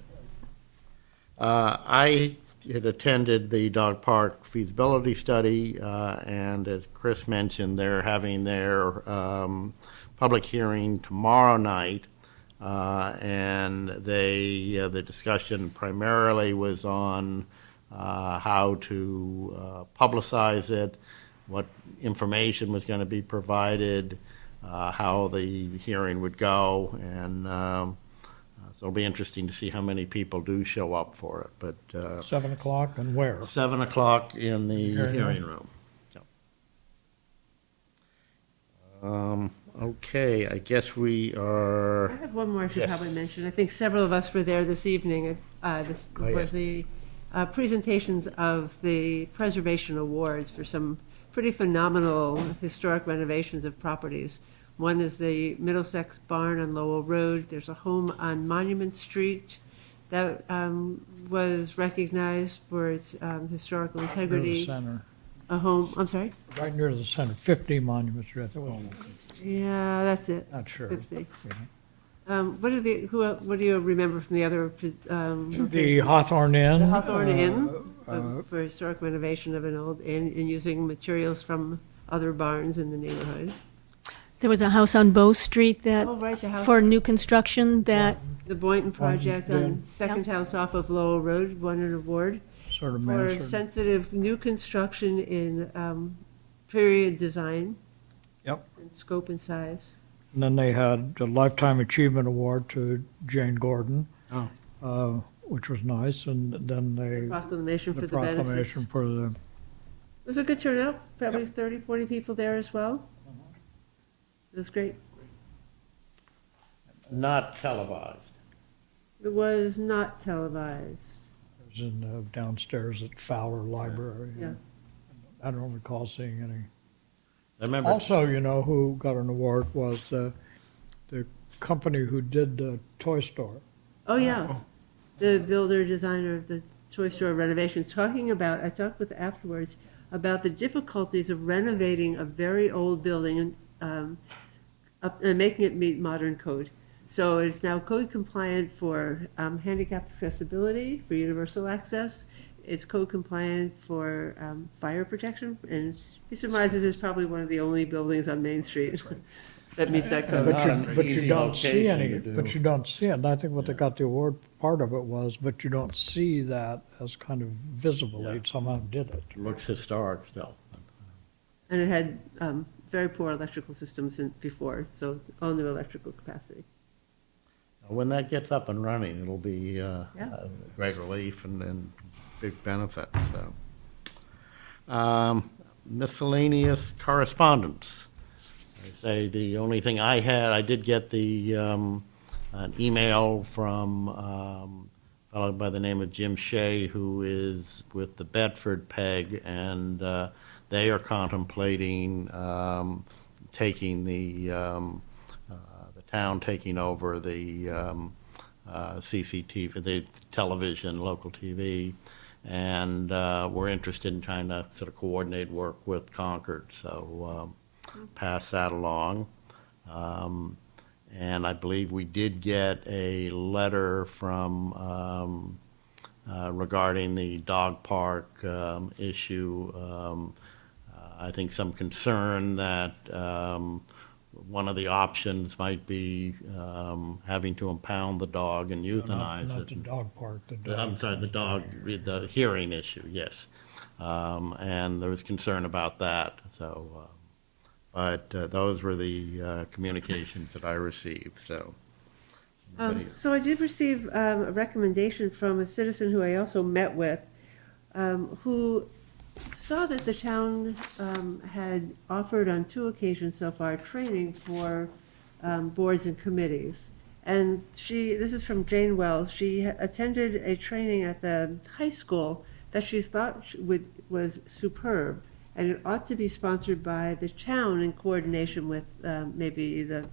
I had attended the dog park feasibility study, and as Chris mentioned, they're having their public hearing tomorrow night. And the discussion primarily was on how to publicize it, what information was going to be provided, how the hearing would go, and so it'll be interesting to see how many people do show up for it, but. 7 o'clock and where? 7 o'clock in the hearing room. Yep. Okay, I guess we are. I have one more I should Yes. probably mention. I think several of us were there this evening. This Oh, yes. was the presentations of the preservation awards for some pretty phenomenal historic renovations of properties. One is the Middlesex Barn on Lowell Road. There's a home on Monument Street that was recognized for its historical Near the integrity. center. A home, I'm sorry? Right near the center, 50 Monument Street. Yeah, that's it. Not sure. 50. What do you remember from the other? The locations? Hawthorne Inn. The Hawthorne Inn, for historic renovation of an old inn and using materials from other barns in the neighborhood. There was a house on Bow Street that, Oh, right, the house. for new construction, that, The Boynton project Boynton, on Second House off of Lowell Road won an award Sort of for mansard. sensitive new construction in period design. Yep. And scope and size. And then they had a Lifetime Achievement Award to Jane Gordon, which was nice, and then they. Proclamation for the proclamation benefits. for the, It was a good turnout, probably 30, 40 people there as well. It was great. Not televised. It was not televised. it was in downstairs at Fowler Library. Yeah. I don't recall seeing any. I remember. Also, who got an award was the company who did the Toy Store. Oh, yeah. The builder, designer of the toy store renovation, I talked with afterwards about the difficulties of renovating a very old building and making it meet modern code. So it's now code compliant for handicap accessibility, for universal access. It's code compliant for fire protection, and he surmises it's probably one of the only buildings on Main Street that meets that code. Not an But you easy don't see location any, to do. but you don't see it, and I think what they got the award, part of it was, but you don't see that as kind of visible, they somehow did it. It looks historic still. And it had very poor electrical systems before, so all new electrical capacity. When that gets up and running, it'll be a great relief and big benefit, so. Miscellaneous correspondence. I say the only thing I had, I did get an email from a fellow by the name of Jim Shea, who is with the Bedford PEG, and they are contemplating taking the town taking over the CCTV, the television, local TV, and we're interested in trying to sort of coordinate work with Concord, so pass that along. And I believe we did get a letter from regarding the dog park issue. I think some concern that one of the options might be having to impound the dog and euthanize Not it. the dog park, the dog. I'm sorry, the hearing issue, yes. And there was concern about that, so, but those were the communications that I received, so. anybody- So I did receive a recommendation from a citizen who I also met with, who saw that the town had offered on 2 occasions so far training for boards and committees. And this is from Jane Wells, she attended a training at the high school that she thought was superb, and it ought to be sponsored by the town in coordination with maybe the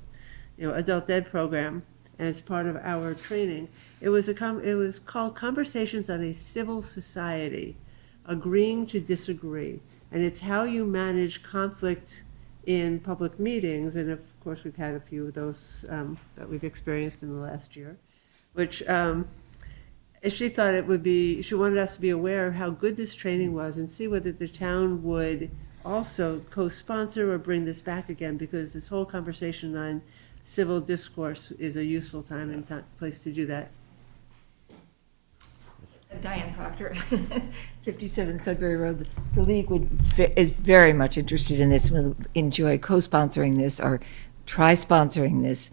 adult ed program, and it's part of our training. It was called Conversations on a Civil Society, Agreeing to Disagree, and it's how you manage conflict in public meetings, and of course we've had a few of those that we've experienced in the last year, which she thought she wanted us to be aware of how good this training was and see whether the town would also co-sponsor or bring this back again, because this whole conversation on civil discourse is a useful time and place to do that. Diane Proctor, 57 Sudbury Road. The League is very much interested in this, will enjoy co-sponsoring this or try sponsoring this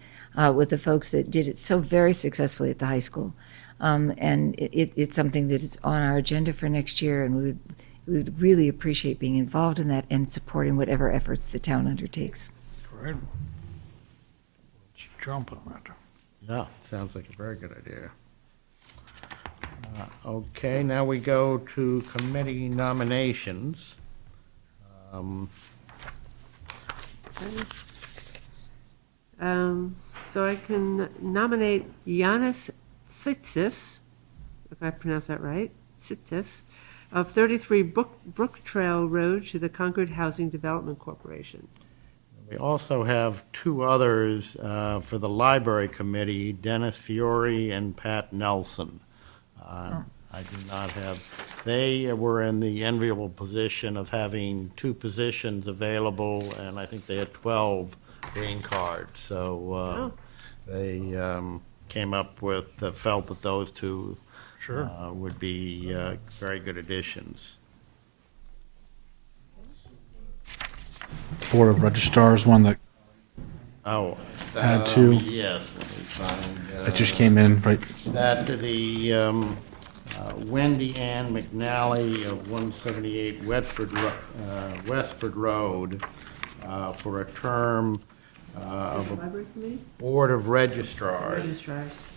with the folks that did it so very successfully at the high school. And it's something that is on our agenda for next year, and we would really appreciate being involved in that and supporting whatever efforts the town undertakes. Great. Let's jump on it. Yeah, sounds like a very good idea. Okay, now we go to committee nominations. So I can nominate Yanis Tsitsis, if I pronounce that right, Tsitsis, of 33 Brook Trail Road to the Concord Housing Development Corporation. We also have 2 others for the library committee, Dennis Fiore and Pat Nelson. I do not have, they were in the enviable position of having 2 positions available, and I think they had 12 green cards. So they came up with, felt that those 2 would be very good additions. Board of Registrars, one that Oh. Had to. Yes. let me find, it just came in, right? That to the Wendy Ann McNally of 178 Westford Road for a term of a Library Committee? Board of Registrars. Registrars.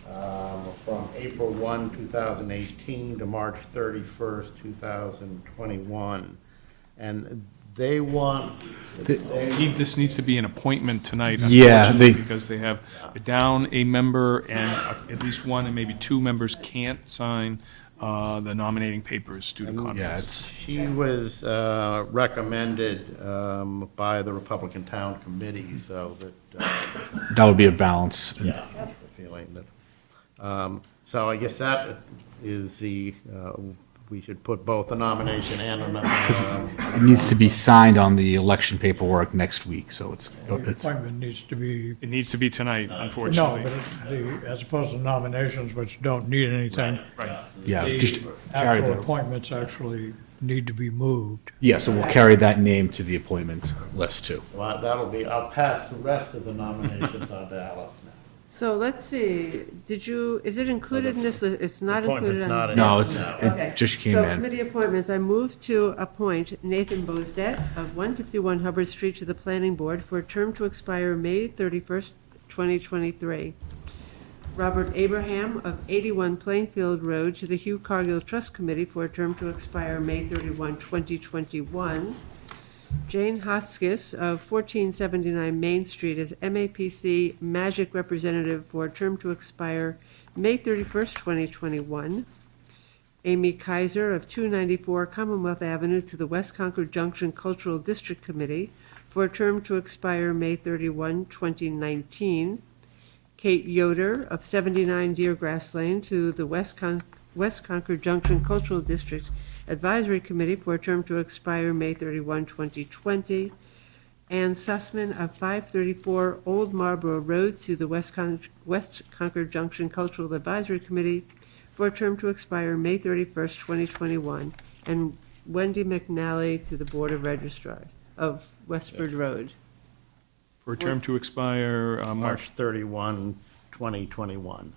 From April 1, 2018 to March 31st, 2021. And they want. This needs to be an appointment tonight, Yeah, unfortunately, they- because they have down a member and at least one and maybe 2 members can't sign the nominating papers due to conflicts. Yeah, it's, She was recommended by the Republican Town Committee, so that, that would be a balance. yeah, the feeling that, so I guess that is the, we should put both the nomination and It needs to be signed on the election paperwork next week, so it's, The appointment needs to be, It needs to be tonight, no, unfortunately. but as opposed to nominations, which don't need anything. Right. yeah, The just carry actual that. appointments actually need to be moved. Yeah, so we'll carry that name to the appointment list too. well, that'll be, I'll pass the rest of the nominations on to Alice now. So let's see, is it included in this? It's not included on. Appointment, not in No, this. it just came So in. committee appointments, I move to appoint Nathan Bozdet of 151 Hubbard Street to the Planning Board for a term to expire May 31st, 2023. Robert Abraham of 81 Plainfield Road to the Hugh Cargill Trust Committee for a term to expire May 31, 2021. Jane Hoskis of 1479 Main Street as MAPC Magic Representative for a term to expire May 31st, 2021. Amy Kaiser of 294 Commonwealth Avenue to the West Concord Junction Cultural District Committee for a term to expire May 31, 2019. Kate Yoder of 79 Deergrass Lane to the West Concord Junction Cultural District Advisory Committee for a term to expire May 31, 2020. Ann Sussman of 534 Old Marlborough Road to the West Concord Junction Cultural Advisory Committee for a term to expire May 31st, 2021. And Wendy McNally to the Board of Registrar of Westford Road. For a term to expire March March 31, 2021.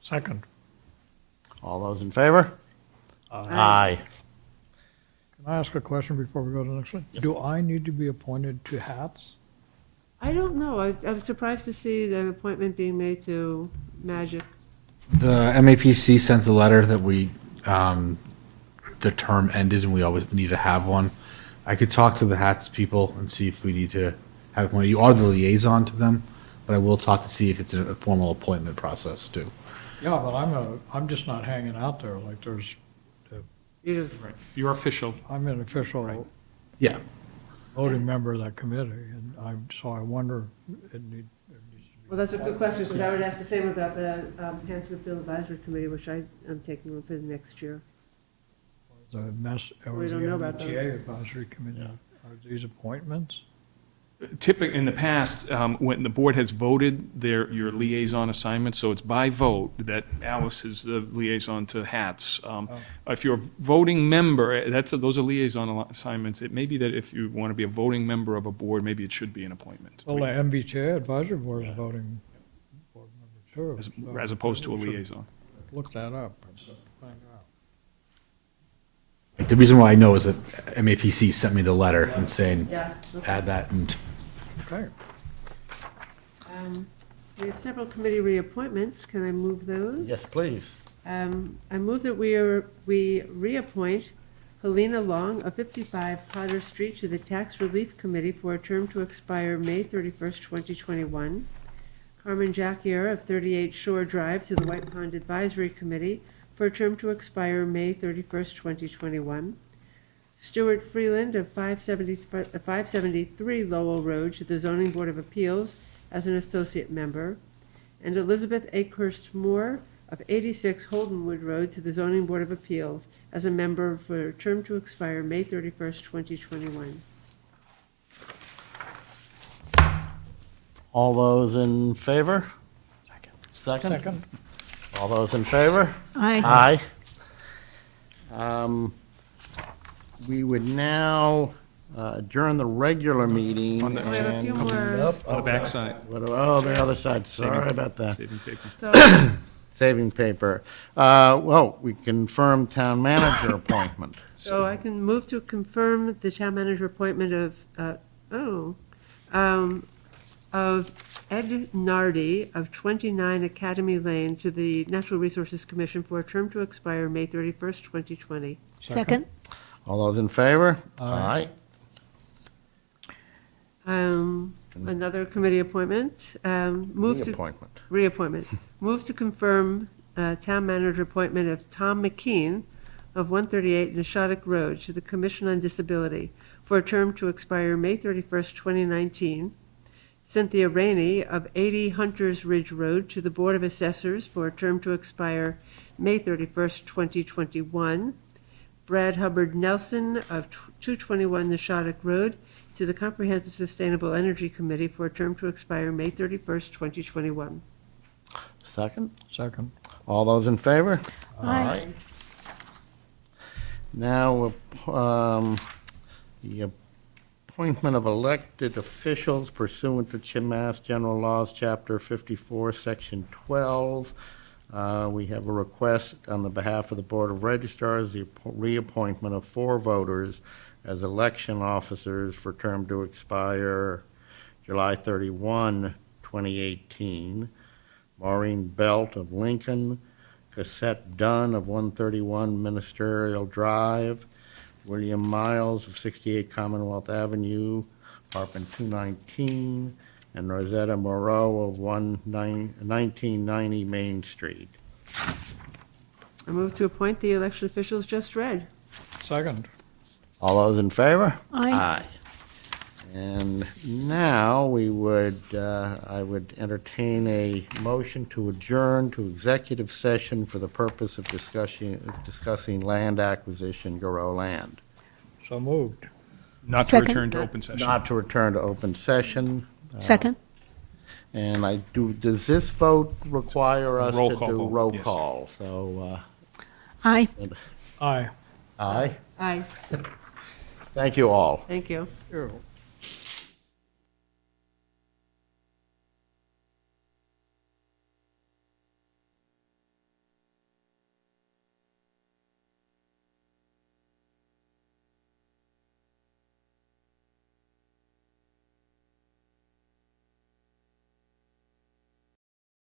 Second. All those in favor? Aye. Can I ask a question before we go to the next one? Do I need to be appointed to hats? I don't know. I was surprised to see the appointment being made to Magic. The MAPC sent the letter that we, the term ended and we always need to have one. I could talk to the HATS people and see if we need to have one. You are the liaison to them, but I will talk to see if it's a formal appointment process too. Yeah, but I'm just not hanging out there like there's, Right. You're official. I'm an official Yeah. voting member of that committee, and so I wonder, it needs to be. Well, that's a good question, because I would ask the same about the Hansfield Advisory Committee, which I'm taking for the next year. The mess, or We the don't know about MBTA those. advisory committee, are these appointments? Typically, in the past, when the board has voted your liaison assignment, so it's by vote that Alice is the liaison to HATS. If you're a voting member, those are liaison assignments. It may be that if you want to be a voting member of a board, maybe it should be an appointment. Well, the MBTA advisory board is voting board member too. As opposed to a we should liaison. Look that up and find out. The reason why I know is that MAPC sent me the letter and saying, Yeah, okay. add that and. Okay. We have several committee reappointments. Can I move those? Yes, please. I move that we reappoint Helena Long of 55 Potter Street to the Tax Relief Committee for a term to expire May 31st, 2021. Carmen Jacquier of 38 Shore Drive to the White Pond Advisory Committee for a term to expire May 31st, 2021. Stuart Freeland of 573 Lowell Road to the Zoning Board of Appeals as an associate member. And Elizabeth Akehurst Moore of 86 Holdenwood Road to the Zoning Board of Appeals as a member for a term to expire May 31st, 2021. All those in favor? Second. Second. All those in favor? Aye. Aye. We would now adjourn the regular meeting. On the- We have a few and- more. On the backside. Oh, the other side, sorry about that. Saving paper. So, Saving paper. Well, we confirmed town manager appointment. so I can move to confirm the town manager appointment of Ed Nardi of 29 Academy Lane to the Natural Resources Commission for a term to expire May 31st, 2020. Second? All those in favor? Aye. Another committee appointment. Reappointment. Move to confirm town manager appointment of Tom McKean of 138 Nishotic Road to the Commission on Disability for a term to expire May 31st, 2019. Cynthia Rainey of 80 Hunters Ridge Road to the Board of Assessors for a term to expire May 31st, 2021. Brad Hubbard Nelson of 221 Nishotic Road to the Comprehensive Sustainable Energy Committee for a term to expire May 31st, 2021. Second? Second. All those in favor? Aye. Now, the appointment of elected officials pursuant to Mass General Laws, Chapter 54, Section 12. We have a request on the behalf of the Board of Registrars, the reappointment of 4 voters as election officers for term to expire July 31, 2018. Maureen Belt of Lincoln, Cassette Dunn of 131 Ministerial Drive, William Miles of 68 Commonwealth Avenue, apartment 219, and Rosetta Moreau of 1990 Main Street. I move to appoint the election officials just read. Second. All those in favor? Aye. And now we would, I would entertain a motion to adjourn to executive session for the purpose of discussing land acquisition, Garo land. So moved. Not to Second. return to open session. Not to return to open session. Second? And does this vote require us Roll to call do vote, roll yes. call? So, Aye. Aye. aye. Aye. Thank you all. Thank you. Ew.